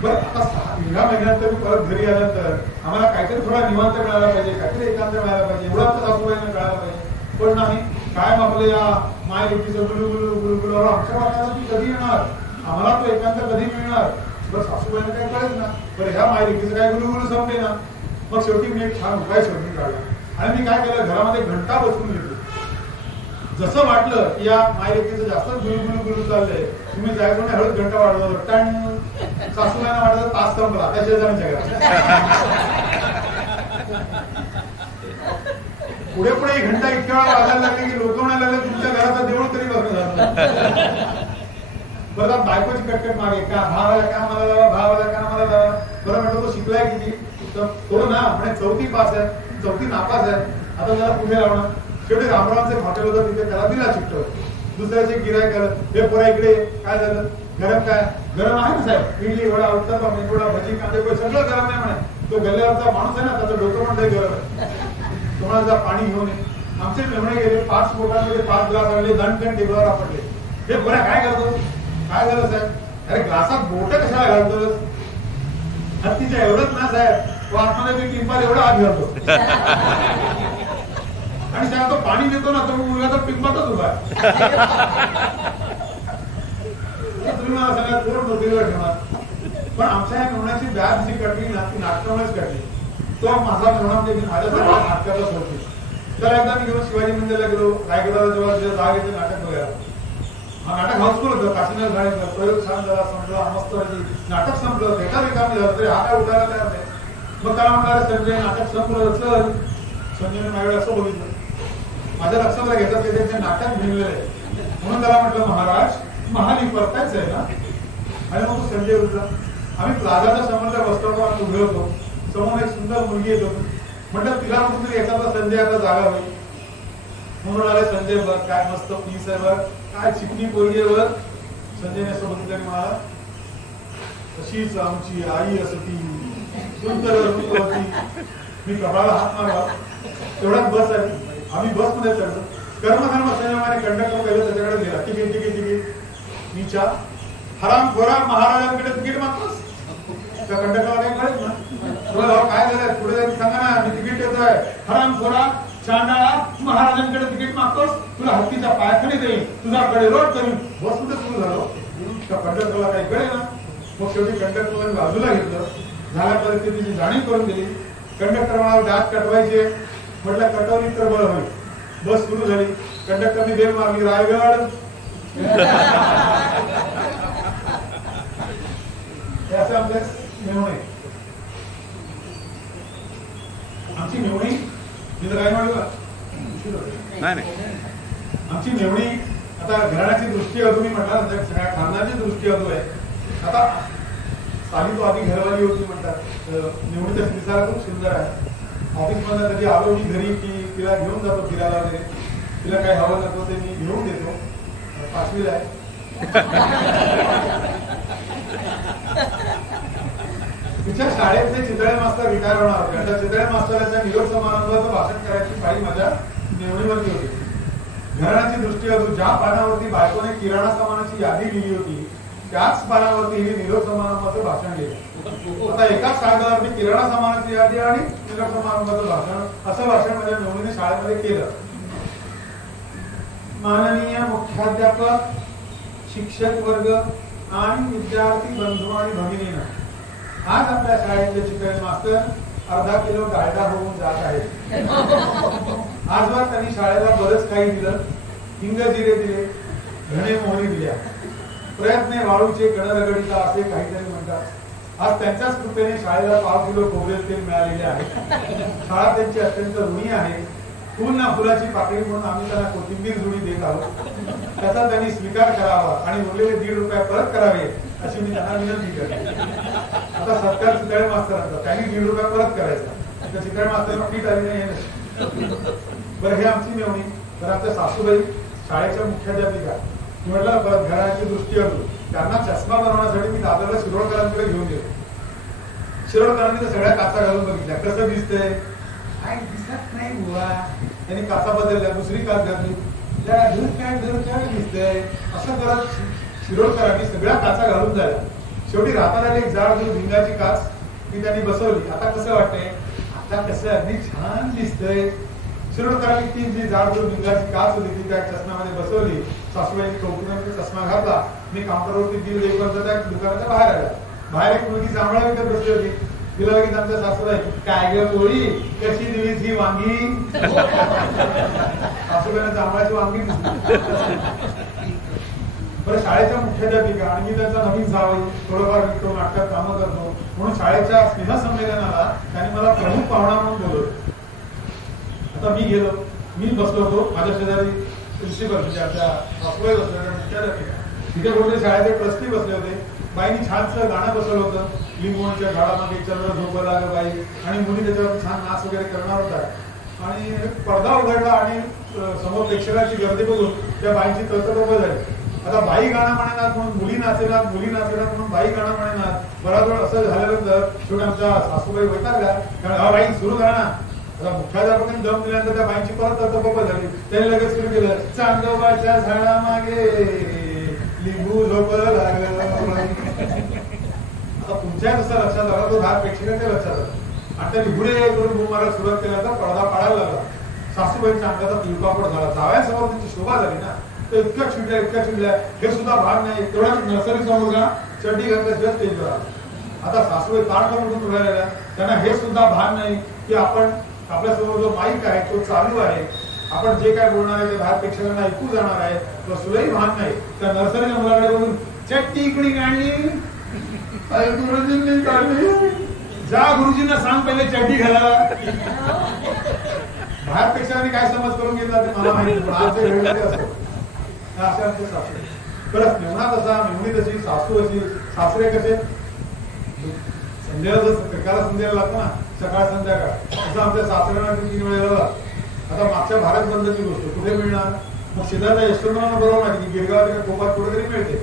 बरं आता 6 महिन्यानंतर मी परत घरी आल्यानंतर आम्हाला काहीतरी थोडा निवांत मिळाला पाहिजे, काहीतरी एकांत मिळाला पाहिजे, एवढा आमच्या सासूबाईंना मिळाला पाहिजे. पण नाही, कायम आपलं या माय लेकीचं गुलुगुलू गुलुगुलू आमच्या वाटायला ती कधी येणार, आम्हाला तो एकांत कधी मिळणार. बरं सासूबाईंना काय कळेल ना, बरं ह्या माय लेकीचं काय गुलुगुलू संपले ना. मग शेवटी मी एक छान उपाय शोधून काढला आणि मी काय केलं, घरामध्ये घंटा बसवून घेतली. जसं वाटलं की या मायलेकीचं जास्त गुलगुलू गुलू चाललंय, तुम्ही जायचं हळूच घंटा वाढवलं, टन सासूबाईंना वाटत तास संपला त्या शेजाऱ्यांच्या घरात. पुढे पुढे एक घंटा इतक्या वेळा वाजायला लागले की लोक म्हणायला लागले तुमच्या घराचं देऊळ तरी बघणं झालं. बरं बायकोची कटकट मागे का भावाला का मला लावा भावाला का मला लावा. बरं म्हटलं तो शिकलाय किती थोडं ना म्हणजे 4थी पास आहे 4थी नापास आहे आता त्याला पुढे लावणं. शेवटी रामरावचं हॉटेल होतं तिथे त्याला दिला चिठ्ठी. दुसऱ्याचे गिरायक आलं हे पोरा इकडे काय झालं गरम काय गरम आहे ना साहेब इडली वडा उत्तप्पा मेदूवडा भजी कांदे पोहे सगळं गरम आहे म्हणे. तो गल्ल्यावरचा माणूस आहे ना त्याचं डोकं पण लय गरम आहे. तुम्हाला जा पाणी घेऊन ये. आमचे मेहणे गेले 5 बोटांमध्ये 5 ग्लास आणले दणकन टेबलवर आपटले. हे पोरा काय करतो काय झालं साहेब अरे ग्लासात बोट कशाला घालतोस. हत्तीच्या एवढंच ना साहेब तो आतमध्ये मी पिंपाल एवढा आत घालतो आणि साहेब तो पाणी देतो ना तो मुलगा तर पिंपातच उभा तुम्ही मला सगळ्यात पूर्ण नोकरीवर ठेवणार. पण आमच्या या मेहण्याची बॅग जी कटली ना ती नाटकामुळेच कटली. तो माझा मेहणा म्हणजे माझ्या सगळ्या नाटकाचा सोडते. तर एकदा मी घेऊन शिवाजी मंदिरला गेलो रायगडाला जेव्हा जाग येते नाटक वगैरे हा नाटक हाऊसफुल होतं. काशीनाथ झाले प्रयोग छान झाला संपला मस्त नाटक संपलं एका रिकामी झालं तरी हा काय उठायला तयार नाही. मग त्याला म्हणाले संजय नाटक संपलं चल. संजयने माझ्याकडे असं बघितलं माझ्या लक्षात घेतात की त्यांचे नाटक भिनलेलं आहे म्हणून त्याला म्हटलं महाराज महाली परतायच आहे ना. आणि मग तो संजय उठला. आम्ही प्लाझाच्या समोरच्या बसस्टॉपवर उभे होतो. समोर एक सुंदर मुलगी येत होती. म्हटलं तिला कुठेतरी याचा संजय आता जागा होईल म्हणून आले संजय बघ काय मस्त पीस आहे बघ काय चिकनी पोरगी आहे बघ. संजयने असं बघितलं मला अशीच आमची आई असती सुंदर होती. मी कपाळाला हात मारला तेवढ्यात बस आहे. आम्ही बसमध्ये चढलो. कर्मधर्म संयमाने कंडक्टर पहिलं त्याच्याकडे गेला तिकीट तिकीट तिकीट नीचा हराम खोरा महाराजांकडे तिकीट मागतोस. त्या कंडक्टरला काही कळत ना तुला भाऊ काय झालंय पुढे जाऊन सांगा ना मी तिकीट देतोय. हराम खोरा चांडाळा महाराजांकडे तिकीट मागतोस तुला हत्तीचा पायखाली देईल तुझ्याकडे रोड करून बसमध्ये सुरू झालो. त्या कंडक्टरला काही कळे ना. मग शेवटी कंडक्टरला बाजूला घेतलं झाल्या परिस्थितीची जाणीव करून दिली. कंडक्टर मला दात कटवायचे म्हटलं कटवली तर बरं होईल. बस सुरू झाली. कंडक्टरने बेल मारली रायगड. हे असं आमचे मेहुणे आमची मेहुणी तिथं काय म्हणू नाही आमची मेहुणी आता घराण्याची दृष्टी अधू मी म्हटला सगळ्या खानदानाची दृष्टी अधू आहे. आता साली तो आधी घरवाली होती म्हणतात मेहुणी तर दिसायला खूप सुंदर आहे. ऑफिस मधून कधी आलो मी घरी की तिला घेऊन जातो फिरायला वगैरे. तिला काही हवं नको ते मी घेऊन देतो. 5वीला आहे. तिच्या शाळेतले चितळे मास्तर रिटायर होणार होते. त्या चितळे मास्तरांच्या निरोप समारंभाचं भाषण करायची काही माझ्या मेहुणीवरती होती. घराण्याची दृष्टी अजून ज्या पानावरती बायकोने किराणा सामानाची यादी लिहिली होती त्याच पानावरती ही निरोप समारंभाचं भाषण लिहिलं. आता एकाच कागदावरती किराणा सामानाची यादी आणि निरोप समारंभाचं भाषण असं भाषण माझ्या मेहुणीने शाळेमध्ये केलं. माननीय मुख्याध्यापक शिक्षक वर्ग आणि विद्यार्थी बंधू आणि भगिनींना आज आपल्या शाळेतले चितळे मास्तर अर्धा किलो डाळडा होऊन जात आहेत. आजवर त्यांनी शाळेला बरंच काही दिलं. हिंग जिरे दिले घणे मोहरी दिल्या प्रयत्ने वाळूचे गणरगडीचा असे काहीतरी म्हणतात. आज त्यांच्याच कृपेने शाळेला 5 किलो खोबरेल तेल मिळालेले आहे. शाळा त्यांची अत्यंत ऋणी आहे. फुल ना फुलाची पाकळी म्हणून आम्ही त्यांना कोथिंबीर जुडी देत आहोत. त्याचा त्यांनी स्वीकार करावा आणि उरलेले 1.5 रुपये परत करावे अशी मी त्यांना विनंती करते. आता सरकार चितळे मास्तरांचा त्यांनी 1.5 रुपये परत करायचा. त्या चितळे मास्तरांना फीट आली नाही. बरं हे आमची मेहुणी. तर आमच्या सासूबाई शाळेच्या मुख्याध्यापिका म्हटलं परत घराची दृष्टी असो त्यांना चष्मा बनवण्यासाठी मी दादाला शिरोडकरांकडे घेऊन गेलो. शिरोडकरांनी तर सगळ्या काचा घालून बघितल्या कसं दिसतंय. काय दिसत नाही बुवा. त्यांनी काचा बदलल्या दुसरी काच घातली जरा दूर काय दिसतंय असं करत शिरोडकरांनी सगळ्या काचा घालून झाल्या. शेवटी राहताना एक जाड दूर भिंगाची काच ती त्यांनी बसवली. आता कसं वाटतंय आता कसं अगदी छान दिसतंय. शिरोडकरांनी ती जी जाड दूर भिंगाची काच होती ती त्या चष्म्यामध्ये बसवली. सासूबाईंनी कौतुकाने चष्मा घातला. मी काउंटरवरती दीड 1 वर्ष त्या दुकानाच्या बाहेर आला. बाहेर एक मुलगी जांभळा विकत बसली होती. तिला लगेच आमच्या सासूबाई काय ग पोळी कशी दिलीस ही वांगी. सासूबाईंना जांभळाची वांगी बरं शाळेच्या मुख्याध्यापिका आणि मी त्यांचा नवीन जावई थोडंफार विकतो, नाटकात कामं करतो म्हणून शाळेच्या स्नेहसंमेलनाला त्यांनी मला प्रमुख पाहुणा म्हणून बोलवलं. आता मी गेलो, मी बसलो होतो, माझ्या शेजारी प्रिन्सिपल म्हणजे आमच्या सासूबाई बसल्या मुख्याध्यापिका, तिथे कोणते शाळेचे ट्रस्टी बसले होते. बाईनी छानसं गाणं बसवलं होतं, लिंबूच्या झाडामागे चंद्र झोपला ग बाई, आणि मुली त्याच्यावर छान नाच वगैरे करणार होता. आणि पडदा उघडला आणि समोर प्रेक्षकांची गर्दी बघून त्या बाईंची तळतळ झाली. आता बाई गाणं म्हणणार म्हणून मुली नाचेनात, मुली नाचेनात म्हणून बाई गाणं म्हणणार. बराच वेळ असं झाल्यानंतर शेवटी आमच्या सासूबाई वैतागल्या, कारण हा बाई सुरू करा ना. आता मुख्याध्यापकांनी दम दिल्यानंतर त्या बाईंची परत तळतळ झाली. त्यांनी लगेच सुरू केलं, चांदोबाच्या झाडामागे लिंबू झोपला लागलं. आता तुमच्या जसं लक्षात आला तो 10 प्रेक्षकांच्या लक्षात आला आणि त्या लिंबुडे करून भूम मारायला सुरुवात केल्यानंतर पडदा पाडायला लागला. सासूबाईंच्या अंगाचा पिलपापड झाला, जावयासमोर त्यांची शोभा झाली ना, तर इतक्या चिडल्या हे सुद्धा भाग नाही. तेवढ्या नर्सरी समोर का चड्डी घातल्याशिवाय स्टेजवर आला. आता सासूबाई ताट करून उभ्या राहिल्या, त्यांना हे सुद्धा भाग नाही की आपण आपल्यासमोर जो माईक आहे तो चालू आहे, आपण जे काय बोलणार आहे ते 10 प्रेक्षकांना ऐकू जाणार आहे, तो सुद्धाही भाग नाही. त्या नर्सरीच्या मुलाकडे बघून चट्टी इकडे काढली, गुरुजींनी काढली, जा गुरुजींना सांग पहिले चड्डी घालायला. बाहेर प्रेक्षकांनी काय समज करून घेतला ते मला माहिती, पण आज जे घडलं ते असं असे आमचे सासरे. परत मेवणा तसा, मेवणी तशी, सासू अशी, सासरे कसे संध्याला जर एकाला संध्याला लागतो ना, सकाळ संध्याकाळ, असं आमच्या सासऱ्यांना 3 वेळेला. आता मागच्या भारत बंदची गोष्ट कुठे मिळणार, मग शेजारच्या यशवंतरावांना बरोबर माहिती की गिरगाव कोपात कुठेतरी मिळते.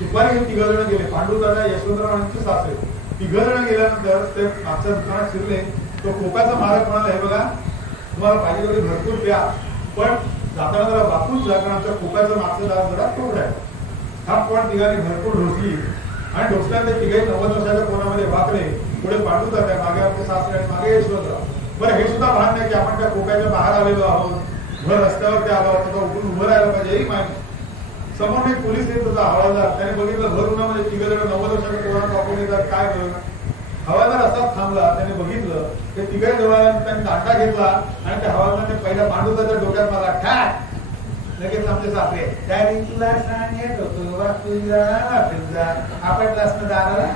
दुपारी हे 3 जण गेले, पांडुदादा, यशवंतरावांचे सासरे. 3 जण गेल्यानंतर ते मागच्या दुकानात शिरले. तो कोप्याचा मालक म्हणाला, हे बघा तुम्हाला पाहिजे तरी भरपूर प्या, पण जाताना जरा वाचून जा, कारण आमच्या कोप्याचं मागचं दार जरा तोड आहे. हा पण तिघांनी भरपूर ढोसली आणि ढोसल्यात ते 3 90 वर्षाच्या कोणामध्ये वाकले. पुढे पांडुदादा, मागे आमचे सासरे आणि मागे यशवंतराव. बरं हे सुद्धा भान नाही की आपण त्या कोप्याच्या बाहेर आलेलो आहोत, घर रस्त्यावरती आलो आहोत, उठून उभं राहायला पाहिजे ही माहिती. समोर एक पोलीस येत होता हवालदार, त्याने बघितलं भर उन्हामध्ये 3 जण 90 वर्षाच्या कोणाला वापरून येतात, काय करू. हवालदार असाच थांबला, त्याने बघितलं ते 3 जवळ त्यांनी दांडा घेतला आणि त्या हवालदाराने पहिल्या पांडुदाच्या डोक्यात मला ठाक. लगेच आमचे सासरे, त्याने तुला सांगत होतो तुझा आपटलास ना दाराला.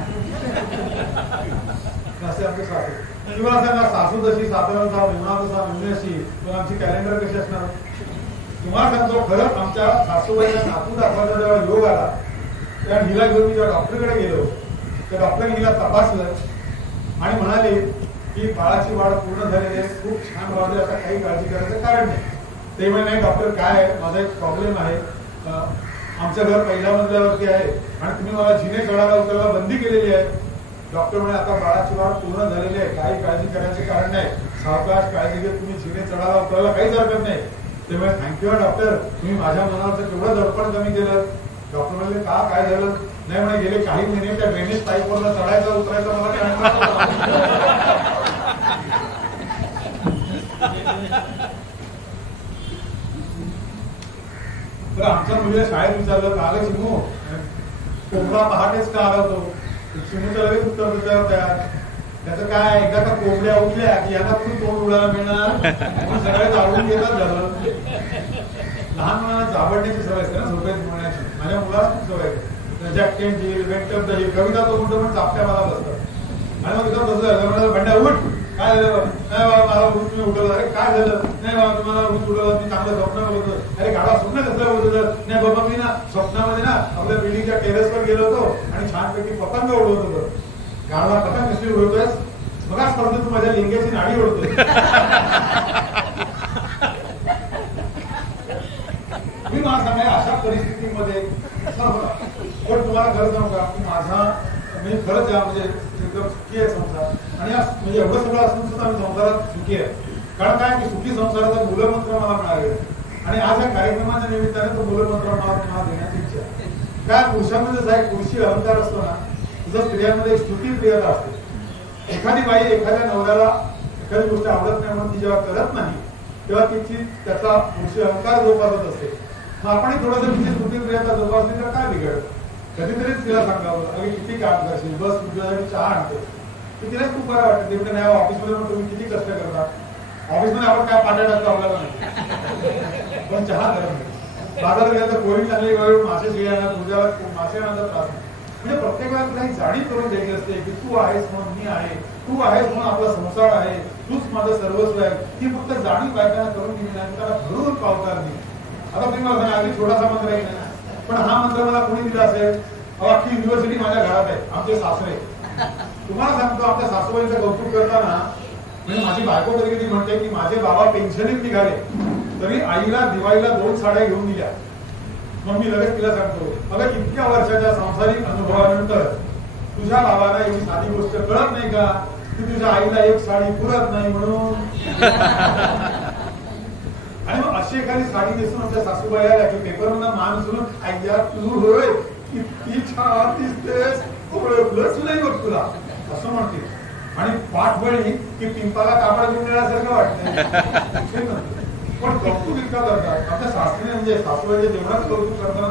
असे आमचे सासरे. किंवा सांगा सासू जशी, सासऱ्यांचा मेवणा तसा, मेवणी अशी, पण आमची कॅलेंडर कशी असणार. तुम्हाला सांगतो खरंच आमच्या सासूबाईला नातू दाखवायचा जेव्हा योग आला, त्या हिला घेऊन मी जेव्हा डॉक्टरकडे गेलो, त्या डॉक्टरने हिला तपासलं आणि म्हणाले की बाळाची वाढ पूर्ण झालेली आहे, खूप छान वाढली, आता काही काळजी करायचं कारण नाही. ते म्हणे नाही डॉक्टर काय आहे, माझा एक प्रॉब्लेम आहे, आमचं घर पहिल्या मजल्यावरती आहे आणि तुम्ही मला जिने चढायला उतरायला बंदी केलेली आहे. डॉक्टर म्हणे आता बाळाची वाढ पूर्ण झालेली आहे, काही काळजी करायचे कारण नाही, सावकाश काळजी घेत तुम्ही जिने चढायला उतरायला काहीच हरकत नाही. तेव्हा थँक्यू डॉक्टर, तुम्ही माझ्या मनावरचं केवढं दडपण कमी केलं. डॉक्टर म्हणले का काय झालं, नाही म्हणे गेले काही महिने त्या ड्रेनेज पाईपवर चढायचं उतरायचं मला तर आमच्या मुलीला शाळेत विचारलं का आलं चिमू, कोंबडा पहाटेच का आला होतो. चिमूचं लगेच उत्तर देतात तयार. त्याचं काय, एकदा का कोंबड्या उठल्या की यांना कुठून तोंड उडायला मिळणार, सगळे जाळून घेतात झालं. लहान मुलांना जाबडण्याची सवय असते ना, झोपेत म्हणण्याची. माझ्या मुलाला खूप सवय आहे, जॅकेट झील, वेंटप दही, कविता तो म्हणतो पण चापट्या मला बसतात. आणि मग तिथं बसलं भांड्या उठ, काय झालं, नाही बाबा मला उठ, तुम्ही उठवलं. अरे काय झालं, नाही बाबा तुम्हाला उठ उठवलं, मी चांगलं स्वप्न बघतो. अरे गाडा स्वप्न कसलं होतं, नाही बाबा मी ना स्वप्नामध्ये ना आपल्या बिल्डिंगच्या टेरेसवर गेलो होतो आणि छानपैकी पतंग उडवत होतो. गाडा पतंग कसली उडवतोय, बघा स्पर्धेत तू माझ्या लिंग्याची नाडी उडवतोय. मी मला सांगाय अशा परिस्थितीमध्ये पण तुम्हाला खरं सांगू का की माझा म्हणजे खरंच या म्हणजे एकदम सुखी आहे संसार. आणि म्हणजे एवढं सगळं असून सुद्धा आम्ही संसारात सुखी आहे. कारण काय की सुखी संसाराचा मूलमंत्र मला मिळाले आणि आज या कार्यक्रमाच्या निमित्ताने तो मूलमंत्र मला तुम्हाला देण्याची इच्छा आहे. काय पुरुषांमध्ये जसा एक पुरुषी अहंकार असतो ना, तुझं स्त्रियांमध्ये एक स्तुती प्रियता असते. एखादी बाई एखाद्या नवऱ्याला एखादी गोष्ट आवडत नाही म्हणून ती जेव्हा करत नाही तेव्हा तिची त्याचा पुरुषी अहंकार जोपासत असते. मग आपण थोडंसं तिची स्तुती प्रियता जोपासली तर काय बिघडत. कधीतरीच तिला सांगावं अरे किती काम करशील, बस तुझ्यासाठी चहा आणते, तर तिला खूप बरं वाटतं. ते नाही ऑफिसमध्ये पण तुम्ही किती कष्ट करता, ऑफिसमध्ये आपण काय पाट्या टाकतो आपल्याला नाही, पण चहा करत नाही. बाजारात गेला तर कोणी चांगली वेळ मासे शिळ्याना पूजाला मासे आणायचा त्रास नाही. म्हणजे प्रत्येकाला काही जाणीव करून द्यायची असते की तू आहेस म्हणून मी आहे, तू आहेस म्हणून आपला संसार आहे, तूच माझं सर्वस्व आहे. ही फक्त जाणीव बायकांना करून दिली नाही, त्याला भरून पावतात नाही. आता तुम्ही मला सांगा, अगदी छोटासा मंत्र आहे नाही, पण हा मंत्र मला कोणी दिला असेल? अख्खी युनिव्हर्सिटी माझ्या घरात आहे, आमचे सासरे. तुम्हाला सांगतो, आमच्या सासूबाईंचं कौतुक करताना म्हणजे माझी बायको कधी कधी म्हणते की माझे बाबा पेन्शनीत निघाले तरी आईला दिवाळीला 2 साड्या घेऊन दिल्या. मग मी लगेच तिला सांगतो, अगं इतक्या वर्षाच्या सांसारिक अनुभवानंतर तुझ्या बाबाला एवढी साधी गोष्ट कळत नाही का की तुझ्या आईला 1 साडी पुरत नाही म्हणून. आणि मग अशी एखादी साडी दिसून आमच्या सासूबाई आल्या की पेपरमधून मान उचलून, आय्या तू होय इतकी छान दिसतेस, ओळखलंच नाही बघ तुला असं म्हणते. आणि पाठ वळली की पिंपाला कापड घेऊन येण्यासारखं वाटतं. पण कौतुक इतका करतात आमच्या सासरीने, म्हणजे सासूबाईचे जेवणाच कौतुक करताना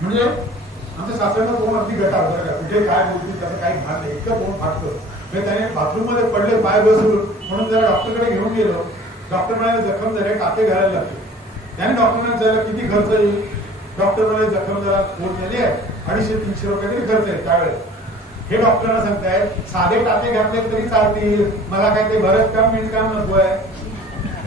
म्हणजे आमच्या सासऱ्यांना तोंड अगदी गटार बरं का, कुठे काय बोलतील त्याचं काही भान नाही, इतकं तोंड फाटतं. म्हणजे त्याने बाथरूम मध्ये पडले पाय बसून म्हणून जरा डॉक्टरकडे घेऊन गेलो. डॉक्टर म्हणाले जखम झाले, टाके घालायला लागते. त्याने डॉक्टरने विचारलं किती खर्च येईल? डॉक्टर म्हणाले जखम जरा पोट झाली आहे, 250-300 रुपये तरी खर्च आहे त्यावेळेस. हे डॉक्टरांना सांगताय साधे टाके घातले तरी चालतील, मला काय ते भरत काम विणकाम नकोय.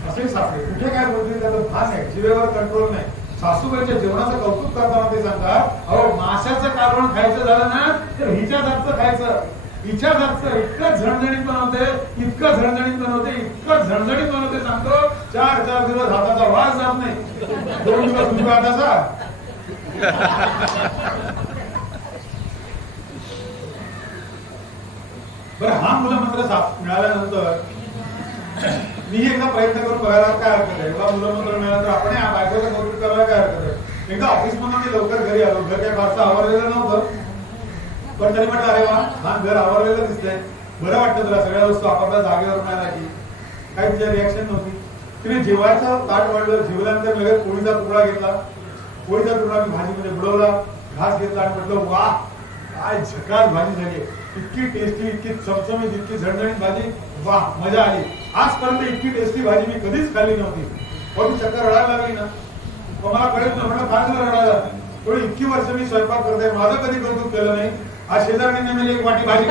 असे सासरे कुठे काय बोलतील त्याचं भान आहे, जिभेवर कंट्रोल नाही. सासूबाईच्या जेवणाचं कौतुक करताना ते सांगतात, अहो माशाचं कालवण खायचं झालं ना तर हिच्या जातचं खायचं, हिच्या जातचं इतकं झणझणीत बनवते, इतकं झणझणीत बनवते, इतकं झणझणीत बनवते, सांगतो 4 दिवस हाताचा वास जात नाही, 2 दिवस उजव्या हाताचा. बरं, हा मूलमंत्र मिळाल्यानंतर मी एकदा प्रयत्न करून बघायला काय हरकत आहे. एवढा मूलमंत्र मिळाला तर आपण या बायकोचं कौतुक करायला काय हरकत आहे. एकदा ऑफिस मधून मी लवकर घरी आलो, घर काय फारसं आवरलेलं नव्हतं, पण तरी म्हटलं अरे वा हा घर आवरलेलं दिसतंय, बरं वाटतं तुला, सगळ्या वस्तू आपापल्या जागेवर मिळाल्या की. काही तिच्या रिॲक्शन नव्हती. तिने जेवायचं ताट वाढलं, जेवल्यानंतर लगेच पोळीचा तुकडा घेतला, पोळीचा तुकडा मी भाजीमध्ये बुडवला, घास घेतला आणि म्हटलं वा काय झकास भाजी झाली, इतकी टेस्टी, इतकी चमचमीत, इतकी झणझणीत भाजी, वा मजा आली. आजपर्यंत इतकी टेस्टी भाजी मी कधीच खाल्ली नव्हती. पण चक्कर रडायला लागली ना, मला कळत नाही, म्हटलं काय झालं रडायला, थोडी इतकी वर्ष मी स्वयंपाक करते, माझं कधी कौतुक केलं नाही, आज शेजारने नेहमी 1 वाटी भाजी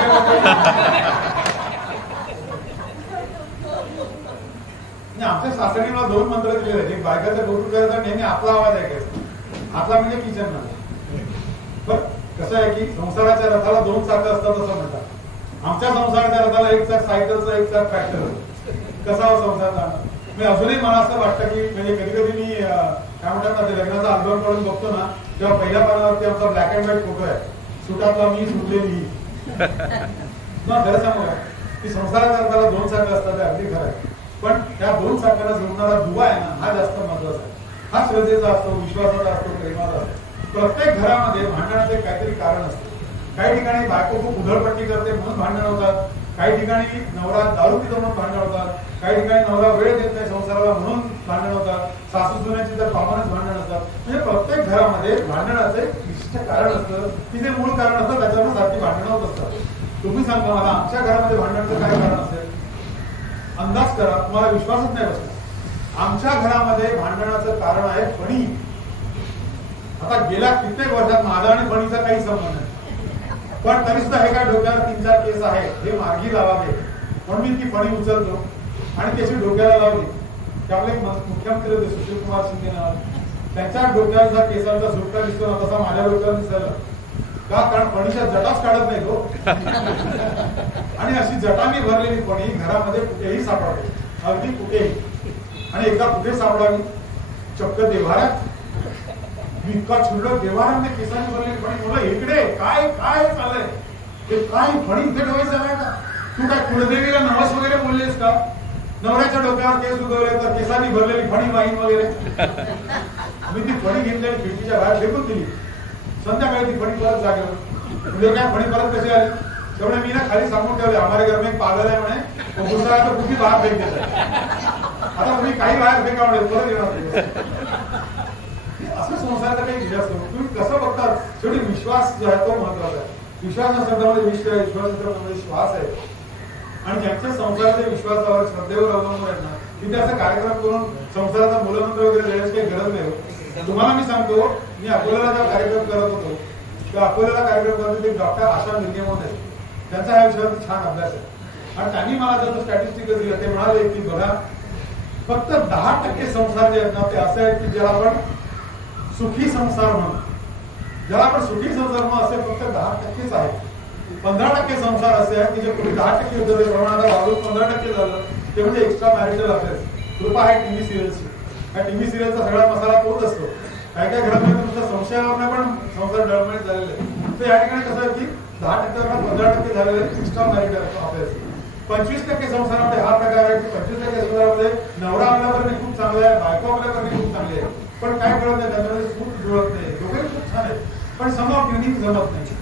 आमच्या सासऱ्याने मला 2 मंत्र दिलेले आहेत. एक बायकाचं कौतुक करायचा, नेहमी आपला आवाज ऐकायचा, आपला म्हणजे किचन मध्ये. पण कसं आहे की संसाराच्या रथाला 2 चाकं असतात असं म्हणतात. आमच्या संसाराच्या रथाला 1 चाक सायकलचं, 1 चाक ट्रॅक्टरचं. कसा हो संसार जाणार. मी अजूनही मला असं वाटतं की म्हणजे कधी कधी मी काय म्हणतात ना, ते लग्नाचा अल्बम काढून बघतो ना, तेव्हा पहिल्या पानावरती आमचा ब्लॅक अँड व्हाईट फोटो आहे, सुटातला मी, सुटलेली. खरं सांगू की संसाराच्या रथाला 2 चाकं असतात, ते अगदी खरं आहे. पण त्या 2 चाकांना जोडणारा दुवा आहे ना, हा जास्त महत्वाचा आहे. हा श्रद्धेचा असतो, विश्वासाचा असतो, प्रेमाचा असतो. प्रत्येक घरामध्ये भांडणाचे काहीतरी कारण असते. काही ठिकाणी बायको खूप उधळपट्टी करते म्हणून भांडण होतात, काही ठिकाणी नवरा दारू पितो म्हणून भांडण होतात, काही ठिकाणी नवरा वेळ देत नाही संसाराला म्हणून भांडण होतात, सासू सुनेची तर कॉमनच भांडण असतात. म्हणजे प्रत्येक घरामध्ये भांडणाचे विशिष्ट कारण असतं, की ते मूळ कारण असतं, त्याच्यावर सारखी भांडणं होत असतात. तुम्ही सांगा मला आमच्या घरामध्ये भांडणाचं काय कारण असेल? अंदाज करा, तुम्हाला विश्वासच नाही बसला. आमच्या घरामध्ये भांडणाचं कारण आहे फणी. आता गेल्या कित्येक वर्षात माझा आणि फणीचा काही संबंध नाही, पण तरी सुद्धा हे काय डोक्यावर 3-4 केस आहे, हे मार्गी लावावे म्हणून मी ती फणी उचलतो आणि त्याची डोक्याला लावली. त्यामुळे मुख्यमंत्री होते सुशील कुमार शिंदे नावाचे, त्यांच्या डोक्याचा केसांचा सुटका दिसतो ना, तसा माझ्या डोक्यावर दिसला का, कारण फणीच्या जटाच काढत नाही तो. आणि अशी जटांनी भरलेली फणी घरामध्ये कुठेही सापडते, अगदी कुठेही. आणि एकदा कुठे सापडावी, चक्क देव्हाऱ्यात. मी इतका चिडलो, देव्हाऱ्यामध्ये केसांनी भरलेली फणी. मला इकडे काय काय चाललंय, ते काय फणी इथे ठेवायचं आहे का? तू काय कुलदेवीला नवस वगैरे बोललेस का? नवऱ्याच्या डोक्यावर केस उगवले तर केसांनी भरलेली फणी वाईन वगैरे. मी ती फणी घेतली आणि खिडकीच्या बाहेर फेकून दिली. संध्याकाळी ती फणी परत जागेवर. म्हणजे काय फणी परत कशी आली? तेवढे मी ना खाली सांगून ठेवले, हमारे घर में एक पागल आहे म्हणे, तो गुस्सा आहे तो कुठे बाहेर फेक देत आहे. आता तुम्ही काही बाहेर फेका म्हणे, परत येणार. असं संसाराचा काही विषय असतो. तुम्ही कसं बघतात, शेवटी विश्वास जो आहे तो महत्वाचा आहे. विश्वास शब्दामध्ये विश्व आहे, विश्वास शब्दामध्ये श्वास आहे. आणि ज्यांच्या संसाराच्या विश्वासावर श्रद्धेवर अवलंबून आहेत ना, तिथे असा कार्यक्रम करून संसाराचा मूलमंत्र वगैरे देण्याची काही गरज नाही. तुम्हाला मी सांगतो, मी अकोल्याला जेव्हा कार्यक्रम करत होतो तेव्हा अकोल्याला कार्यक्रम करत होते डॉक्टर आशा निर्गेमोन आहेत, त्यांचा ह्या विषयावर छान अभ्यास आहे आणि त्यांनी मला जर स्टॅटिस्टिक्स दिलं ते म्हणाले की बघा फक्त 10% संसार जे आहेत ना ते असे आहेत की ज्याला आपण सुखी संसार म्हणू, ज्याला आपण सुखी संसार म्हणू असे फक्त 10%च आहेत. 15% संसार असे आहेत की जे पूर्वी 10% होते प्रमाणात वाढून 15% झालं ते म्हणजे एक्स्ट्रा मॅरिटल अफेअर्स. कृपा आहे टीव्ही सिरियलची, त्या टीव्ही सिरियलचा सगळा मसाला तोच असतो. काही काही घरामध्ये तुमच्या संशयावर पण संसार डळमळीत झालेले आहे. तर या ठिकाणी कसं आहे की 10% 15% झालेले एक्स्ट्रा मॅरिटल अफेअर्स. 25% संसारामध्ये हा प्रकार आहे की 25% संसारामध्ये नवरा आपल्याकडे खूप चांगला आहे, बायको आपल्याकडे खूप चांगली आहे, पण काय कळत नाही, त्याच्यामध्ये सूट जुळत नाही, दोघे खूप छान आहेत पण समोर ट्युनिंग जमत नाही.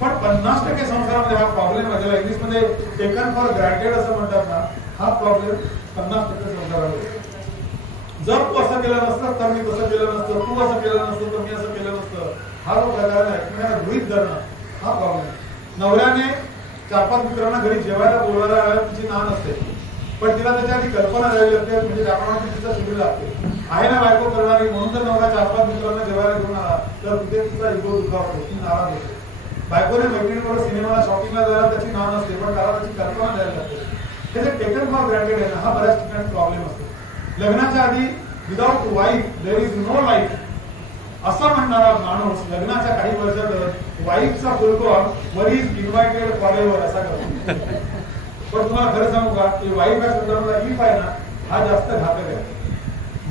पण 50% संसारामध्ये हा प्रॉब्लेम आहे, ज्याला इंग्लिशमध्ये टेकन फॉर ग्रँटेड असं म्हणतात ना, हा प्रॉब्लेम 50% संसारामध्ये. जर तू असं केलं नसतं तर मी तसं केलं नसतं, तू असं केलं नसतं तर मी असं केलं नसतं, हा जो प्रकार आहे एकमेकांना गृहीत धरणं हा प्रॉब्लेम. नवऱ्याने 4-5 मित्रांना घरी जेवायला बोलवायला आल्या तिची नाण असते, पण तिला त्याच्या आधी कल्पना द्यावी लागते, म्हणजे त्याप्रमाणे तिचा शेड्यूल लागते. आहे ना बायको करणारी, म्हणून जर नवरा 4-5 मित्रांना जेवायला घेऊन आला तर तिथे तिचा इगो दुखावतो, ती नाराज होते. बायकोने मैत्रिणीकडे सिनेमाला शॉपिंगला जायला त्याची नाण असते, पण त्याला त्याची कल्पना द्यायला लागते. त्याचे टेकन फॉर ग्रँटेड आहे ना, हा बऱ्याच ठिकाणी प्रॉब्लेम असतो. लग्नाच्या आधी without wife there is no life असा म्हणणारा माणूस लग्नाच्या काही वर्षात वाईफचा फुलकॉल वर इज इन्व्हायटेड फॉरएव्हर असा करतो. पण तुम्हाला खरं सांगू का की वाईफ या शब्दामधला इफ आहे ना हा जास्त घातक आहे.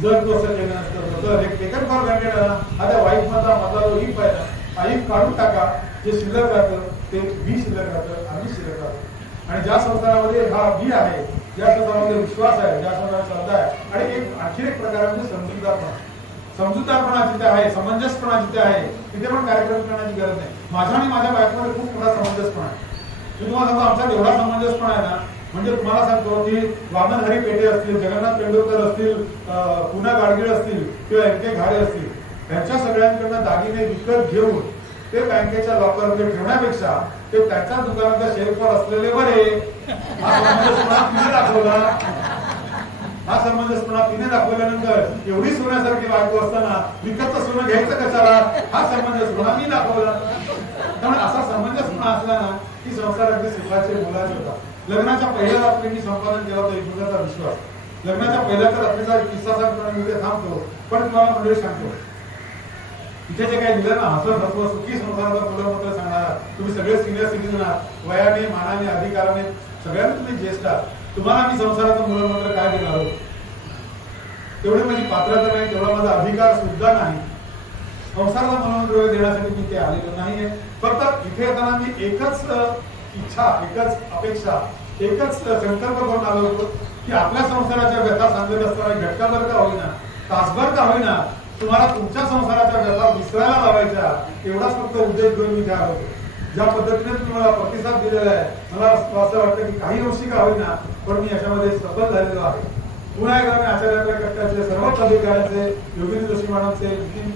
जर तू असं केलं नसतं तर टेकन फॉर ग्रँटेड आहे ना, हा त्या वाईफ मधला जो इफ आहे ना, हा इफ काढून टाका, जे शिल्लक राहतं ते बी शिल्लक राहतं, आम्ही शिल्लक राहतो. आणि ज्या संसारामध्ये हा बी आहे, ज्या संसारामध्ये विश्वास आहे, ज्या संसारात श्रद्धा आहे, आणि एक आणखी एक प्रकार म्हणजे समजूतदारपणा. समजूतदारपणा जिथे आहे, समंजसपणा जिथे आहे तिथे पण कार्यक्रम करण्याची गरज नाही. माझ्या आणि माझ्या बायकोमध्ये खूप मोठा समंजसपणा आहे. मी तुम्हाला सांगतो आमच्यात एवढा समंजसपणा आहे ना, म्हणजे तुम्हाला सांगतो की वामनहरी पेटे असतील, जगन्नाथ पेंडोरकर असतील, पुना गाडगीळ असतील किंवा एम.के. घारे असतील, त्यांच्या सगळ्यांकडनं दागिने विकत घेऊन ते बँकेच्या लॉकरमध्ये ठेवण्यापेक्षा ते त्यांच्या दुकानाच्या शेल्फवर असलेले बरे. हा समंजसपणा तिने दाखवला. हा समंजसपणा तिने दाखवल्यानंतर एवढी सोन्यासारखी बायको असताना विकतचं सोनं घ्यायचं कशाला, हा समंजसपणा मी दाखवला. त्यामुळे असा समंजसपणा असला ना की संसार अगदी सुखाचे मुलाचे होता. लग्नाच्या पहिल्या रात्री मी संपादन केला होता एकमेकांचा विश्वास. लग्नाच्या पहिल्या रात्रीचा किस्सा सांगतो मी ते थांबतो, पण तुम्हाला मंडळी सांगतो इथे जे काही दिलं ना, हसत हसव सुखी संसाराचा मूलमंत्र सांगणारा, तुम्ही सगळे सिनियर सिटीजन आहात, वयाने मानाने अधिकाराने सगळ्यांना तुम्ही ज्येष्ठ आहात, तुम्हाला मी संसाराचं मूलमंत्र काय देणार आहोत? तेवढी माझी पात्रता नाही, तेवढा माझा अधिकार सुद्धा नाही. संसाराचा मूलमंत्र देण्यासाठी मी ते आलेलो नाहीये. फक्त इथे येताना मी एकच इच्छा, एकच अपेक्षा, एकच संकल्प करून आलो होतो की आपल्या संसाराच्या व्यथा सांगत असताना घटकाभर का होईना, तासभर का होईना, तुम्हाला तुमच्या संसाराच्या व्यथा विसरायला लावायच्या, एवढाच फक्त उद्देश घेऊन मी आलो होतो. ज्या पद्धतीने तुम्ही मला प्रतिसाद दिलेला आहे, मला असं वाटतं की काही अंशी का होईना पण मी याच्यामध्ये सफल झालेलो आहे. पुन्हा एकदा मी आचार्य कट्ट्याचे सर्वच अधिकाऱ्यांचे, योगिनी जोशी मॅडमचे, नितीन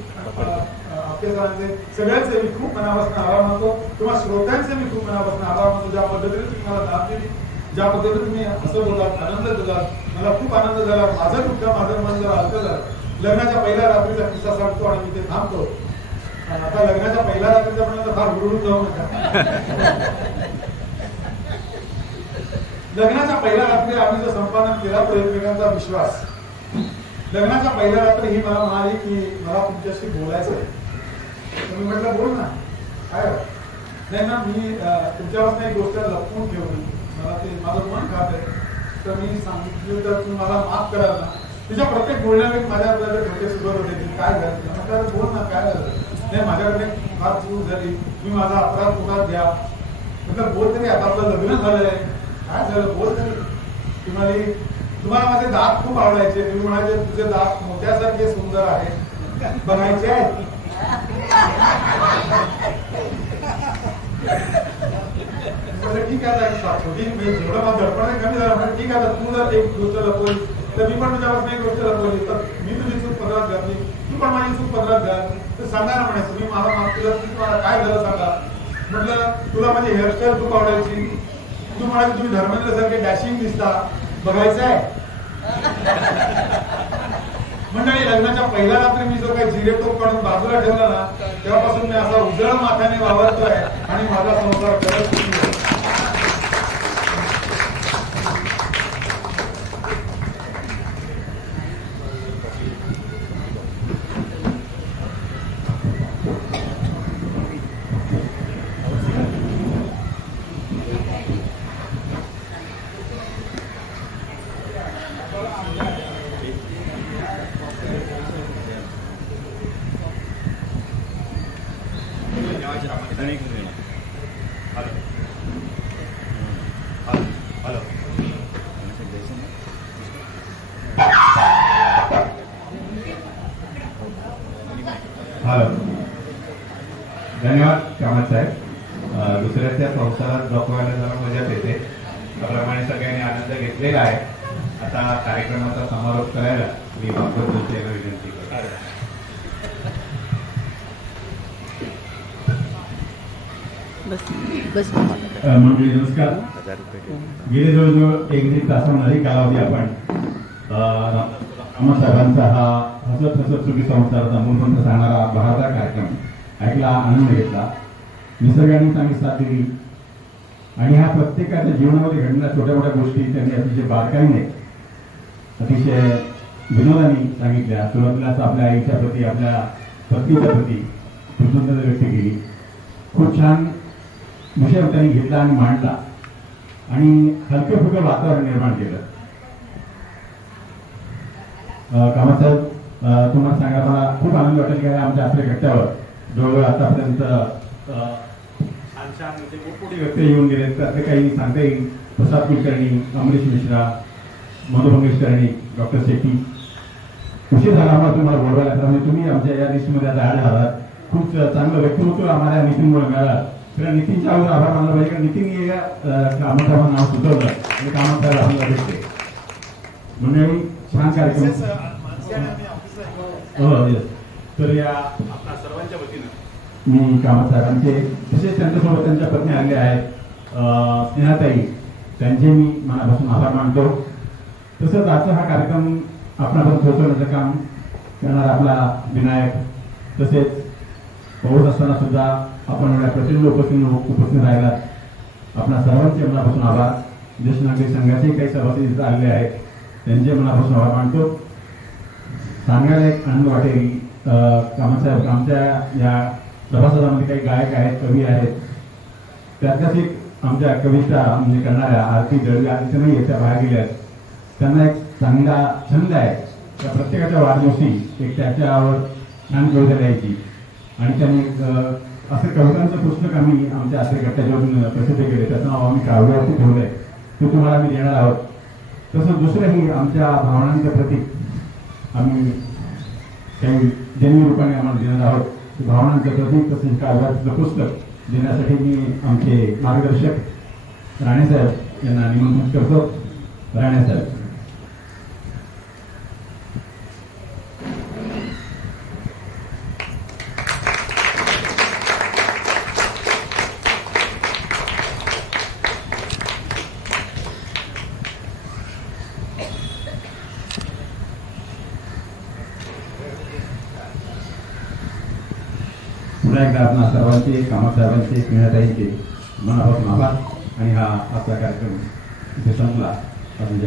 आपटे सरांचे, सगळ्यांचे मी खूप मनापासून आभार मानतो. किंवा श्रोत्यांचे मी खूप मनापासून आभार मानतो. ज्या पद्धतीने तुम्ही मला दाद दिली, ज्या पद्धतीने तुम्ही हसत होतात, आनंद दिलात, मला खूप आनंद झाला. माझं दुःख, माझं मन जरा हलकं झालं. लग्नाच्या पहिल्या रात्रीचा किस्सा सांगतो आणि मी ते थांबतो. आता लग्नाच्या पहिल्या रात्रीचा म्हणलं फार हुरळून जाऊ नका. लग्नाच्या पहिल्या रात्री आम्ही जो संपादन केला तो एकमेकांचा विश्वास. लग्नाच्या पहिल्या रात्री ही मला म्हणाली की मला तुमच्याशी बोलायचं आहे. मी म्हटलं बोल ना, काय नाही ना, मी तुमच्यापासून एक गोष्ट लपवून ठेवली, मला ते माझं मन खात आहे, तर मी सांगितलं तर तुम्ही मला माफ कराल ना. तिच्या प्रत्येक बोलण्यामध्ये माझ्या छोटे सुरुवात होते की काय झालं, म्हटलं बोल ना काय झालं. नाही माझ्याकडे फार चूक झाली, मी माझा अपराध पोटात घ्या. म्हटलं बोल तरी, आता आपलं लग्न झालंय, काय झालं बोल तरी. तुम्हाला माझे दात खूप आवडायचे, तुम्ही म्हणायचे तुझे दात मोत्यासारखे सुंदर आहे, बघायचे आहे. ठीक आहे छोटी जेवढं माझं दडपण कमी झालं, म्हणजे ठीक आहे तू जर एक गोष्ट लपवली तर मी पण तुझ्यापासून एक गोष्ट लपवली, तर मी तुझी चूक पदरात घातली, तू पण माझी चूक पदरात घाल, तर सांगा ना म्हणे तुम्ही मला माफ केलं, तुम्हाला काय झालं सांगा. म्हटलं तुला माझी हेअरस्टाईल खूप आवडायची, तू म्हणाली तुम्ही धर्मेंद्र सारखे डॅशिंग दिसता, बघायचं आहे. मंडळी लग्नाच्या लग्नाच्या पहिल्या रात्री मी जो काही जिरेटोप काढून बाजूला ठेवला ना, तेव्हापासून मी असा उजळ माथ्याने वावरतोय आणि माझा संसार करत सुखी आहे. हॅलो, धन्यवाद कामत साहेब. दुसऱ्याच्या संसारात डोकवायला जरा मजा येते, त्याप्रमाणे सगळ्यांनी आनंद घेतलेला आहे. आता कार्यक्रमाचा समारोप करायला मी भागवत जोशी यांना विनंती करतो. मंडळी नमस्कार. गेले जवळजवळ 1 तासाहून कालावधी आपण कामत साहेबांचा हा हसत हसत सुखी संसाराचा मूलमंत्र सांगणारा बहादर कार्यक्रम ऐकला, आनंद घेतला. निसर्गाने चांगली साथ दिली आणि ह्या प्रत्येकाच्या जीवनामध्ये घडणाऱ्या छोट्या मोठ्या गोष्टी त्यांनी अतिशय बारकाईने अतिशय विनोदाने सांगितल्या. सुरुवातीलाच आपल्या आईच्या प्रती, आपल्या पत्नीच्या प्रती कृतज्ञता व्यक्त केली. खूप छान विषय त्यांनी घेतला आणि मांडला आणि हलकं फुलकं वातावरण निर्माण केलं. कामत साहेब, तुम्हाला सांगा, मला खूप आनंद वाटेल की आमच्या आपल्या गट्ट्यावर जवळजवळ आतापर्यंत छान छान मोठमोठी व्यक्ती येऊन गेले. त्यातले काही सांगता येईल. प्रसाद कुलकर्णी, अमरीश मिश्रा, मधु मंगेशकरणी, डॉक्टर शेट्टी. उशीर झाला आम्हाला तुम्हाला बोलवायला, त्यामुळे तुम्ही आमच्या या लिस्टमध्ये आता ऍड झालात. खूप चांगलं व्यक्तिमत्व आम्हाला नितीनमुळे मिळालं. तर नितीनच्या अगोदर आभार मानला पाहिजे, कारण नितीन कामत साहेबांना नाव सुचवलं आणि कामत साहेब आपल्याला भेटते. मंडळी, छान कार्यक्रम. हो, येस. तर या आपल्या सर्वांच्या वतीनं मी कामत साहेबांचे, तसेच त्यांच्यासोबत त्यांच्या पत्नी आलेल्या आहेत स्नेहाताई, त्यांचे मी मनापासून आभार मानतो. तसंच आजचा हा कार्यक्रम आपणापर्यंत पोहोचवण्याचं काम करणारा आपला विनायक, तसेच पाऊस असताना सुद्धा आपण एवढ्या प्रचंड उपस्थित राहिलात, आपणा सर्वांचे मनापासून आभार. ज्येष्ठ नागरिक संघाचे काही सभासद इथे आलेले आहेत, त्यांचे मनापासून आभार मानतो. सांगायला एक आनंद वाटेल, कामत साहेब आमच्या या सभासदांमध्ये काही गायक आहेत, कवी आहेत. त्यातल्याच एक आमच्या कविता म्हणजे करणाऱ्या आरती दळवी, आरती नाही आहेत, त्या बाहेर गेल्या आहेत. त्यांना एक चांगला छंद आहे, त्या प्रत्येकाच्या वाढदिवशी एक त्याच्यावर छान कविता लिहायची आणि त्यांनी असं कवितांचं पुस्तक आम्ही आमच्या आत्रे गट्ट्याच्यावरून प्रसिद्ध केले. त्याचं नाव आम्ही काव्यावरती ठेवलंय, ते तुम्हाला आम्ही देणार आहोत. तसंच दुसरंही आमच्या भावनांच्या प्रतीक आम्ही काही जन्मी रूपाने आम्हाला देणार आहोत. भावनांचं प्रतीक तसेच काव्याचं पुस्तक देण्यासाठी मी आमचे मार्गदर्शक राणेसाहेब यांना निमंत्रित करतो. राणेसाहेब. पुन्हा एकदा आपणा सर्वांचे, कामत साहेबांचे, स्नेहाताईंचे मनापासून आभार. आणि हा आजचा कार्यक्रम इथे संपला. अजून